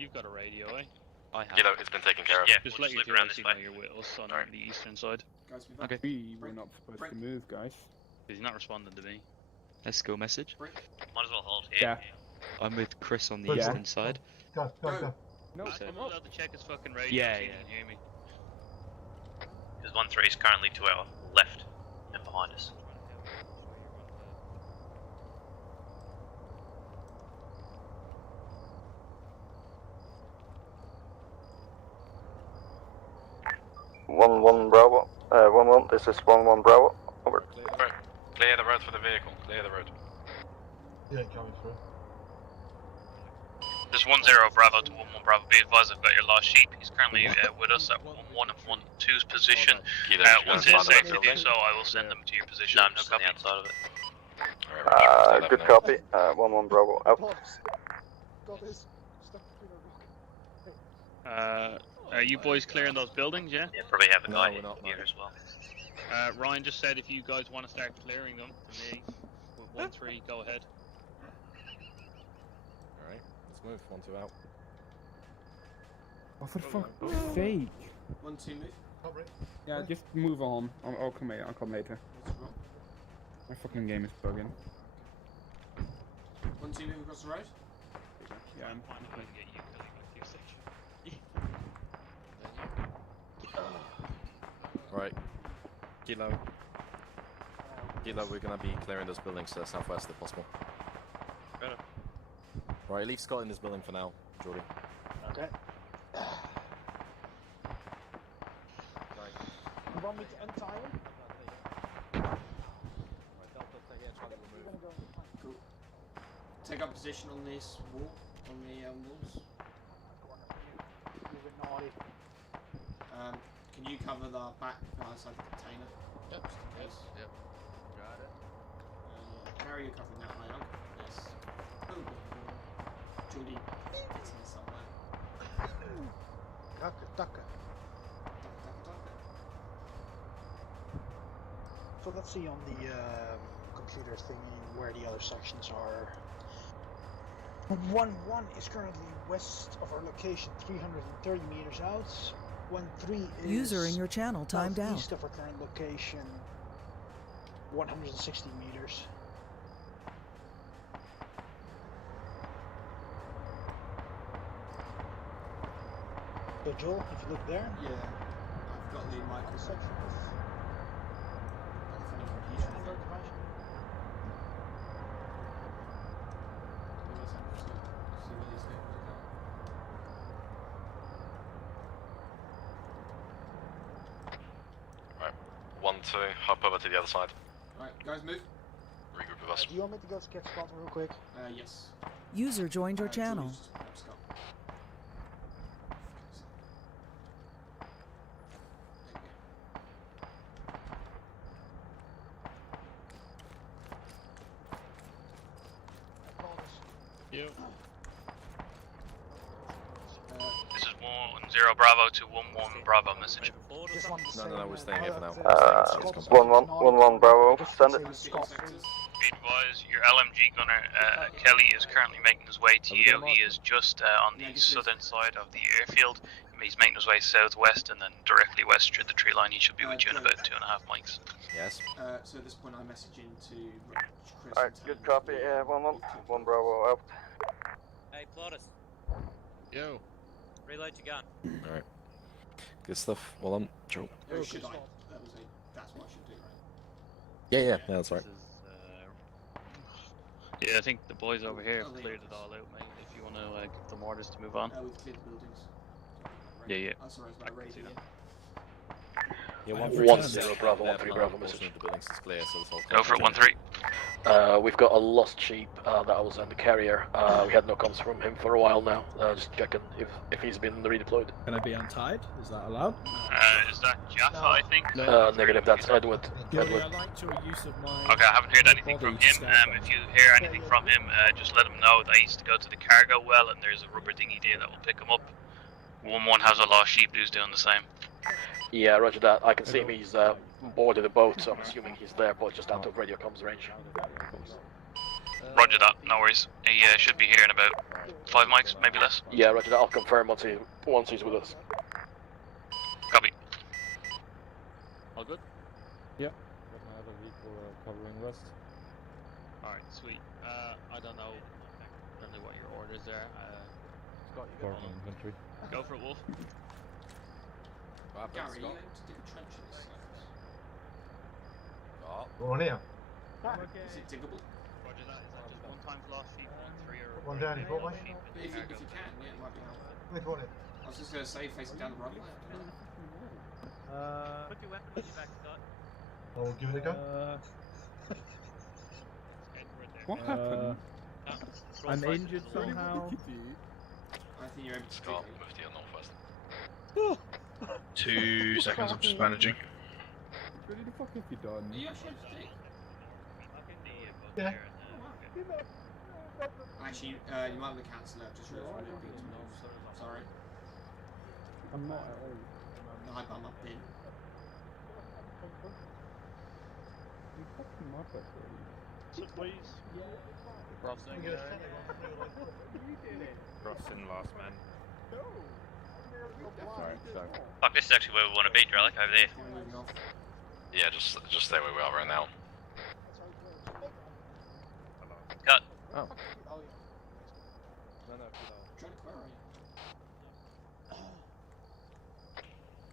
You've got a radio, eh? I have. You know, it's been taken care of. Yeah, Just we'll let you loop do around it this while way. you're with us on Alright. the eastern side. Guys, move up. Okay. We were not supposed to move, guys. He's not responding to me. Let's go message. Brink. Might as well hold here. Yeah. I'm with Chris on the Yeah. eastern side. Go. No, I'm come allowed up. to check his fucking radio. Yeah, so he yeah. can hear me. Because 1-3 is currently to our left and behind us. One Bravo. 1-1. This is 1-1 Bravo. Over. Clear the road for the vehicle. Clear the road. Yeah, coming through. This 1-0 Bravo to 1-1 Bravo. Be advised, I've got your lost sheep. He's currently with us at 1-1 and 1-2's position. Once it's safe to do so, I will send them to your position. No copy. Outside of it. Good copy. 1-1 Bravo out. Are you boys clearing those buildings? Yeah. Yeah, probably have a guy here as well. Ryan just said if you guys want to start clearing them for me, with 1-3, go ahead. Alright, let's move. 1-2 out. Oh, for fuck's sake. 1-2 move. Yeah, just move on. I'll come later. I'll come later. My fucking game is bugging. 1-2 move across the road. Yeah, I'm Right. Kilo, we're gonna be clearing those buildings southwest if possible. Right, leave Scott in this building for now, Jordy. Okay. You want me to untie him? Cool. Take up position on this wall, on the walls. Can you cover the back outside the container? Yep. Yes. Yep. Got it. Harry, you're covering that way, okay? Yes. Oh, Judy, it's in somewhere. Ducker. So let's see on the computer thingy where the other sections are. 1-1 is currently west of our location, 330 meters out. 1-3 is User in your channel timed out. east of our current location, 160 meters. So Joel, if you look there, Yeah, I've got the micro section. Right, 1-2, hop over to the other side. Right, guys, move. Regroup with us. do you want me to go sketch spot real quick? Yes. User joined your channel. You. This is 1-0 Bravo to 1-1 Bravo message. No, we're staying here for now. 1-1 Bravo, send it. Be advised, your LMG gunner Kelly is currently making his way to you. He is just on the southern side of the airfield. He's making his way southwest and then directly west through the tree line. He should be with you in about 2.5 mics. Yes. So at this point, I message in to Chris. Alright, good copy. 1-1. 1 Bravo out. Hey, Plautus. Yo. Reload your gun. Alright. Good stuff. Well done, Joe. Or should I? That's what I should do, right? Yeah, that's right. Yeah, I think the boys over here have cleared it all out, mate. If you want to give them orders to move on. We've cleared the buildings. Yeah. Oh, sorry, I was about to Yeah, 1-0 Bravo, 1-3 Bravo message. The buildings is clear, so it's all Go for it, 1-3. We've got a lost sheep that was on the carrier. We had no comms from him for a while now. Just checking if he's been redeployed. Can I be untied? Is that allowed? Is that Jaffa, I think? Negative, that's Edward. Gilly, I liked your use of my... Okay, I haven't heard anything from him. If you hear anything from him, just let him know that he's to go to the cargo well and there's a rubber dinghy there that will pick him up. 1-1 has a lost sheep who's doing the same. Yeah, roger that. I can see him. He's boarded the boat, so I'm assuming he's there, but just out of radio comms range. Roger that, no worries. He should be here in about 5 mics, maybe less. Yeah, roger that. I'll confirm once he's with us. Copy. All good? Yep. Got my other vehicle covering west. Alright, sweet. I don't know what your orders are. Scott, you got Parking infantry. Go for it, Wolf. Gary, you aim to do trenches. Go on here. Is it diggable? Roger that. Is that just one time for lost sheep, 1-3 or... One down, you got one? If you can, yeah, it might be helpful. Which one? I was just going to say, facing down the road. Put your weapon on your back, Scott. Oh, give it a go. What happened? I'm injured somehow. I think you're able to Scott, move to your northwest. 2 seconds, I'm just managing. Really the fuck have you done? Are you actually able to dig? Yeah. Actually, you might want to cancel it. Just realised I didn't move. Sorry. I'm not at all. No, I'm up in. You fucking mark us already. So please. Crossing. Crossing last man. Sorry. Fuck, this is actually where we want to be, Drellic, over there. Yeah, just stay where we are right now. Cut. Oh.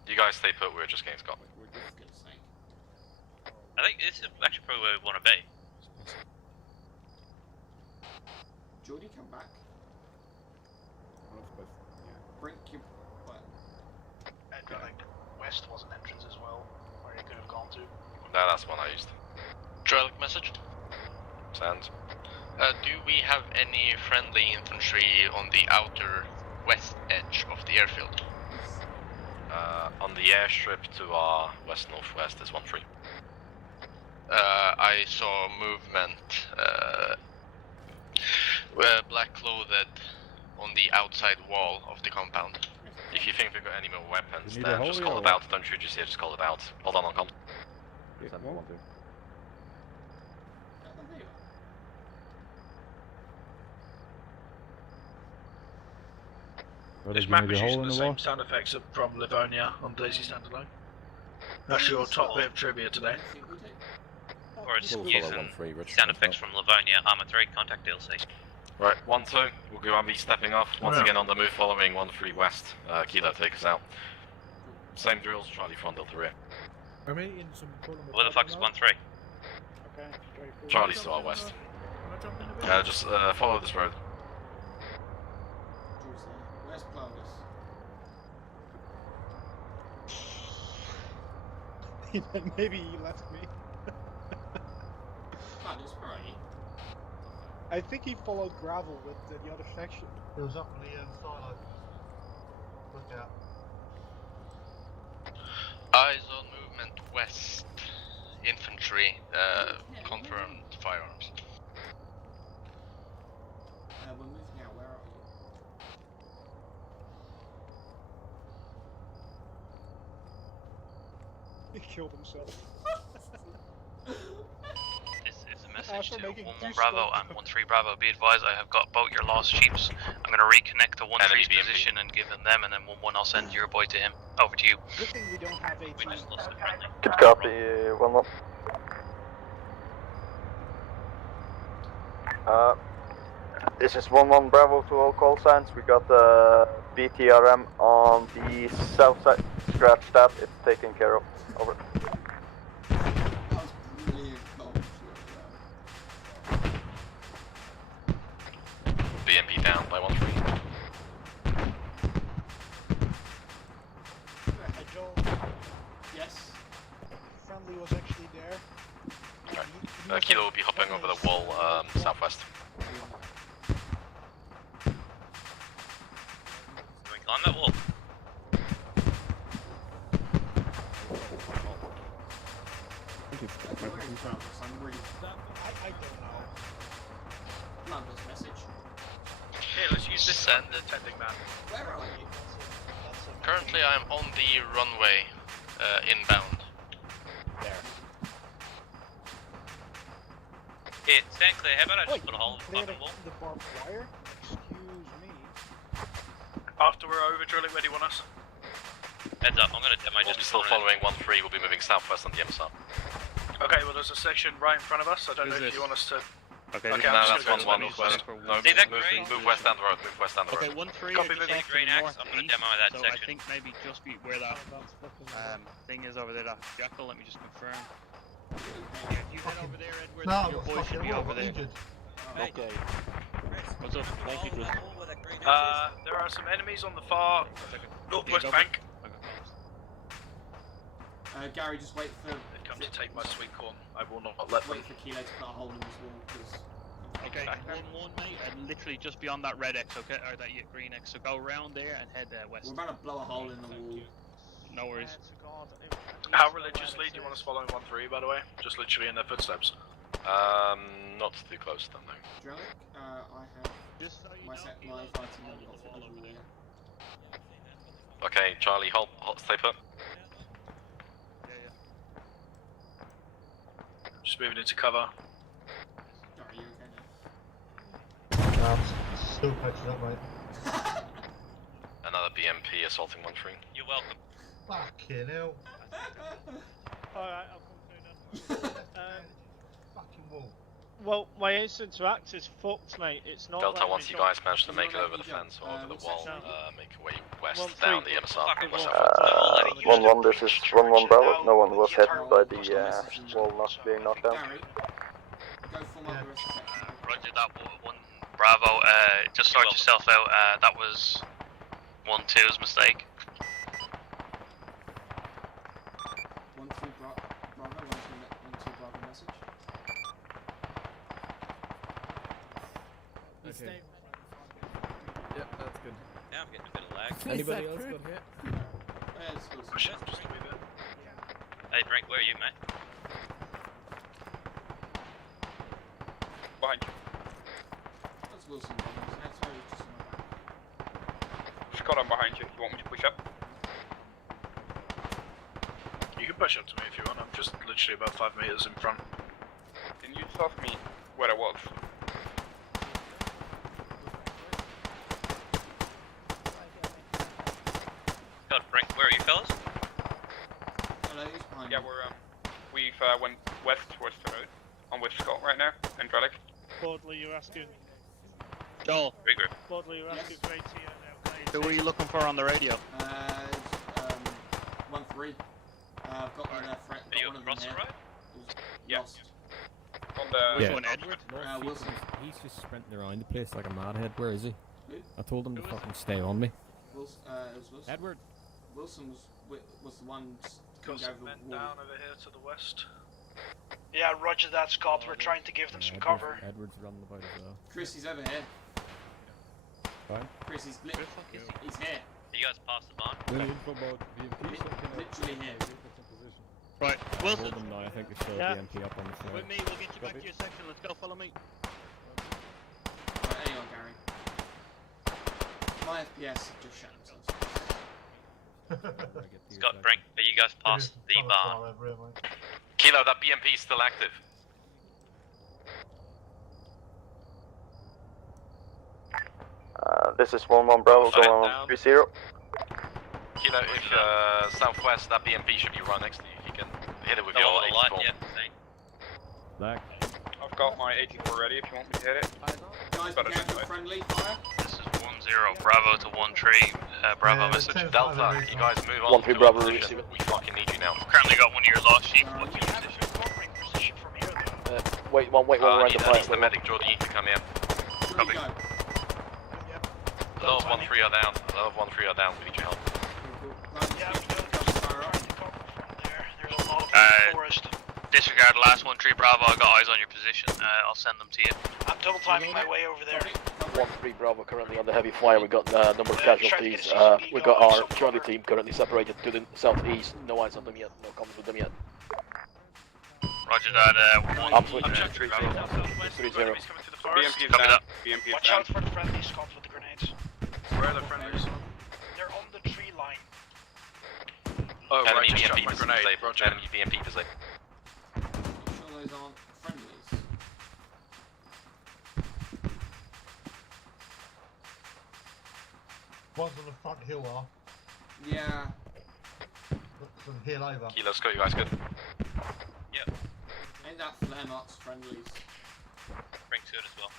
You guys stay put, we're just getting Scott. I think this is actually probably where we want to be. Jordy, come back. Brink, you. What? Like west was an entrance as well, where you could have gone to. No, that's the one I used. Drellic message. Sand. Do we have any friendly infantry on the outer west edge of the airfield? On the airstrip to our west-northwest is 1-3. I saw movement, black clothed on the outside wall of the compound. If you think we've got any more weapons, You need then a just holy call or it out. Don't shoot just here, just call it out. Hold on, com. This map is using the same sound effects from Livonia on Daisy Standalone. That's your top bit of trivia today. Or it's using sound effects from Livonia, Armour 3, contact DLC. Right, 1-2. We'll go on be stepping off. Once again on the move following 1-3 west. Kilo, take us out. Same drills, Charlie front, Delta rear. Where the fuck is 1-3? Charlie's to our west. Just follow this road. Where's Plovers? Maybe he left me. Plovers, where are you? I think he followed gravel with the other section. It was up on the silo. Look out. Eyes on movement west. Infantry, confirmed firearms. We're moving out, where are He you? killed himself. This is a message to 1-1 Bravo and 1-3 Bravo. Be advised, I have got both your lost chiefs. I'm going to reconnect to 1-3's position and give them, and then 1-1 I'll send your boy to him. Over to you. Good thing we don't have a We just lost the friendly. Good copy, 1-1. This is 1-1 Bravo to all call signs. We got the BTRM on the south side. Scratch that, it's taken care of. Over. BMP down by 1-3. Yes. Friendly was actually there. Right. Kilo will be hopping over the wall southwest. Can we climb that wall? I don't know. Plovers message. Hey, let's use this Send the tending man. Where are you? Currently I'm on the runway, inbound. There. Here, stand clear. How about I just put a hole in the fucking wall? The barbed wire? Excuse me. After we're over, drilling ready on us. Heads up, I'm going to demo We'll just be still before following 1-3. We'll be moving southwest on the MSR. Okay, well there's a section right in front of us. I don't know if you want us to... Okay, No, I'm just that's gonna 1-1 go northwest. No, See that move, green? move west down the road. Move west down the road. Okay, 1-3. Copy, just moving. off to Green the axe, I'm gonna northeast, demo that so section. I think maybe just where that thing is over there, that jackal. Let me just confirm. Yeah, if you head over there, Edward, No, your boy should be over there. injured. Okay. What's up? Thank you, Chris. There are some enemies on the far northwest bank. Gary, just wait for... They come to take my sweet corn. I will not let them. Wait for Kilo to put a hole in this wall, because... Okay, 1-1, mate, and literally just beyond that red X, okay, or that green X. So go around there and head west. We're about to blow a hole in the wall. No worries. How religiously do you want us following 1-3, by the way? Just literally in their footsteps. Not too close, don't know. Drellic, I have my fighting number got through the wall yet. Okay, Charlie, hold, stay put. Just moving into cover. Are you okay now? Still patching up, mate. Another BMP assaulting 1-3. You're welcome. Fucking hell. Alright, I'll come through now. Fucking wall. Well, my instant to act is fucked, mate. It's not. Delta, once you guys manage to make it over the fence or over the wall, make your way west down the MSR. 1-1, this is 1-1 Bravo. No one was hit by the wall not being knocked down. Roger that, 1 Bravo. Just sort yourself out. That was 1-2's mistake. 1-2 Bravo, 1-2 Bravo message. Okay. Yep, that's good. Now I'm getting a bit of lag. Anybody else got hit? Push it just a wee bit. Hey, Drink, where are you, mate? Behind you. That's Wilson. That's how he's just in my back. Scott, I'm behind you. You want me to push up? You can push up to me if you want. I'm just literally about 5 meters in front. Can you just ask me where I was? God, Brink, where are you, fellas? Hello, who's behind Yeah, you? we've went west towards the road. I'm with Scott right now, and Drellic. Bodley, you're asking. Joel. Rigor. Bodley, you're asking for ATO now. Who are you looking for on the radio? 1-3. I've got one Are you across the road? Yeah. Lost. On the... Which one, Edward? Wilson. He's just sprinting around the place like a madhead. Where is he? Who? I told him to fucking stay on me. Wilson, it was Wilson. Edward. Wilson was the one coming Got over some the men wall. down over here to the west. Yeah, roger that, Scott. We're trying to give them some cover. Edward's running about as well. Chris, he's over here. Fine. Chris, he's here. You guys passed the barn? Literally here. Right, Wilson. Hold him now. I think there's still Yeah. a BMP up on the floor. With me, we'll get you back to your section. Let's go, follow me. Right, hang on, Gary. My FPS just shut themselves. Scott, Brink, are you guys past the barn? Kilo, that BMP is still active. This is 1-1 Bravo going on 3-0. Kilo, if southwest, that BMP should be right next to you. You can hit it with your Oh, light, 84. yeah, see. Black. I've got my 84 ready if you want me to hit it. Guys, Better be careful, this way. friendly fire. This is 1-0 Bravo to 1-3. Bravo message. Delta, you guys move on to Bravo, a position. We fucking need you now. Currently got one of your lost sheep. What's your position? Wait, we're on the Needs the medic, Jordan, you can come in. Ready, go. Love 1-3 are down. Love 1-3 are down. We need your help. Disregard the last 1-3 Bravo. I got eyes on your position. I'll send them to you. I'm double timing my way over there. 1-3 Bravo currently under heavy fire. We got a number of casualties. We got our Charlie team currently separated to the southeast. No eyes on them yet. No comments with them yet. Roger that. I'm switching. 3-0. BMP is Copy down. that. BMP is Watch down. out for the friendlies, Scott, with the grenades. Where are the friendlies? They're on the tree line. Oh, right, Enemy just chuck BMP my grenade. disabled. Roger. Enemy BMP disabled. I'm sure those aren't friendlies. One's on the front hill are. Yeah. From hill over. Kilo, Scott, you guys good? Yep. Ain't that flare marks friendlies? Brink's good as well.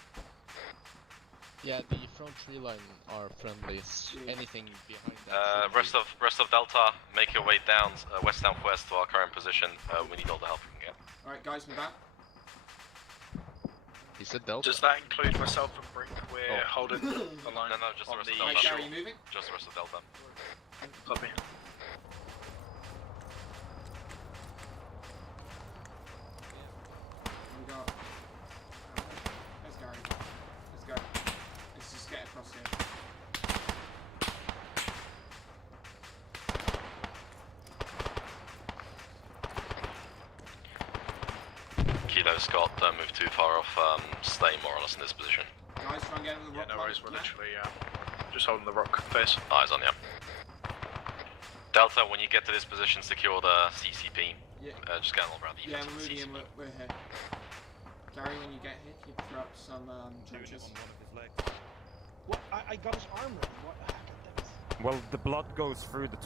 Yeah, the front tree line are friendlies. Anything behind that. Rest of Delta, make your way down west southwest to our current position. We need all the help we can get. Alright, guys, we're back. He said Delta. Does that include myself and Brink? We're holding the line. No, just the on rest of the Delta. Gary, you moving? Just the rest of Delta. Copy. We got. There's Gary. though, Scott. Don't move too far off. Stay more or less in this position. Guys, try and get him the rock. No worries, we're literally just holding the rock face. Eyes on you. Delta, when you get to this position, secure the CCP. Yeah. Just get all around the Yeah, we're moving in, we're here. Gary, when you get here, can you throw up some trenches? What? I got his armor. What? Well, the blood goes through the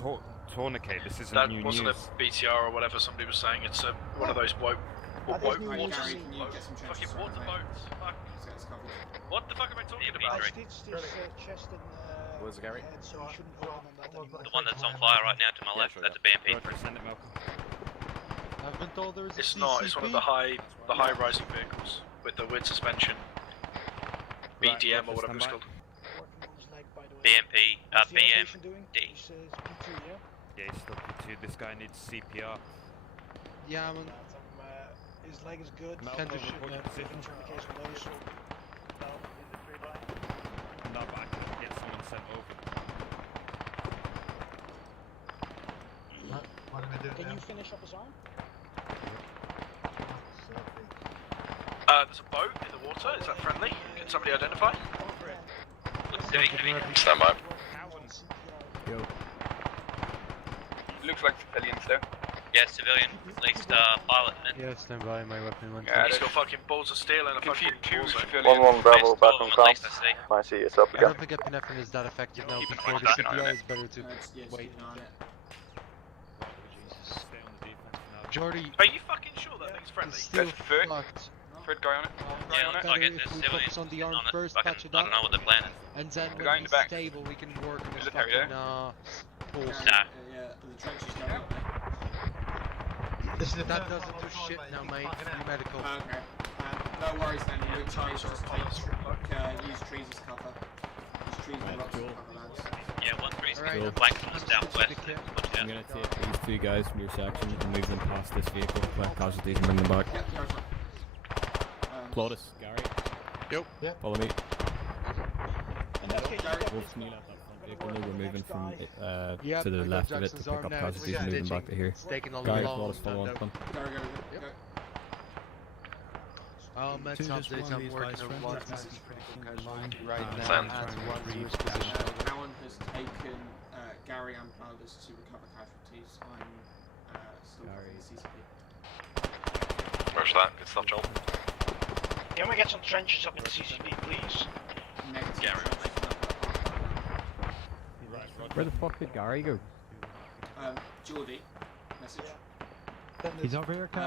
tourniquet. This isn't That new wasn't news. a BTR or whatever somebody was saying. It's one of those water Gary, boats. can you get some trenches? Fucking water boats. Fuck. What the fuck am I talking about? I stitched his chest and Where's Gary? head, so you shouldn't hold him on that anymore. The one that's on fire right now to my left, that's a BMP. I've been told there is a It's not. It's one of the high rising vehicles with the weird suspension. BDM or whatever it's called. BMP, BMD. Yeah, he's still P2. This guy needs CPR. Yeah, man. His leg is good. Malcolm, Can't do shit, report man. your position. Communication with those. No, but I can get someone sent over. What am I doing? Can you finish up his arm? There's a boat in the water. Is that friendly? Can somebody identify? Stand by. Yo. Looks like civilians there. Yeah, civilian, at least pilot. Yeah, stand by, my weapon went He's got fucking balls of steel and a fucking war zone. 1-1 Bravo, back on comms. I see it's up I again. don't think epinephrine is that effective now. Before the CPR is better to wait. Jordy, Are you fucking sure that thing's friendly? still third guy on it. Yeah, looks like it's a civilian. Focus on the arm on it. first, Fucking, patch it I don't up, know what they're planning. and then The guy when in the he's back. stable, we can work on his Military fucking Nah. pulse. Yeah, the trenches going up there. That doesn't do shit now, mate. New medical. Okay. No worries then, we'll try and just use trees as cover. Use trees and rocks as cover, lads. Yeah, 1-3's Alright. flank from the southwest. I'm gonna take these two guys from your section and move them past this vehicle, collect casualties and bring them back. Plautus, Gary. Yep. Follow me. Gary. Wolf, can you let that front vehicle know we're moving from Yep, to the I got left of it to Jackson's pick arm up now. casualties It's and move them back to here. It's taking a Gary, long Plautus, follow on. time. Come. Go. Meds updates, I'm working on one critical casualty right now Send. at 1-0's position. Cowan has taken Gary and Plowders to recover casualties. I'm still covering the CCP. Roger that. Good stuff, Joel. Can we get some trenches up in the CCP, please? Negative. Gary. Where the fuck did Gary go? Geordie, message. He's over here, The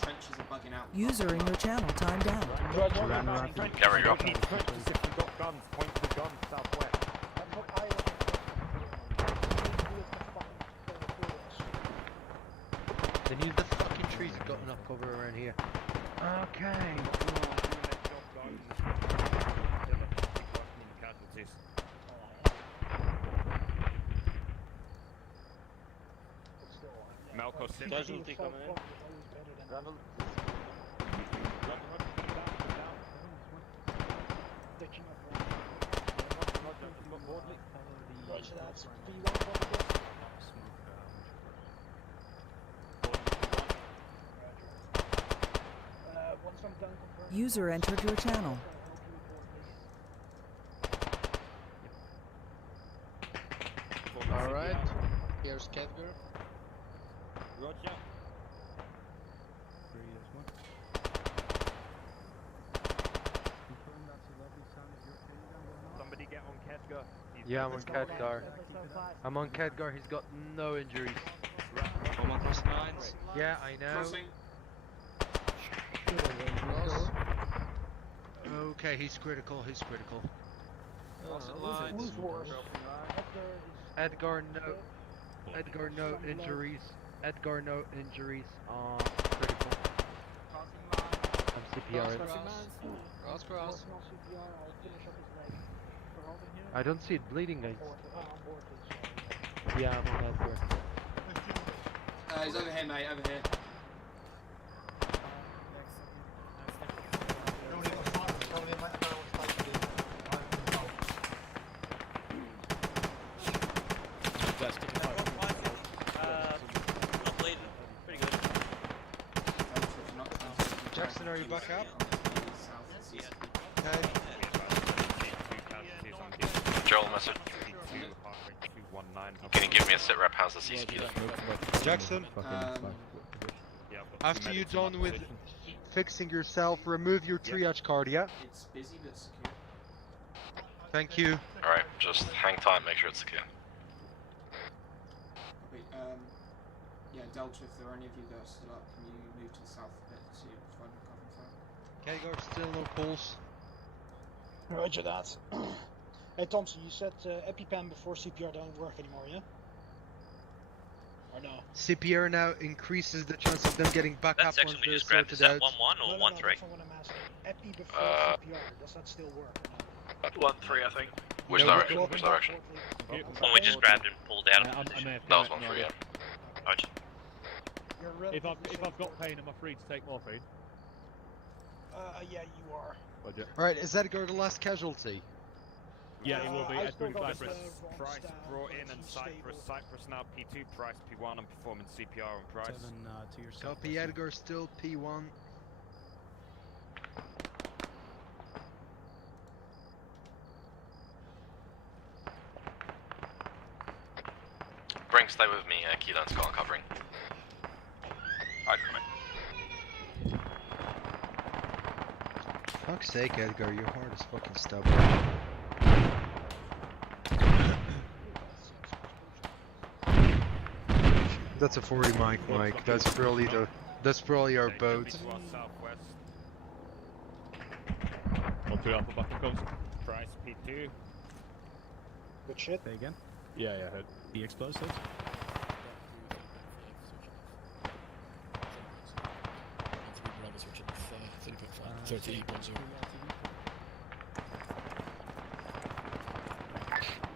trenches are bugging out. User in your channel timed out. Gary, go. They need the fucking trees got enough cover around here. Okay. Malco, Casualty coming in. Roger that. User entered your channel. Alright, here's Kedgar. Roger. Somebody get on Kedgar. Yeah, I'm on Kedgar. I'm on Kedgar, he's got no injuries. Come on, cross lines. Yeah, I know. Crossing. Okay, he's critical, he's critical. Edgar, no injuries. Edgar, no injuries. Critical. I'm CPR. Cross. I don't see it bleeding, guys. Yeah, I'm on Edgar. He's over here, mate, over here. Not bleeding. Pretty good. you back up? Okay. Joel, message. Can you give me a sit rep? How's the CCP? Jackson, after you're done with fixing yourself, remove your triage card, yeah? It's busy but secure. Thank you. Alright, just hang tight, make sure it's secure. Wait, yeah, Delta, if there are any of you that are still up, can you move to the south a bit to provide more cover fire? Khadgar, still no pulse. Roger that. Hey Thompson, you said EpiPen before CPR don't work anymore, yeah? Or no? CPR now increases the chance of them getting back That up section once we they're just grabbed, is sorted that out. 1-1 or 1-3? No, that's not what I'm asking. Epi before CPR, does that still work? 1-3, I think. Which direction? Which direction? One we just grabbed and pulled out of position. That was 1-3, yeah. Roger. If I've got pain, am I free to take morphine? Yeah, you are. Roger. Alright, is Edgar the last casualty? Yeah, he will be. Edgar and got Cypress. Price brought in, and Cypress now P2, Price P1, and performing CPR on Price. To yourself. Copy, Edgar still P1. Brink, stay with me, Keelan's got covering. Alright, come in. Fuck's sake, Edgar, your heart is fucking stubborn. That's a 40 mic, Mike. That's probably our boat. 1-3 Alpha back comes. Price P2. Good shit. Say again? Yeah, I heard. The explosives?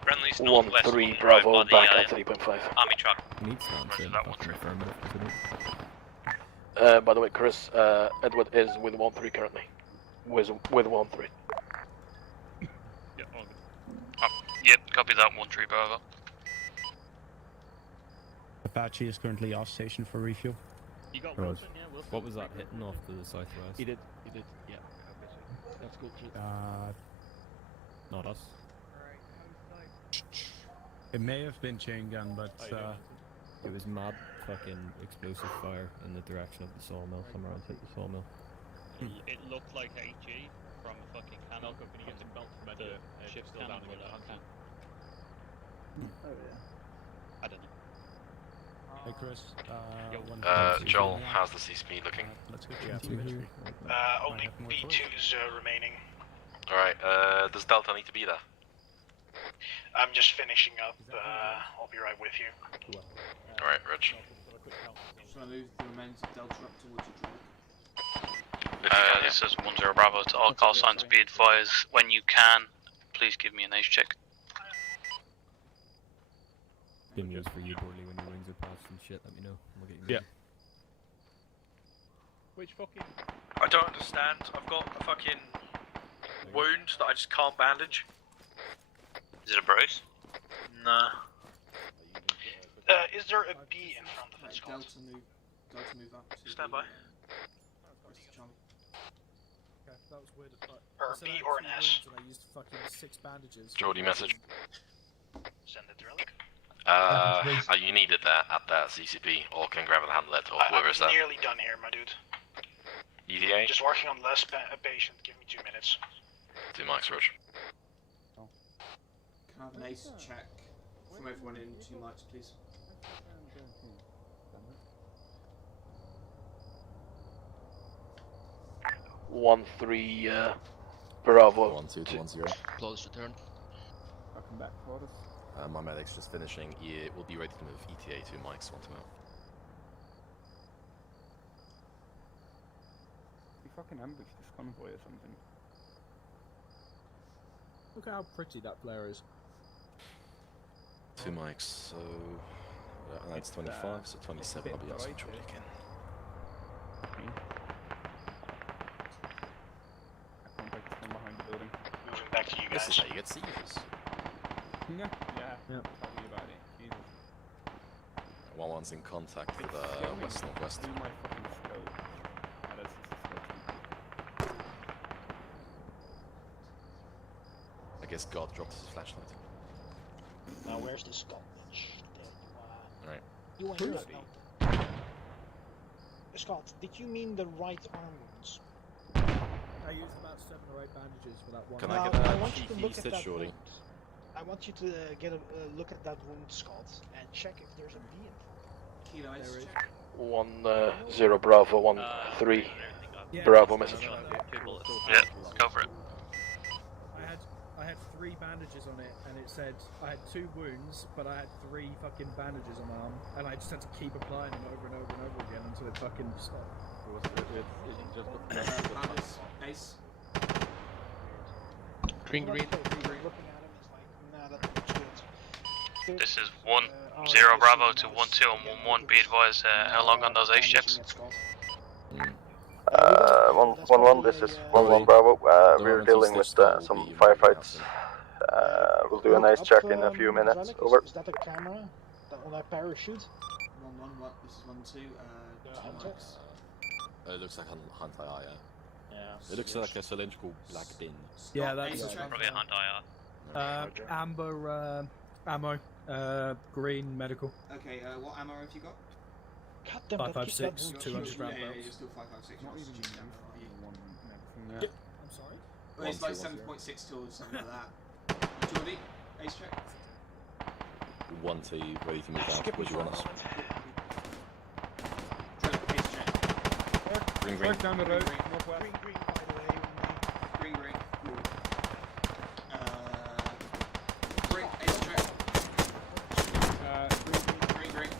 Friendly's 1-3 Bravo back at 3.5. Army truck. Needs to answer that one. By the way, Chris, Edward is with 1-3 currently. With 1-3. Yep, all good. Yep, copy that 1-3 Bravo. Apache is currently off station for refuel. You got Wilson, yeah, Wilson. What was that hitting off to the southwest? He did, yeah. Let's go through. Not us. It may have been chain gun, but it was mad fucking explosive fire in the direction of the sawmill. Somewhere else hit the sawmill. It looked like HE from a fucking cannon. Can you get the belt from the ship's still down with that? Oh yeah. I don't know. Hey Chris, Joel, how's the CSP looking? Let's go Only B2's remaining. Alright, does Delta need to be there? I'm just finishing up. I'll be right with you. Alright, Rich. Should I move the remains of Delta up towards the truck? This is 1-0 Bravo to all call signs. Be advised, when you can, please give me an ace check. Good news for you, Borley, when your wings are past and shit, let me know. We'll get you Yeah. ready. Which fucking... I don't understand. I've got a fucking wound that I just can't bandage. Is it a brace? Nah. Is there a B in front of it, Scott? Delta move up. To Stand by. Okay, that was weird. Or a B or an S. And I used fucking 6 bandages. Jordy, message. Send it, relic. You need it there at that CCP, or can grab and handle it, or whoever is I'm there. nearly done here, my dude. ETA? Just working on less patient. Give me 2 minutes. 2 mics, Roach. Can I have an ace check from everyone in 2 mics, please? One three Bravo. 1-2 to 1-0. Close return. Welcome back for us. My medic's just finishing. We'll be ready to move ETA 2 mics, want to move. We fucking ambushed this convoy or something. Look how pretty that player is. 2 mics, so that's 25, so 27 I'll be asking Jordy again. Contact from behind the building. Moving back to you guys. This is how you get seizures. Yeah. Tell me about it. Jesus. 1-1's in contact with west-northwest. Do my fucking scope. That is disgusting. guess God dropped his flashlight. Now where's the skull? Right. You want to now? Scott, did you mean the right arm wounds? I used about 7 or 8 bandages for that one. Can I get I a want you to look at cheeky that shorty? wound. I want you to get a look at that wound, Scott, and check if there's a B in Kilo there. is 1-0 Bravo 1-3 Bravo message. Yeah, go for it. I had 3 bandages on it, and it said I had 2 wounds, but I had 3 fucking bandages on my arm, and I just had to keep applying them over and over and over again until it fucking stopped. Ace. Green. This is 1-0 Bravo to 1-2 and 1-1. Be advised, how long on those ace checks? 1-1, this is 1-1 Bravo. We're dealing with some firefights. We'll do a nice check in a few minutes. Over. Is that a camera? On that parachute? 1-1, this is 1-2, 2 marks. It looks like a Hunt IR, yeah. It looks like a cylindrical black bin. Yeah, that's probably a Hunt IR. Amber ammo, green medical. Okay, what ammo have you got? God damn, 5.56, 200 round Yeah, barrels. you're still 5.56. Not even I'm sorry? Well, it's like 7.6 towards something like that. Jordy, ace check. 1-2, ready to move out. What do you want us? Ace check. Green. Down the road, Green, by the way. Green. Green, ace check. Green.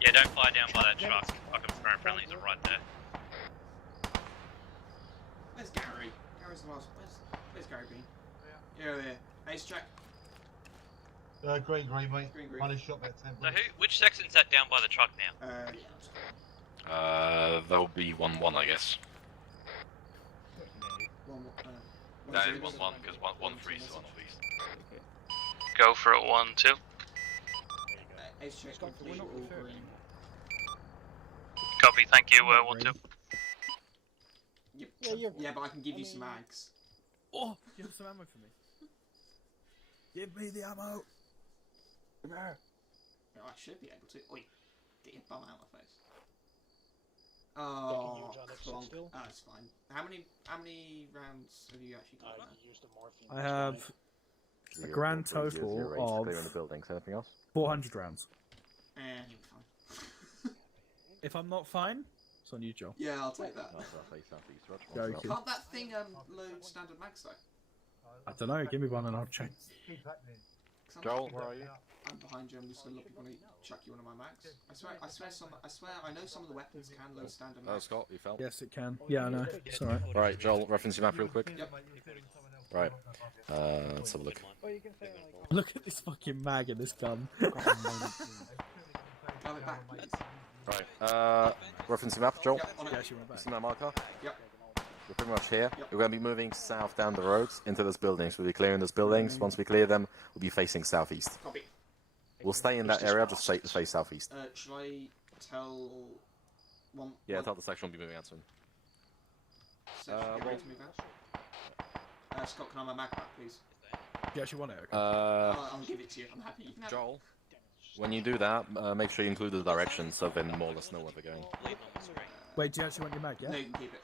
Yeah, don't fly down by that truck. Fucking front friendlies are right there. Where's Gary? Gary's the last. Where's Gary been? Yeah. Ace check. Green, mate. Green. Minus shot at 10. So which section's that down by the truck now? That'll be 1-1, I guess. That is 1-1 because 1-3 is 1-3. Go for it, 1-2. Ace check. Complete all green. Copy, thank you, 1-2. Yeah, but I can give you some mags. Oh, give some ammo for me. Give me the ammo. Come here. Yeah, I should be able to. Oi, get your bum out of my face. Oh, it's fine. How many rounds have you actually got? I have a grand total of Clearing the buildings. Anything else? 400 rounds. You'll be fine. If I'm not fine, it's on you, Joel. Yeah, I'll take that. Joking. Can't that thing load standard mags though? I don't know, give me one and I'll check. Joel, where are you? I'm behind you. I'm just gonna look. Want to chuck you one of my mags? I swear. I know some of the weapons can load standard mags. Scott, you fell? Yes, it can. Yeah, I know. It's alright. Alright, Joel, reference your map real quick. Yep. Right. Let's have a look. Look at this fucking mag in this gun. Have it back, please. Right. Reference your map, Joel. Yep, on it. Yeah, she went back. See my marker? Yep. We're pretty much here. Yep. We're going to be moving south down the road into those buildings. We'll be clearing those buildings. Once we clear them, we'll be facing southeast. Copy. We'll stay in that area, just face southeast. Should I tell one? Yeah, tell the section we'll be moving out soon. Section, get ready to move out. Scott, can I have my mag back, please? Yeah, she won it. Okay. I'll give it to you. I'm happy. You can have Joel, when you do that, make sure you include the directions so then more or less know where they're going. Wait, do you actually want your mag, yeah? No, you can keep it.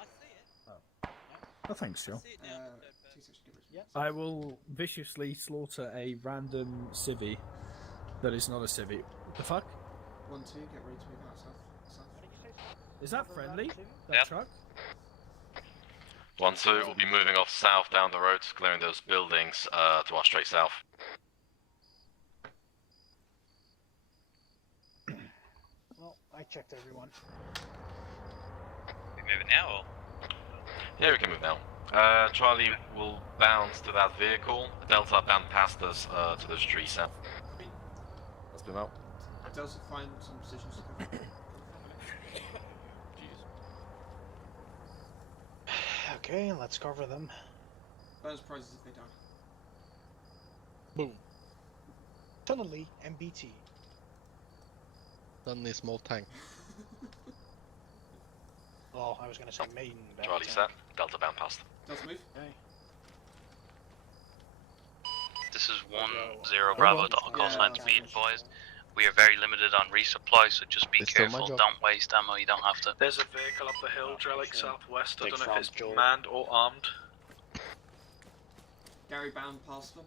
Oh, thanks, Joel. 2 sections, get rid of it. I will viciously slaughter a random civvy that is not a civvy. What the fuck? 1-2, get ready to move out south. Is that friendly? That Yep. truck? 1-2, we'll be moving off south down the road, clearing those buildings to our straight south. Well, I checked everyone. We moving now or? Yeah, we can move now. Charlie will bounce to that vehicle. Delta bound past us to those trees south. Let's move out. Delta, find some positions to cover. Okay, let's cover them. Bonus prizes if they die. Boom. Suddenly, Oh, I was going to say main. Charlie set. Delta bound past. Delta move. Okay. This is 1-0 Bravo to all call signs. Be advised, we are very limited on resupply, so just be careful. Don't waste ammo. You don't have to. There's a vehicle up the hill, Drellick, southwest. I don't know if it's manned or armed. Gary bound past them.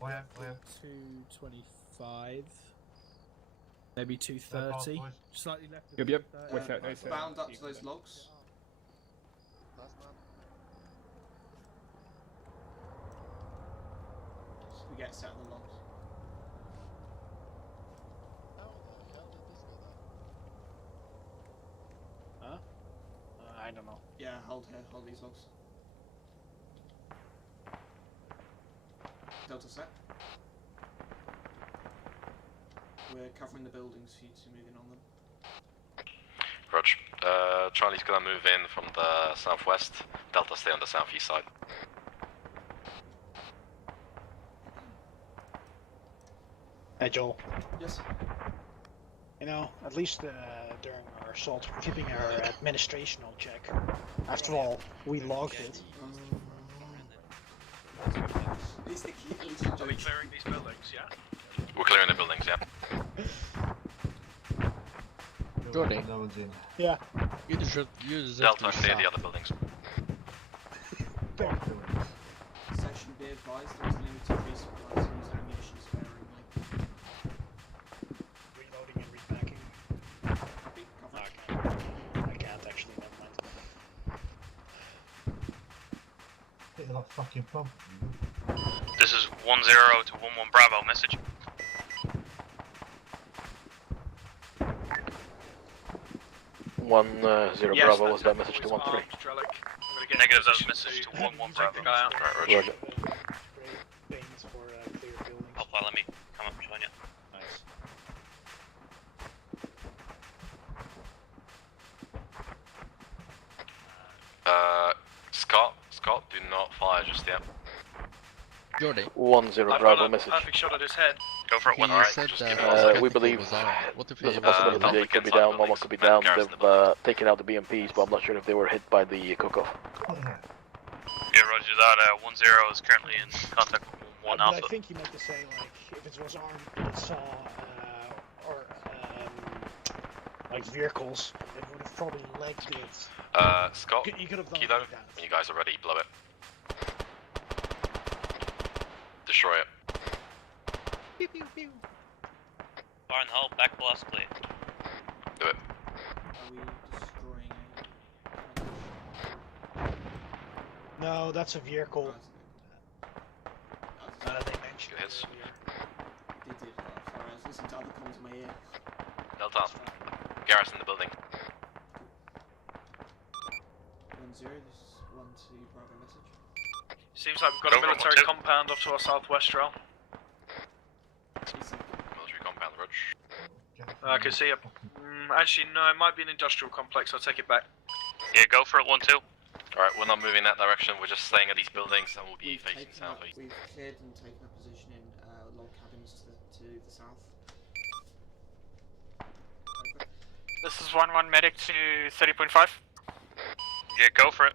225. Maybe 230. Slightly left. Yep. Watch out, Bound up to those logs. So we get set on the logs. Huh? I don't know. Yeah, hold here, hold these logs. Delta set. We're covering the buildings for you to move in on them. Roger. Charlie's gonna move in from the southwest. Delta stay on the southeast side. Hey Joel. Yes. You know, at least during our assault, we're keeping our administrational check. After all, we logged it. Are we clearing these buildings, yeah? We're clearing the buildings, yeah. Jordy. Yeah. You deserve Delta, to clear stop. the other buildings. Section be advised, there is limited resupply, so use ammunition sparingly. Reloading and repacking. Copy, cover. I can't actually, never mind. Hit that fucking pump. This is 1-0 to 1-1 Bravo. Message. Zero Yes, Bravo that was that temple message to is 1-3. armed, Drellick. I'm gonna get Negative, that was position message to 1-1 take the Bravo. guy out. Alright, Roger. Banes for clear buildings. I'll follow me. Come up, join you. Nice. Scott, do not fire just yet. Jordy. 1-0 I've Bravo got a message. perfect shot at his head. Go for it. He One. said just that give it the we spectacle believe was on. What if There's he a possibility Delta they could be inside down, buildings, Mama could be man, down. garrison They've the buildings. taken out the BMPs, but I'm not sure if they were hit by the cook-off. Yeah, roger that. 1-0 is currently in contact with 1 But Alpha. I think he meant to say, like, if it was armed and it saw, like vehicles, it would have probably legged it. Scott, You could have done Kilo, it like that. when you guys are ready, blow it. Destroy it. Pew pew pew. Fire in the hole, back blast clear. Do it. Are we destroying No, that's a vehicle. They mentioned Good hits. They did. Sorry, I was listening to other comms in my ear. Delta, garrison the building. 1-0, this is 1-2 Bravo message. Seems like we've got Go a for it, military 1-2. compound off to our southwest, Drell. Military compound, Roger. I can see it. Actually, no, it might be an industrial complex. I'll take it back. Yeah, go for it. 1-2. Alright, we're not moving that direction, we're just staying at these buildings and we'll be We've facing taken up, southeast. we've cleared and taken a position in log cabins to the south. This is 1-1 medic to 30.5. Yeah, go for it.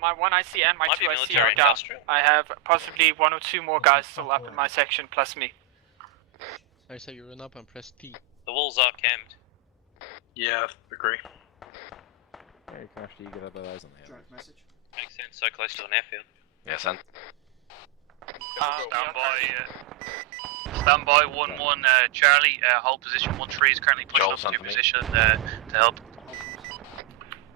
My 1 IC and my Might 2 be IC military are down. industrial. I have possibly 1 or 2 more guys still up in my section, plus me. I say you run up and press T. The walls are camped. Yeah, agree. Yeah, you can actually get other eyes on the head. Direct message. Makes sense, so close to an airfield. Yes, and Stand by 1-1 Charlie. Hold position. 1-3 is currently pushing Joel's up to on your to me. position to help.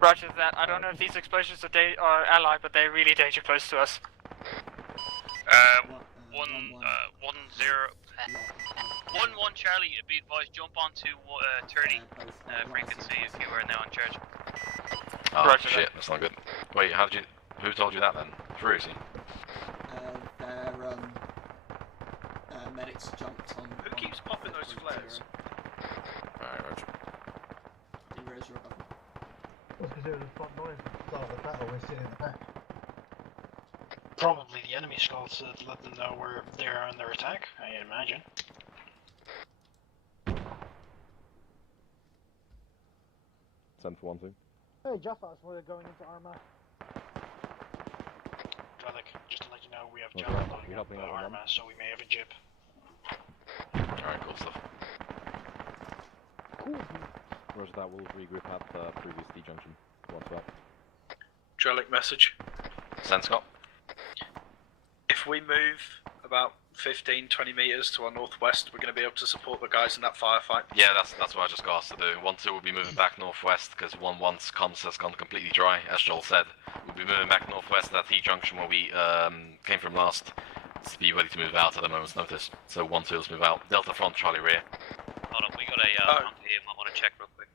Roger that. I don't know if these explosions are allied, but they're really danger close to us. 1-0. 1-1 Charlie. Be advised, jump onto 30 frequency if you are now in charge. oh Roger shit, that's not good. Wait, who told you that then? Through, see? Their medics jumped on. Who keeps popping those flares? Alright, Roger. Where's your above? What's because they're the front line at the start of the battle, we're sitting in the back. Probably the enemy scouts to let them know where they are under attack, I imagine. 10 for 1-2. Hey, Jeffas, we're going into Arma. Relic, just to let you know, we have Okay. Java going You up helping out with Arma, so we may have a jip. Alright, cool stuff. Cool. Roger that, we'll regroup at the previous D junction. What's up? Drelic message. Send Scott. If we move about 15-20 meters to our northwest, we're going to be able to support the guys in that firefight. Yeah, that's what I just got asked to do. 1-2 will be moving back northwest because 1-1's comms has gone completely dry, as Joel said. We'll be moving back northwest at T junction where we came from last to be ready to move out at a moment's notice. So 1-2, let's move out. Delta front, Charlie rear. Hold on, we got a bunker here. Might want to check real quick.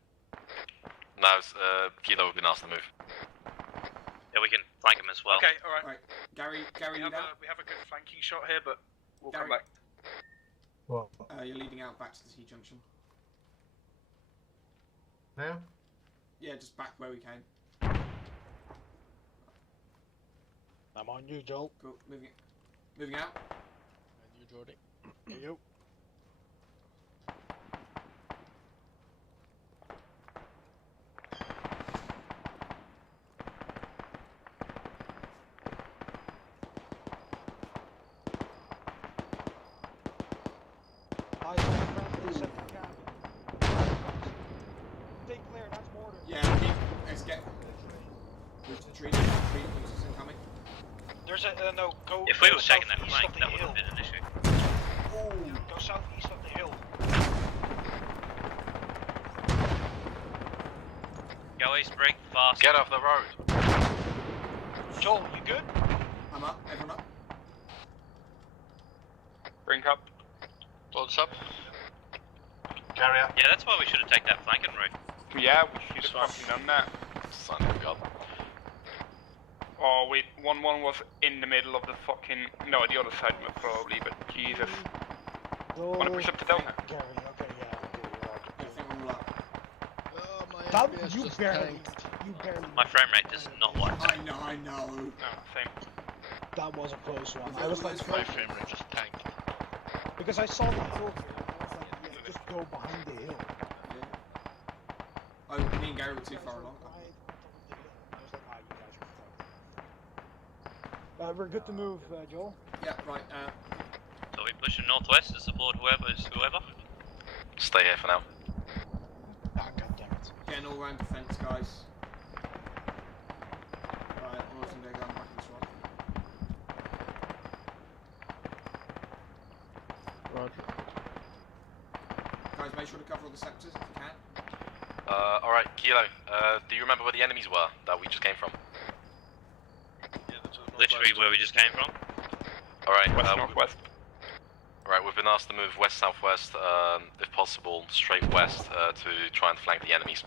No, Kilo have been asked to move. Yeah, we can flank him as well. Okay, alright. Right, Gary, We have a good flanking shot here, but we'll Gary. come back. What? You're leading out back to the T junction. Now? Yeah, just back where we came. I'm on you, Joel. Cool, moving out. And you, Jordy. Hey, you. Stay clear, that's mortar. Yeah, let's get. Move to the tree. Tree is incoming. There's a, no, go. If we go were taking that southeast flank, of the that would hill. have been an issue. Go southeast of the hill. Go east, break fast. Get off the road. Joel, you good? I'm up, everyone up. Bring up. Loads up. Carry out. Yeah, that's why we should have taken that flanking route. Yeah, we should have fucking done that. Son of God. Oh wait, 1-1 was in the middle of the fucking... No, the other side probably, but Jesus. Wanna push up to Delta? Gary, okay, yeah, I think we're all up. Oh, my That, FPS you just barely, tanked. you barely. My frame rate does not work. I know. No, same. That was a close one. I was like, My frame rate just tanked. because I saw the hill here, and I was like, yeah, just go behind the hill. Yeah. Oh, me and Gary were too far along. We're good to move, Joel. Yeah, right. So we pushing northwest to support whoever. Stay here for now. Ah, goddammit. Getting all round defense, guys. Right, I'm also going to go back in this one. Roger. Guys, make sure to cover all the sectors if you can. Alright, Kilo, do you remember where the enemies were that we just came from? Literally where we just came from. Alright, Northwest. Alright, we've been asked to move west-southwest, if possible, straight west, to try and flank the enemies.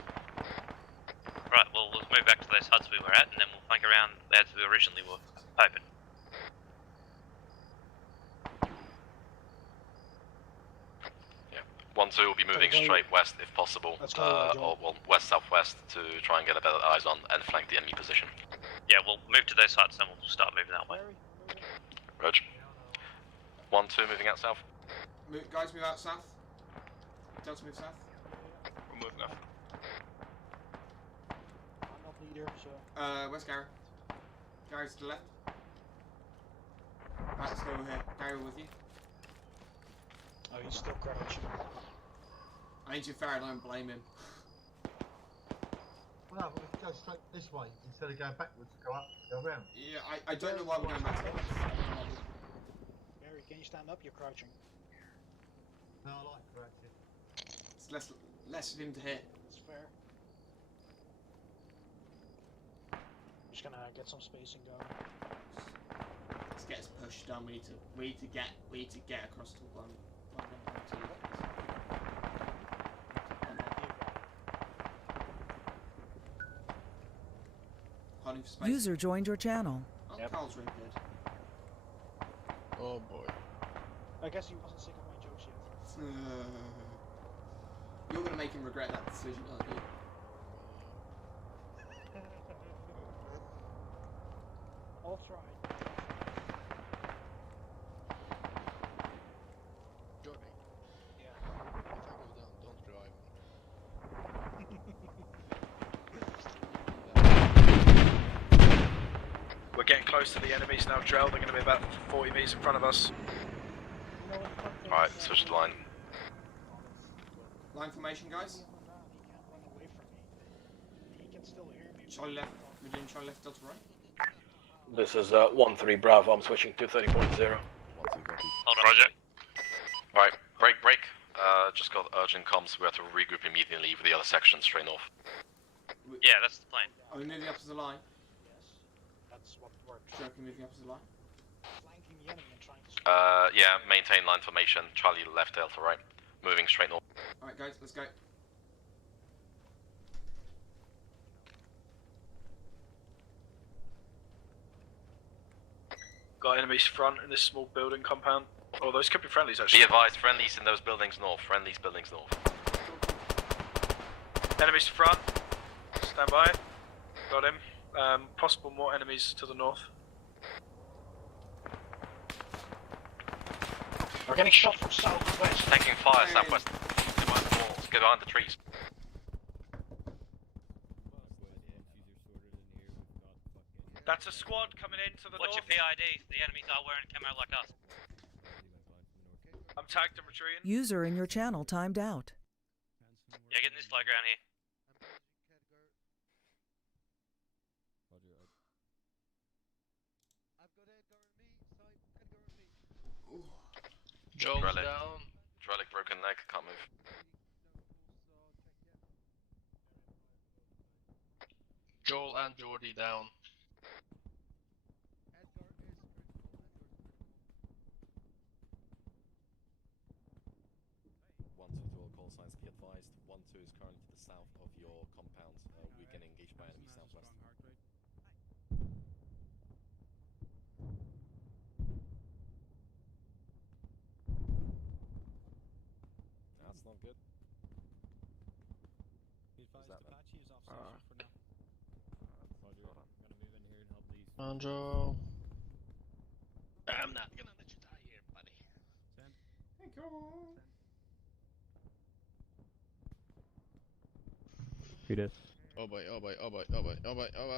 Right, well, we'll move back to those huts we were at, and then we'll flank around as we originally were hoping. Yeah. 1-2 will be moving straight west if possible, or well, west-southwest to try and get a better eyes on and flank the enemy position. Yeah, we'll move to those huts, then we'll start moving that way. Roger. 1-2 moving out south. Guys, move out south. Delta, move south. We're moving up. I'm not leader, so. Where's Gary? Gary's to the left. Right, let's go over here. Gary, we're with you. Oh, he's still crouching. I ain't too fair, I don't blame him. Well, no, but we can go straight this way instead of going backwards, go up, go around. Yeah, I don't know why we're going back to the left. Gary, can you stand up? You're crouching. No, I like correcting. It's less of him to hit. That's fair. Just gonna get some spacing going. Let's get his push done. We need to get across to one. Holding for space. User joined your channel. Oh, Carl's really good. Oh boy. I guess he wasn't sick of my jokes yet. You're gonna make him regret that decision, aren't you? I'll try. Jordy. Yeah. If I go down, don't revive me. close to the enemies now, Drell. They're going to be about 40 meters in front of us. Alright, switch the line. Line formation, guys. Charlie left. We're doing Charlie left, Delta right. This is 1-3 Bravo. I'm switching to 30.0. Roger. Alright, break. Just got urgent comms. We have to regroup immediately for the other section straight north. Yeah, that's the plan. Are we moving up to the line? That's what works. Sure, can we moving up to the line? Flanking the enemy and trying to... Yeah, maintain line formation. Charlie left, Delta right. Moving straight north. Alright, guys, let's go. Got enemies front in this small building compound. Oh, those could be friendlies actually. Be advised, friendlies in those buildings north. Friendlies buildings north. Enemies front. Stand by. Got him. Possible more enemies to the north. We're getting shot from southwest. Taking fire southwest. Get behind the trees. That's a squad coming in to the What's north. your PID? The enemies are wearing camo like us. I'm tagged and retreating. User in your channel timed out. Yeah, getting this flag around here. Joel's Drellic. down. Drellic broken leg, can't move. Joel and Jordy down. One two to all call signs, be advised. 1-2 is currently to the south of your compound. We're getting engaged by enemy southwest. That's not good. Andrew. I'm not gonna let you die here, buddy. Thank you. Who this? Oh boy. I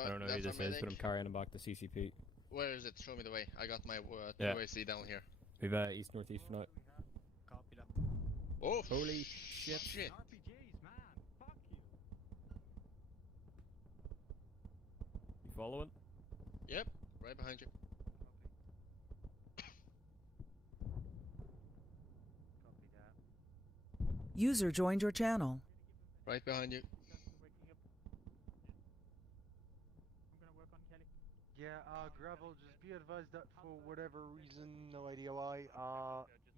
don't know who this is, but I'm carrying him back to CCP. Where is it? Show me the way. I got my Yeah. UAC down here. We've east northeast for now. Oh, holy shit! You following? Yep, right behind you. User joined your channel. Right behind you. Yeah, Gravel, just be advised that for whatever reason, no idea why,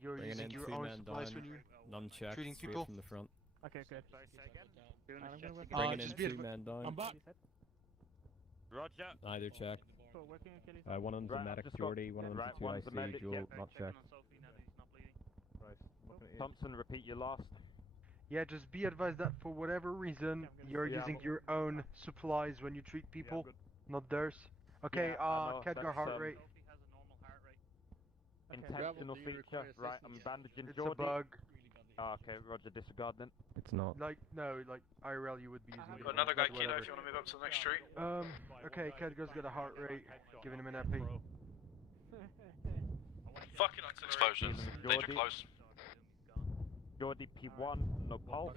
you're Bringing using in your 2 own men supplies down, when you're nunchucks treating straight people. from the front. Okay, good. Bringing in just be 2 men down. I'm back. Roger. Either check. One of them's a medic, Jordy, one of them's a 2IC, Joel, not checked. Thompson, repeat your last. Yeah, just be advised that for whatever reason, you're using your own supplies when you treat people, not theirs. Okay, Khadgar heart rate. Intentional feature, right, I'm bandaging It's Jordy. a bug. Okay, roger, disregard then. It's not. Like, no, like, IRL you would be using Got it, another guy, but Kilo, whatever. if you want to move up to the next street. Okay, Khadgar's got a heart rate, giving him an epi. Fucking artillery. Explosions. Danger close. Jordy P1, no pulse.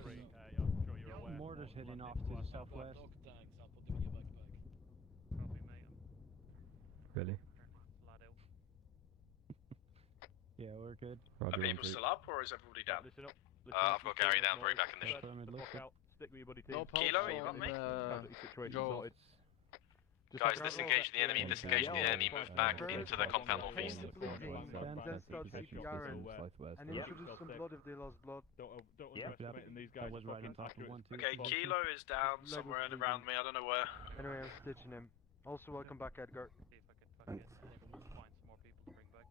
Mortar's heading off to the southwest. Really? Yeah, we're good. Are people still up or is everybody down? I've got Gary down, very back in this. Stick with your buddy No team. Kilo, you got me? Joel. Guys, disengage the enemy, disengage the enemy, move back into the compound northeast. Then start CPR and introduce some blood if they lost blood. Don't underestimate these guys. Fucking accurate. Okay, Kilo is down somewhere around me, I don't know where. Anyway, I'm stitching him. Also, welcome back, Edgar.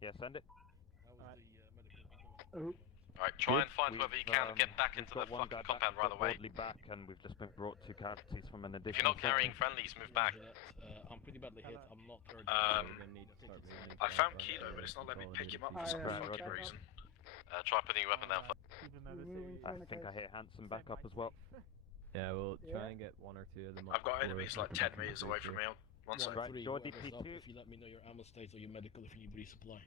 Yeah, send it. Alright, try and find whoever you can, get back into the fucking compound right away. Back, and we've just been brought 2 casualties from an additional. If you're not carrying friendlies, move back. I'm pretty badly hit. I'm not very I found Kilo, but it's not letting me pick him up for some fucking reason. Try putting your weapon down. I think I hear Hanson back up as well. Yeah, we'll try and get 1 or 2 of them up. I've got before enemies we like come 10 back meters into away base from here. me. One sec. Right, Three, Jordy whoever's up, P2. if you let me know your ammo state or your medical if you need resupply.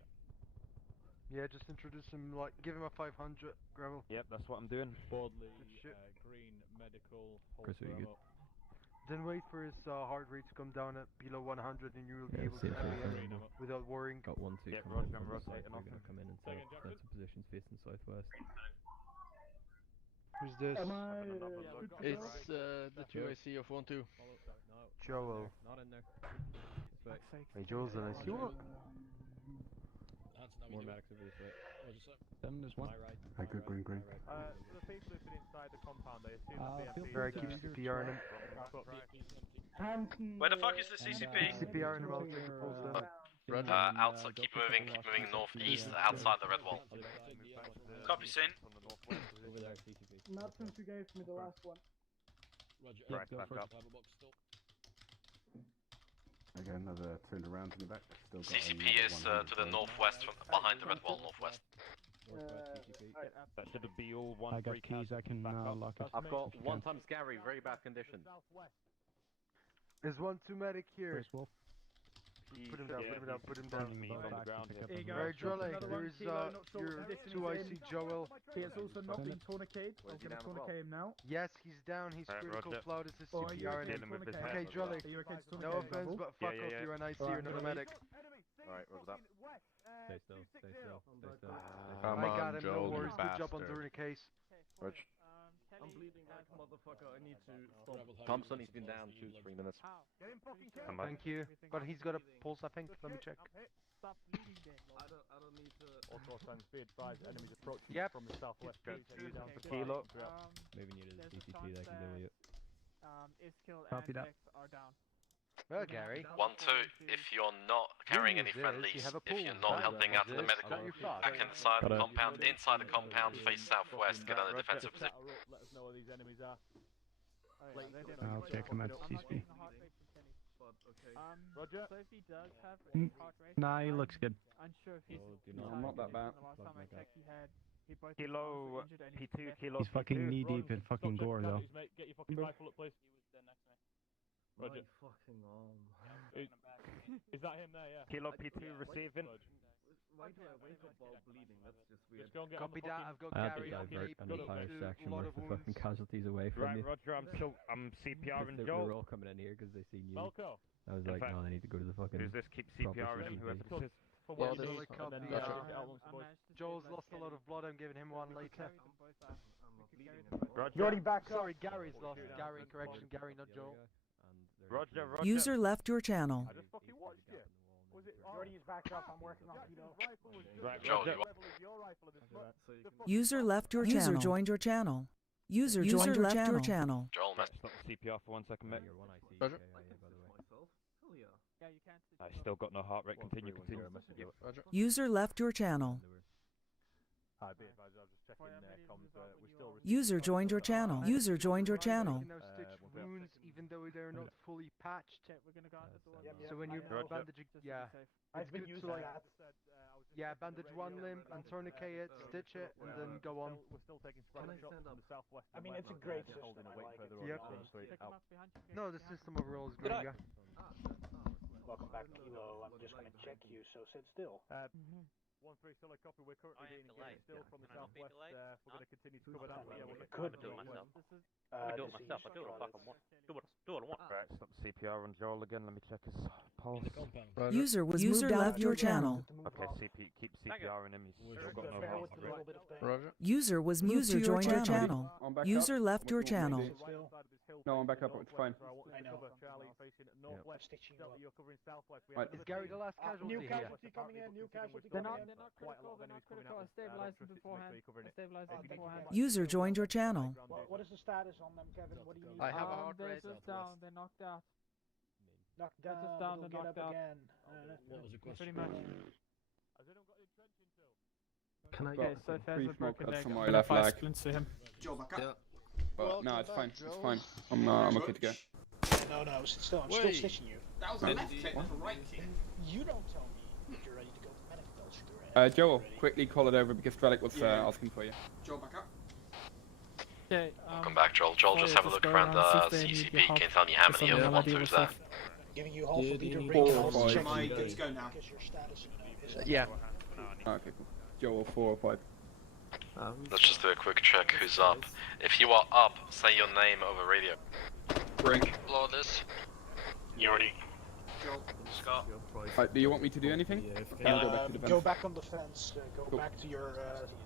Yeah, just introduce him, like, give him a 500 gravel. Yep, that's what I'm doing. Boardley, shit. green, medical, Chris, are you good? Then wait for his heart rate to come down at below 100 and you will be Yeah, able to same thing. ME him without worrying. Got 1-2 Yep, coming in Roger, I'm from the south. rotating We're off gonna him. come in and set up defensive positions facing southwest. Who's this? It's the 2IC of 1-2. Joel. Not in there. Hey, Joel's an IC. What? That's now More we do. medics over this way. Roger, sir. There's one. Hi, good, green. For the people who've been inside the compound, I assume that feel BMP Alright, keep CPR in him. Where the fuck is the CCP? CPR in him, I'll take the pulse down. Roger. Outside, keep moving northeast, outside the red wall. Copy, Sin. Over there, CCP. Not since you gave me the last one. Roger. Right, Go back for it. up. Fiber box still. Again, another turned around in the back. Still got CCP another is 100 to the northwest, from behind the red wall, northwest. That should be all I 1-3 got keys, I can lock it. I've got 1 times Gary, very bad condition. There's 1-2 medic here. Chris Wolf. Put him down, put him down, put him down. He's on the ground here. Alright, Drole, there's your 2IC Joel. He has also not been tourniqueted. I'm going to tourniquet him now. Yes, he's down, he's critical Roger. flow, this is Oh, are you CPR in okay him. to with his Okay, head? Drole, Are you okay to no tourniquet offense, him? but fuck Yeah, off, yeah. you're an IC, Alright, you're not a Drole. medic. Alright, what's that? Stay still, stay still, stay still. Come I on, got him, no Joel, you worries, good job on bastard. doing the case. Rich. I'm bleeding like a motherfucker. I need to stop. Thompson, he's been down 2-3 minutes. Come on. Thank you. But he's got a pulse, I think. Let me check. Stop bleeding then. I don't need to. Also, times be advised, enemies approaching Yep. from the southwest. Good. Down to Okay. Kilo. Maybe needed a there's a CCP chance that can deal with you. Iskill Copy and that. Dex are down. Well, Gary. 1-2, if you're not carrying any News is, friendlies, you have a if you're pool. not helping out to the medical, back inside the compound, inside the compound, face southwest, get on a defensive position. Let us know where these enemies are. I'll check him at CCP. Roger. So if he does have Mm. a heart rate, Nah, he looks good. unsure if he's. No, I'm not that bad. The last time I checked, he both his arms Kilo were injured and he P2, Kilo He's fucking P2. knee deep in fucking gore though. Get your fucking rifle up, please. Roger. fucking arm. Is that him there? Yeah. Kilo P2 receiving. Why do I wake up while bleeding? That's just weird. Just go and get on Copy the that, fucking... I've got I had to Gary on divert tape. an Got entire a section lot worth of of fucking wounds. casualties away from Right, you. Roger. I'm CPRing They were Joel. all coming in here because they seen you. Belko. I was In like, fact, no, they need to go to the fucking. Who's this? Keep proper CPRing CCP. whoever this is. For Yeah, what this you is- need, copy, and then yeah. get out once boys. Joel's lost a lot of blood, I'm giving him one later. Roger. back. Sorry, Gary's lost. Gary, correction, Gary, not Joel. Roger. Roger. User left your channel. I just fucking watched you. Was it? Jordy's back up, I'm working on Kilo. Right, Joel, Roger. you User left your channel. User joined your channel. User joined your left your channel. Joel, Right, stop the CPR for 1 second, mate. Roger. Yeah, you can't. I still got no heart rate. Continue. Roger. User left your channel. Hi, be advised, I was just checking comms. We're still User joined your channel. User joined your channel. You can now stitch wounds even though they're not fully patched. Okay, we're gonna go out the door. So when you're Roger. bandaging, yeah, I've it's been good using to like, that. yeah, bandage one limb and tourniquet it, stitch it, and then go on. We're still taking spread shots from the southwest. I mean, it's a great system, I like it. Yep. No, the system overall is great, yeah. Welcome back, Kilo. I'm just gonna check you, so sit still. 1-3 still a copy. We're currently I am being delayed. engaged still from the Can I not be southwest. delayed? We're going to continue to cover that. But yeah, we'll get Could covered be. northwest. I do it myself. I do it fucking what? Do what I want. Right, stop the CPR on Joel again. Let me check his pulse. User was moved out of your channel. Okay, keep CPR in him. He's still got no Bear heart with a rate. little bit of pain. Roger. User was moved to join your channel. I'm back User up. left your What do you want me channel. to do? No, I'm back up. It's fine. I know. Northwest. Stitching Delta, up. you're covering southwest. Right. Is Gary the last casualty New here? casualty coming in, new casualty They're coming not in. critical. They're not critical. I stabilized them beforehand. I stabilized them beforehand. User joined your channel. What is the status on them, Kevin? What do you need? I have a heart They're rate. just down. They're knocked out. Knocked They're down, just down, they'll they're get up knocked out. again. What was the question? Pretty much. Can I Okay, so Fez free with smoke broken that's leg. from my left leg. Joel, back up. But no, Welcome it's fine. back, It's Joel. fine. I'm okay to go. No, sit still. I'm still Wait. stitching you. That was a left kick, not a right kick. You don't tell me if you're ready to go to medic. They'll shoot your ass. Joel, quickly call it over because Relic was Yeah. asking for you. Joel, back up. Okay. Welcome back, Joel. Joel, just have a look around the CCP. Can you tell me how many of 1-2's there? Giving you half a liter you ring need and also four, check Am I your good to go now? status. Yeah. Okay, cool. Joe, 4 or 5. Let's just do a quick check who's up. If you are up, say your name over radio. Brink. Blow this. Yordi. Scott. Do you want me to do anything? Can I go back to the Go fence? back on the fence. Go back to your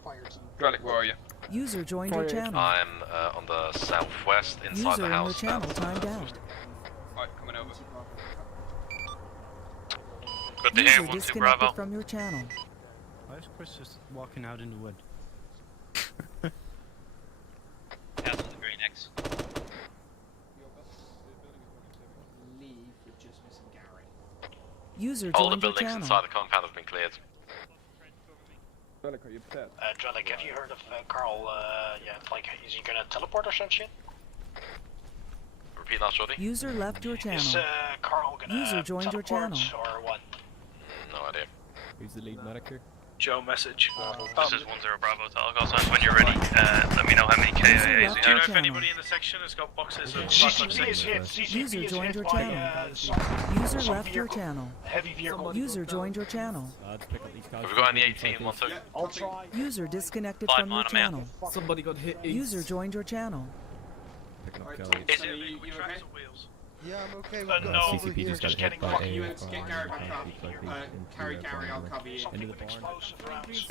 fire team. Dralik, where are you? User joined your channel. I'm on the southwest inside User the in your house. channel timed out. Alright, coming over. Good to hear, User 1-2 disconnected Bravo. from your channel. Why is Chris just walking out in the wood? Castle the Green X. Leave, we're just missing Gary. User All the joined your buildings channel. inside the compound have been cleared. Dralik, are you upset? Dralik, have you heard of Carl? Yeah, like, is he gonna teleport or some shit? Repeat that, Jordy. User left your channel. Is Carl gonna User joined your teleport channel. or what? No idea. Who's the lead medic here? Joe message. This is 1-0 Bravo to Alcohol Signs. When you're ready, let me know how many KIAs Do you you know have. if channel. anybody in the section has got boxes of CCP is 556? hit. CCP User is joined hit your by channel. User some left your vehicle. channel. Heavy vehicle. User joined your channel. Let's pick up these Have we got any 18? 1, 2. I'll try. User disconnected Five from your on, man. channel. Somebody got hit. User joined your channel. Picking up Alright, Kelly. Is So it you- liquid you tracks okay? or wheels? Yeah, I'm okay. No, CCP just got hit by You a get Gary back up. Carry Gary, I'll cover you. into the barn. Explosive rounds.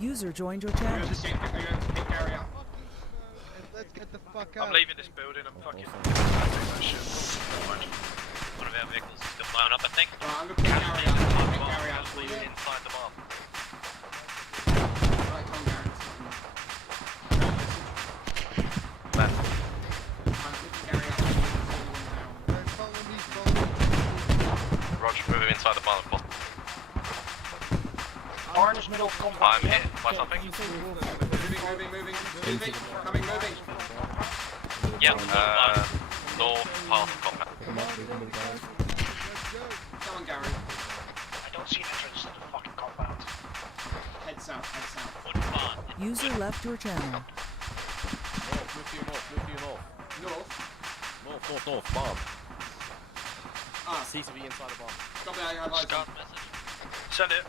User joined your Are you channel. able to get Gary up? Let's get the fuck I'm out. leaving this building, I'm fucking... that shit. One of our vehicles is still blown up, I think. Right, I'm gonna pick Gary up. I'll pick Gary up for you. Inside the bomb. Right, come Gary. Left. I'm picking Gary up. Follow me, follow me. Roger, move him inside the bomb. Barn is middle of compound. I'm hit by something. Moving. Coming, moving. Yeah, North half compound. Come on, Gary. I don't see an entrance to the fucking compound. Head south, head south. User left your channel. North. Bomb. Ah, CCV inside the bomb. copy, I have eyes on. Send it.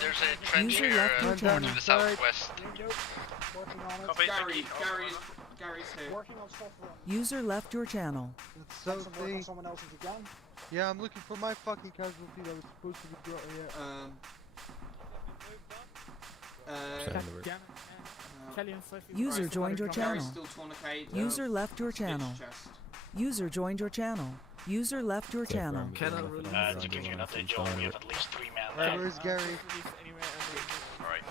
There's a trench User here left your channel. to the southwest. Working on it. Copy, Gary's here. Working on stuff. User left your channel. It's Send some work on something. someone else if you can. Yeah, I'm looking for my fucking casualty that was supposed to be brought here. User right, joined your Gary's channel. still tourniqueted. User left your channel. Chest. User joined your channel. User left your channel. To give you an update, Joe, we have at least 3 men. Where's Gary? Alright.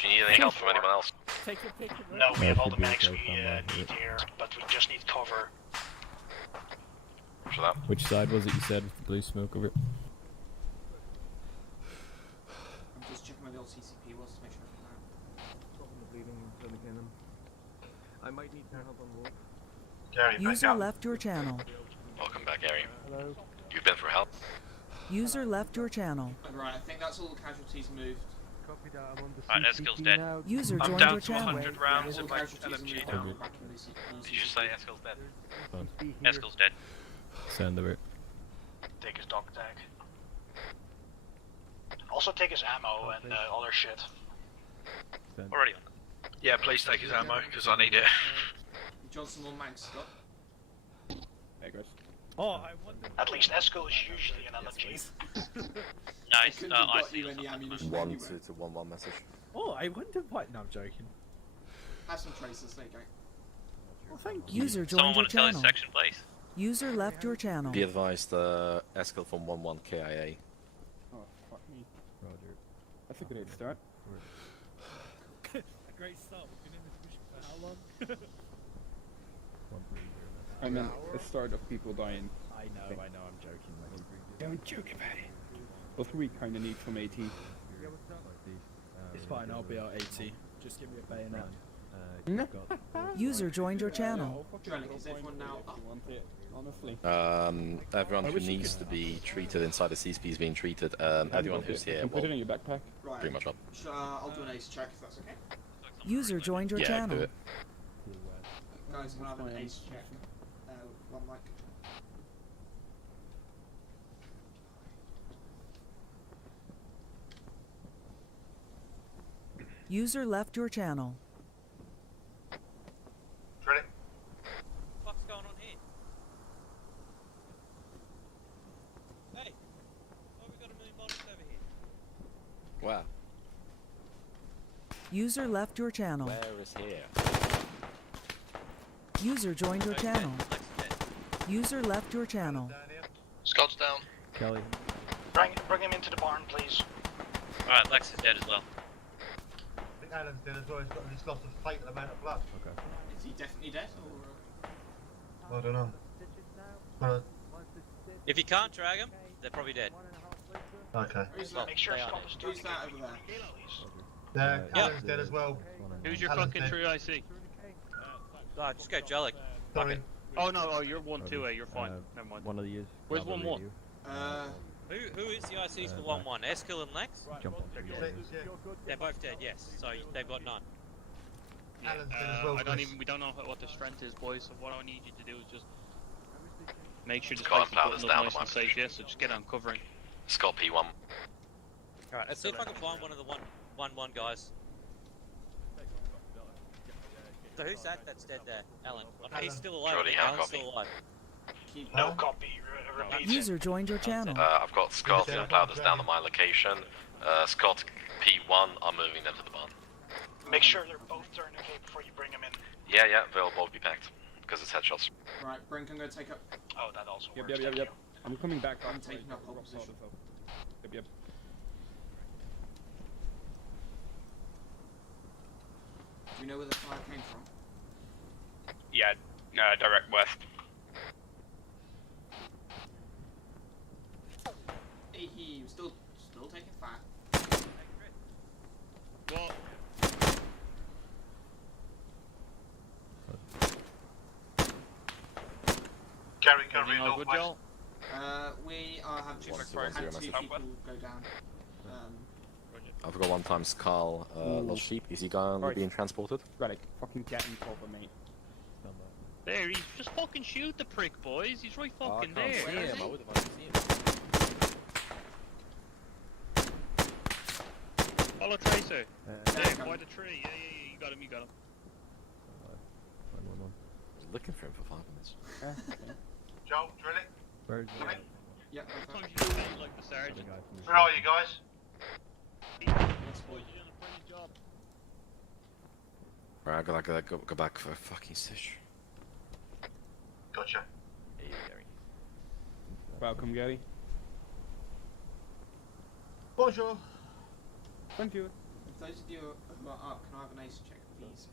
Do you need any help from anyone else? No, we have all the medics we need here, but we just need cover. For that. Which side was it you said with the blue smoke over it? I'm just checking where the old CCP was to make sure I might need help on wolf. Gary, back User up. left your channel. Welcome back, Gary. Hello. You've been for help. User left your channel. Right, I think that's all the casualties moved. Copy that. I'm on the Alright, Eskill's CCP dead. now. User I'm joined down your to channel. 100 rounds All in my casualties are LMG moved now. out back in the CCP. Did you say Eskill's dead? Eskill's dead. Send over it. Take his dog tag. Also take his ammo and other shit. Already on. Yeah, please take his ammo, because I need it. Johnson or Max, Scott? Hey, guys. Oh, I wonder. At least Esco is usually an LMG. Nice. Couldn't I have got see you any ammunition 1 anyway. to 1 message. Oh, I wonder what. No, I'm joking. Have some tracers, there you go. Well, thank you. User Someone joined your want to tell his channel. section, please? User left your channel. Be advised, Eskill from 1-1 KIA. Oh, fuck me. Roger. That's a great start. A great start. We've been in this mission for how long? I meant the start of people dying. I know, I'm joking, mate. Don't joke about it. What we kind of need from AT. It's fine, I'll be our AT. Just give me a bayonet. User joined your channel. Drellick, is everyone now up? Honestly. Everyone I who wish you needs could- to be treated inside the CSP is being treated. Everyone who's here, Put well, it in your backpack. Right. pretty much up. I'll do an ace check if that's okay. User joined your Yeah, channel. do it. Guys, I'm gonna have an ace check. One mic. User left your channel. Ready? What's going on here? Hey, why we got a million bodies over here? Wow. User left your channel. Where is here? User joined your channel. User left your channel. Scott's down. Kelly. Bring him into the barn, please. Alright, Lex is dead as well. I think Alan's dead as well. He's lost a fatal amount of blood. Okay. Is he definitely dead, or? I don't know. If you can't drag them, they're probably dead. Okay. Who's Well, that? Make sure they are Scott is dead. Who's that over there? Yeah, Alan's dead as well. Who's your Alan's fucking dead. true IC? Just go Jellic. Sorry. Oh no, oh you're 1-2A, you're fine. Never mind. One of the years. Where's 1-1? Who is the ICs for 1-1? Eskill and Lex? Jump on. They're both dead, yes. So they've got none. Alan's dead as well. I don't Chris. even. We don't know what the strength is, boys. So what I need you to do is just make sure this Scott, place is powder's buttoned up down nice on and my safe. Yeah, so just get on covering. Scott P1. Alright, let's see if I can find one of the 1-1 guys. So who's that that's dead there? Alan. He's still alive. Jordy, how Alan's copy? still alive. No copy. Repeat. User joined your channel. I've got Scott and Powder's down at my location. Scott P1, I'm moving them to the barn. Make sure they're both turned okay before you bring them in. Yeah, they'll both be packed. Because it's headshots. Right, Brink, I'm going to take up. Oh, that also Yep, works. yep, yep, yep. I'm coming back. I'm taking up pole position. Yep, yep. Do you know where the fire came from? Yeah, direct west. He was still taking fire. What? Carry, Everything all good, northwest. Joel? We are have just had 2 people go down. I've got 1 times Carl Lost Sheep. Is he going Right. being transported? Relic, fucking get in cover, mate. There, he's just fucking shoot the prick, boys. He's right Oh, I fucking can't there. see Where is him. he? I would have seen him. Follow Tracer. There, There, by the tree. Yeah, you got him, you got him. I was looking for him for 5 minutes. Joel, drill it. Where's Yep, Sometimes you sound like the sergeant. Where are you guys? Right, I gotta go back for a fucking stitch. Gotcha. Hey, Gary. Welcome, Gary. Bonjour. Thank you. If those of you who are up, can I have an ace check, please?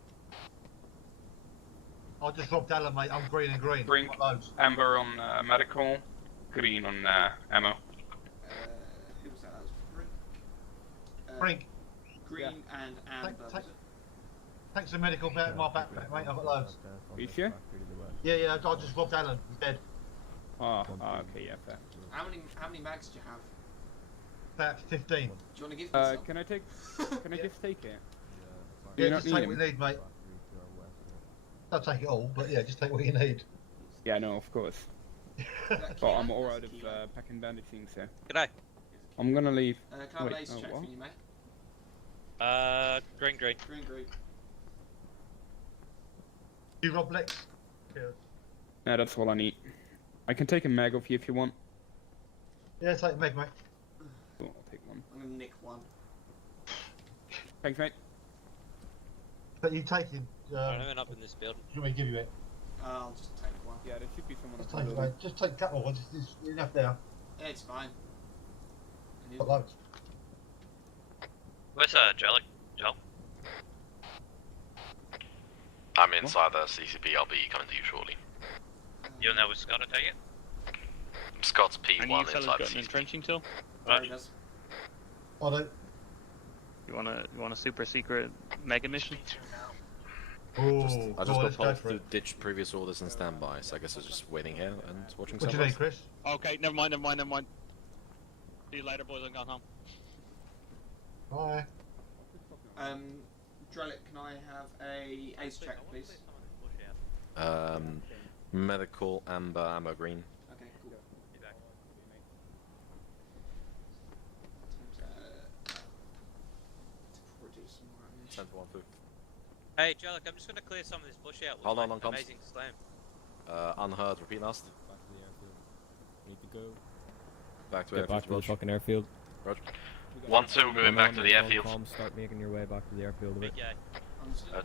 I just robbed Alan, mate. I'm green and green. Brink, Got loads. Amber on medical, green on ammo. Who was that? That was Brink. Brink. Green and Amber. was it? Thanks for medical back my backpack, mate. I've got loads. Are you sure? Yeah, I just robbed Alan. He's dead. Oh, okay, yeah, fair. How many mags do you have? About 15. Do you want to give me some? Can I take? Can I just take it? Do Yeah, you not just need take him? what you need, mate. Don't take it all, but yeah, just take what you need. Yeah, no, of course. But I'm all out of packing bandaging, so. G'day. I'm gonna leave. Can I have an Wait, ace oh, check what? for you, mate? Green. Green. You rob Lex? No, that's all I need. I can take a mag off you if you want. Yeah, take Meg, mate. Cool, I'll take one. I'm gonna nick one. Thanks, mate. But you take him. I went up in this building. Do you want me to give you it? I'll just take one. Yeah, there should be someone. Just up take the it, mate. Just take a couple. Just enough there. Yeah, it's fine. Got loads. Where's Jellic? Joel? I'm inside the CCP. I'll be coming to you shortly. You know with Scott, I take it? Scott's And you P1 fellas inside got the an CCP. entrenching tool? Alright, does. I don't. You want a super secret mega mission? Oh, I just got told to ditch previous orders and standby, so I guess I was just waiting here and watching What do you need, Chris? Okay, never mind. See you later, boys. I'm going home. Bye. Drellic, can I have a ace check, please? Medical, amber green. Okay, cool. Be back. Produce some more ammunition. 10 for 1 2. Hey, Jellic, I'm just gonna clear some of this bush out with Hold my on, comms. amazing slam. Unheard, repeat last. Back to the airfield. Need to go. Back to Get back to the Roger. fucking airfield. Roger. 1-2, moving back to the Everyone, airfield. comms, start making your way back to the airfield a bit. Big guy.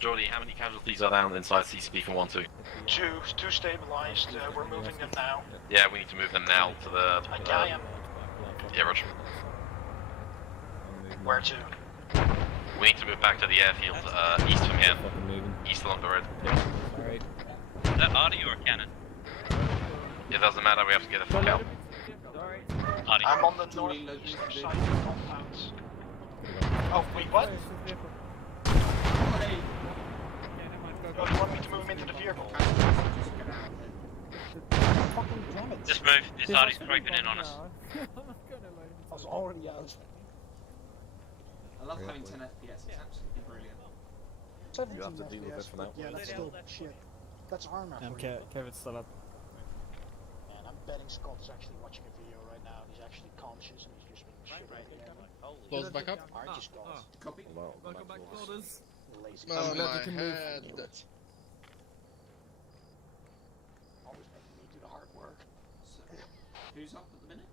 Jordy, how many casualties are down inside CCP from 1-2? Two stabilized. We're moving them now. Yeah, we need to move them now to the... I am. yeah, Roger. Where to? We need to move back to the airfield, east from here. Fucking moving. East along the road. Alright. Is that Artie or a cannon? It doesn't matter, we have to get the fuck out. Artie. I'm on the northeastern side of the compound. Oh, wait, what? Oh, you want me to move him into the vehicle? Fucking damn it. Just move. This Artie's creeping in on us. I was already out. I love having 10 FPS, it's absolutely brilliant. 17 You have to deal with it FPS, for now. but yeah, that's still shit. That's armor for you. Kevin's still up. Man, I'm betting Scott is actually watching a video right now. He's actually conscious and he's just been shit right again. Close back up. Aren't you, Scott? Copy. Welcome back, orders. Lazy. Oh glad my you can move. head. Always making me do the hard work. So, who's up at the minute?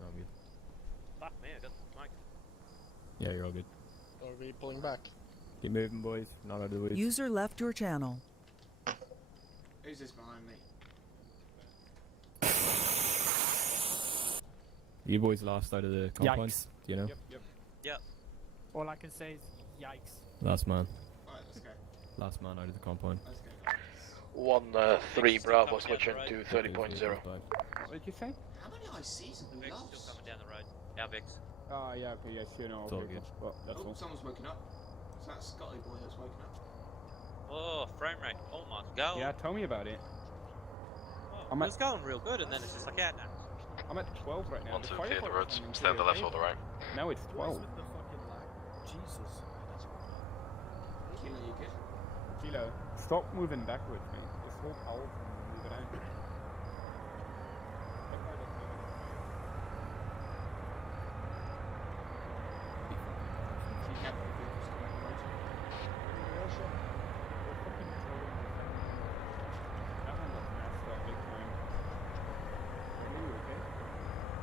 No, I'm good. Fuck me, I got the mic. Yeah, you're all good. Are we pulling back? Keep moving, boys. Not out of the woods. User left your channel. Who's this behind me? You boys lost out of the compound. Yikes. Do you know? Yep. All I can say is yikes. Last man. Alright, let's go. Last man out of the compound. Let's go. 1-3 Bravo switching to 30.0. What did you say? How many ICs have we Vic's lost? still coming down the road. Yeah, Vix. Oh, yeah, okay, yes, you know. It's all Okay, good. well, that's Oh, all. someone's woken up. Is that Scotty boy that's woken up? Oh, frame rate. Oh my god. Yeah, tell me about it. Oh, I'm it was going real good, and then it's just like, yeah, nah. I'm at 12 right now. 1-2, The clear the firefighter roads. coming Stay on the through left or the right. Now it's 12. Jesus. Killer, you good? Kilo, stop moving backwards, mate. It's so powerful when you move it out. Be careful if you're just going right.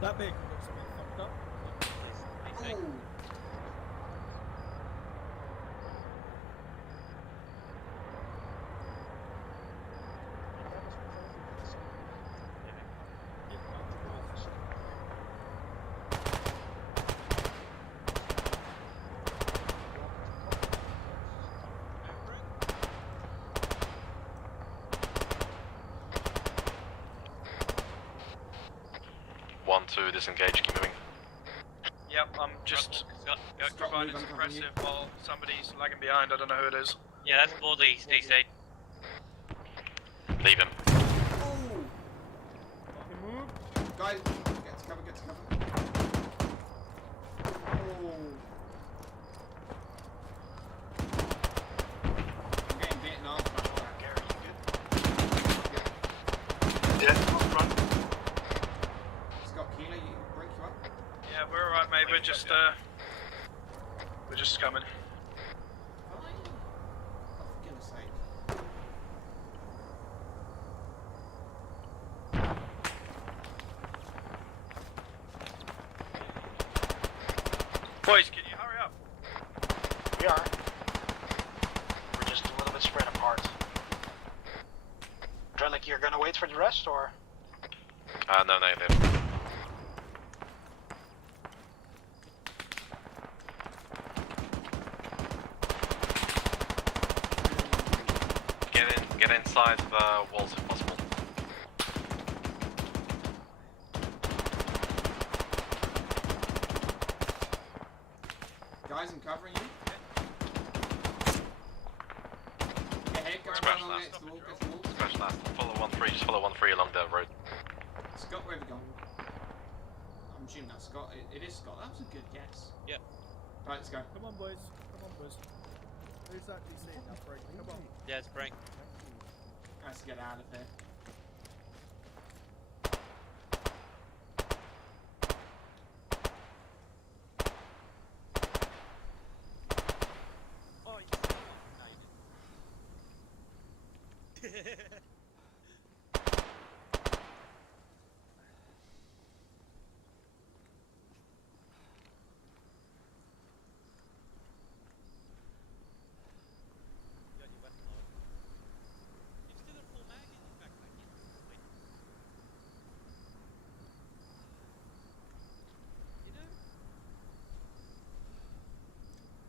That big looks a bit fucked up. PC. Oh! One, two, disengage, keep moving. Yep, I'm just providing suppressive while somebody's lagging behind. I don't know who it is. Yeah, that's Bloody DC. Leave him. Oh! Guys, get to cover, get to cover. Oh! I'm getting Vietnam flashback. Gary, you good? Yeah, up front. Scott Keeler, you break you up? Yeah, we're alright, mate. We're just coming. Fine. Oh, for goodness sake. Boys, can you hurry up? We are. We're just a little bit spread apart. Drellick, you're gonna wait for the rest, or? No, negative. Get inside the walls if possible. Guys, I'm covering you. Get ahead, go Scratch around that. next to the wall, get to the wall. Scratch that. Follow 1-3, just follow 1-3 along the road. Scott, where have you gone? I'm assuming that's Scott. It is Scott. That was a good guess. Yep. Right, let's go. Come on, boys. Come on, boys. Who's that DC? Now, Frank. Come on. Yeah, it's Frank. Guys, get out of here. Oh, you...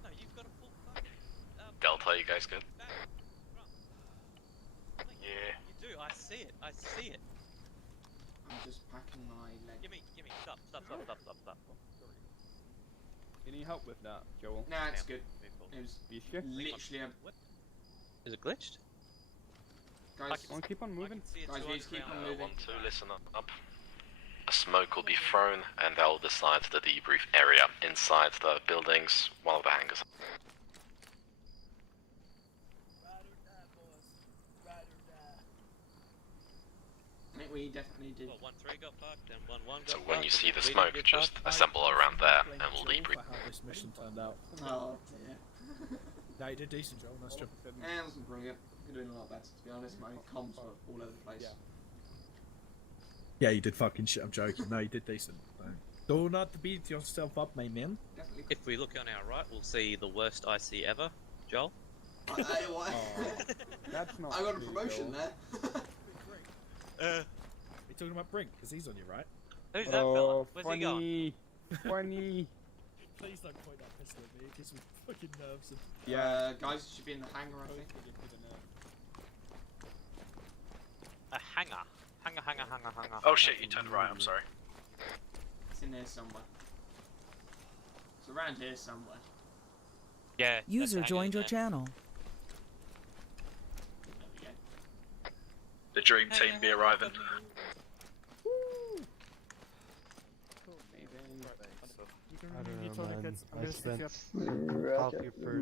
No, you didn't. Delta, you guys good? Yeah. You do, I see it, I see it. I'm just packing my leg. Gimme, stop. You need help with that, Joel? Nah, it's good. It was literally a... Is it glitched? Guys, keep on moving. Guys, please keep on moving. 1-2, listen up. A smoke will be thrown, and they'll decide the debrief area inside the buildings, one of the hangars. I think we definitely did. Well, 1-3 got fucked and 1-1 got So when you fucked, see and the 3 smoke, get just fucked. assemble around there, and we'll debrief. How this mission turned out. Oh dear. No, you did decent, Joel. Nice job. It wasn't brilliant. You're doing a lot better, to be honest. My comms were all over the place. Yeah, you did fucking shit. I'm joking. No, you did decent. Do not beat yourself up, my man. If we look on our right, we'll see the worst IC ever. Joel? Why? That's not I got a true, promotion Joel. there. You're talking about Brink, because he's on your right. Who's that fella? Where's he going? Funny. Please don't point that pistol at me, it gives me fucking nerves. Guys, it should be in the hangar, I think. A hanger. Hanger. Oh shit, you turned right, I'm sorry. It's in there somewhere. It's around here somewhere. Yeah. User joined your channel. There we go. The dream team be arriving.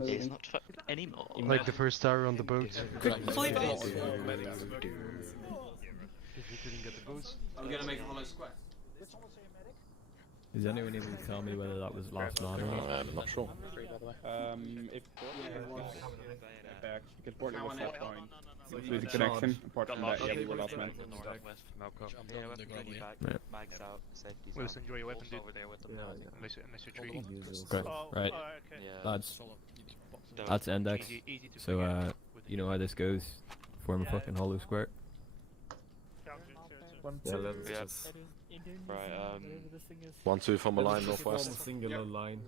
It's not fucked anymore. Like the first tower on the boat. Quick, 5 minutes. Because we couldn't get the boats. Are we gonna make a hollow square? Is anyone able to tell me whether that was last man or not? I'm not sure. If back, because How Portland was on that it? point. Through the connection, apart from that, yeah, we were last man. Mags out, safety's Wilson, enjoy your weapon, dude. Over there with them. Unless you're treating. Great. Right. Lads, that's index. So, you know how this goes. Form a fucking hollow square. Right, 1-2 from a line northwest. Singular line.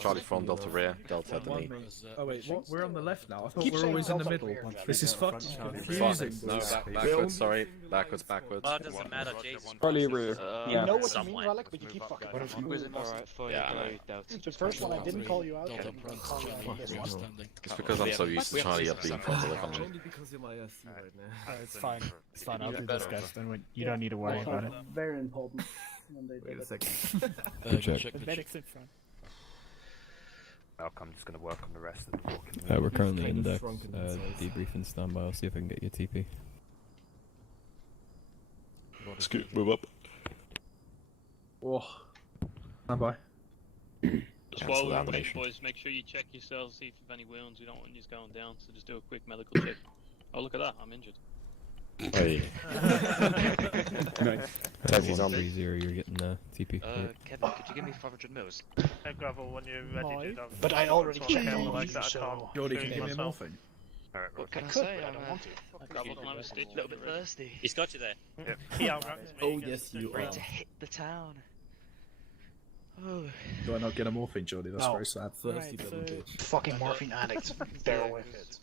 Charlie from Delta rear, Delta at the knee. Oh wait, what? We're on the left now. I thought we were always in the middle. This is fucking confusing. No, backwards, sorry. Backwards. Oh, it doesn't matter, Jason. Probably rear. You know what you mean, Relic, but you keep fucking with it. Yeah, I know. The first one I didn't call you out. I didn't call you out this one. It's because I'm so used to Charlie up being from the left. Only because you're my SC right now. It's fine. It's fine. I'll do this, guys. You don't need to worry about it. Very important. Wait a second. The medic's in front. I'm just going to work on the rest of the walking. We're currently in deck. Debriefing standby. I'll see if I can get you TP. Scoot, move up. Oh. Stand by. Just while we wait, boys, make sure you check yourselves, see if you have any wounds. We don't want you going down, so just do a quick medical check. Oh, look at that, I'm injured. Hey. Nice. 130, you're getting TP. Kevin, could you give me 500 mils? Hey, Gravel, when you're ready to But I already checked check all like of that, you, so... Jordy, can you give me a morphine? Alright, What can I could, say? but I don't want to. I'm a stitch. A little bit thirsty. He's got you there. Yeah, Oh, yes, you Ready are. to hit the town. Oh. Do I not get a morphine, Jordy? That's No. very sad. Thirsty little bitch. Fucking morphine addict. Bear with it.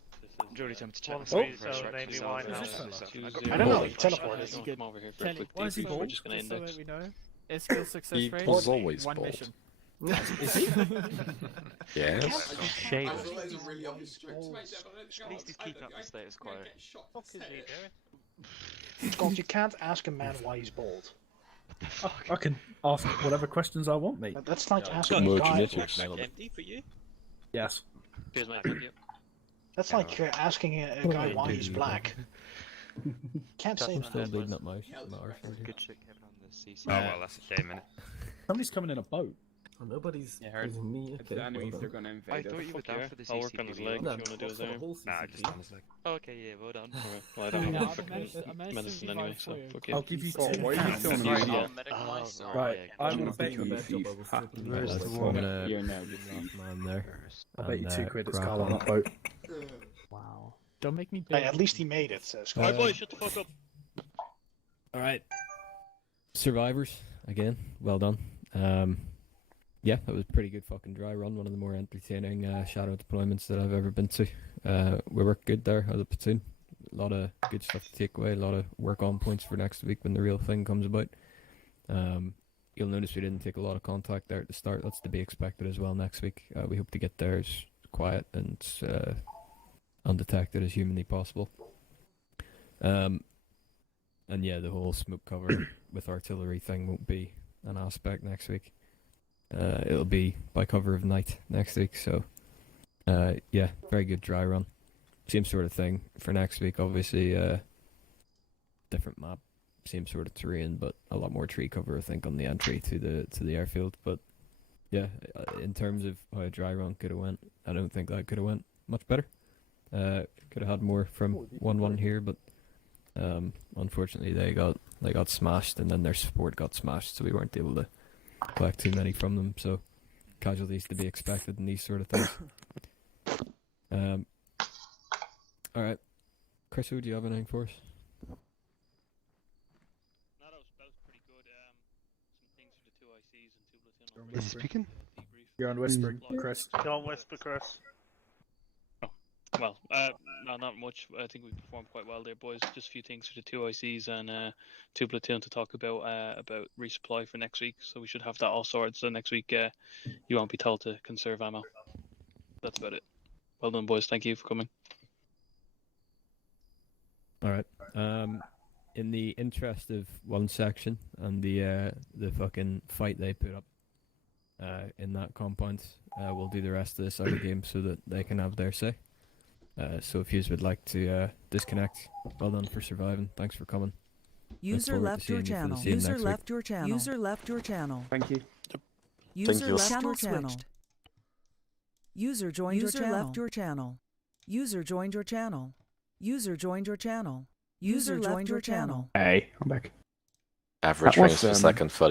Jordy, tell me to check. One myself three, first, so right? maybe So, wine uh, house. I don't know, he teleported. Come over here for a Kenny, quick why is he debrief. bald? We're just gonna Just so index. that we know. Is skill success He rate? was always One bald. mission. Is he? Yes. Shame. I feel like it's a really obvious trick to make that, but I don't think At least he's keeping up the status quo. Scott, you can't ask a man why he's bald. I can ask whatever questions I want, mate. That's like Got asking a more guy... genetics. Empty for you? Yes. Cheers, mate. Thank you. That's like asking a guy why he's black. Can't say I'm that. still bleeding up my arse. Good shit, Kevin, on the CC. Oh well, that's a shame, innit? Somebody's coming in a boat. Oh, nobody's Yeah, heard. using me. Okay, Enemies, well they're done. gonna invade I us. thought you were down Yeah, for the I'll work CCTV. on his leg No, if you want to do his for the own. whole Nah, CCTV. just on his leg. Okay, yeah, well done. Well, I don't Yeah, have I fucking managed medicine to anyway, survive so for you. fuck I'll you. give you Oh, two why are you pounds. killing me? Right, Yeah. Right, I I'm will not bet doing a you. bad job, I will still be Where's nice. the I'm one? gonna You're now man there. I'll bet you and, 2 quid it's crack Carl on on. that boat. Wow. Don't make me Hey, big. at least he made it, says Alright, Uh, boys, shut the fuck up. Alright. Survivors, again, well done. Yeah, that was a pretty good fucking dry run, one of the more entertaining shadow deployments that I've ever been to. We worked good there as a platoon. A lot of good stuff to take away, a lot of work on points for next week when the real thing comes about. You'll notice we didn't take a lot of contact there at the start. That's to be expected as well next week. We hope to get there as quiet and undetected as humanly possible. And yeah, the whole smoke cover with artillery thing won't be an aspect next week. It'll be by cover of night next week, so yeah, very good dry run. Same sort of thing for next week, obviously. Different map, same sort of terrain, but a lot more tree cover, I think, on the entry to the airfield. But yeah, in terms of how a dry run could have went, I don't think that could have went much better. Could have had more from 1-1 here, but unfortunately they got smashed, and then their support got smashed, so we weren't able to collect too many from them. So casualties to be expected in these sort of things. All right, Chris, do you have anything for us? No, that was pretty good. Some things for the 2 ICs and 2 platoon. Is he speaking? You're on whispering, Chris. Don't whisper, Chris. Well, no, not much. I think we performed quite well there, boys. Just a few things for the 2 ICs and 2 platoon to talk about resupply for next week. So we should have that all sorted. So next week, you won't be told to conserve ammo. That's about it. Well done, boys. Thank you for coming. All right. In the interest of one section and the fucking fight they put up in that compound, we'll do the rest of this out of game so that they can have their say. So if you would like to disconnect, well done for surviving. Thanks for coming. User left your channel. User left your channel. User left your channel. Thank you. User left your channel. User joined your channel. Left your channel. User joined your channel. User joined your channel. User left your channel. Hey, I'm back. Average That was, frames per second, 30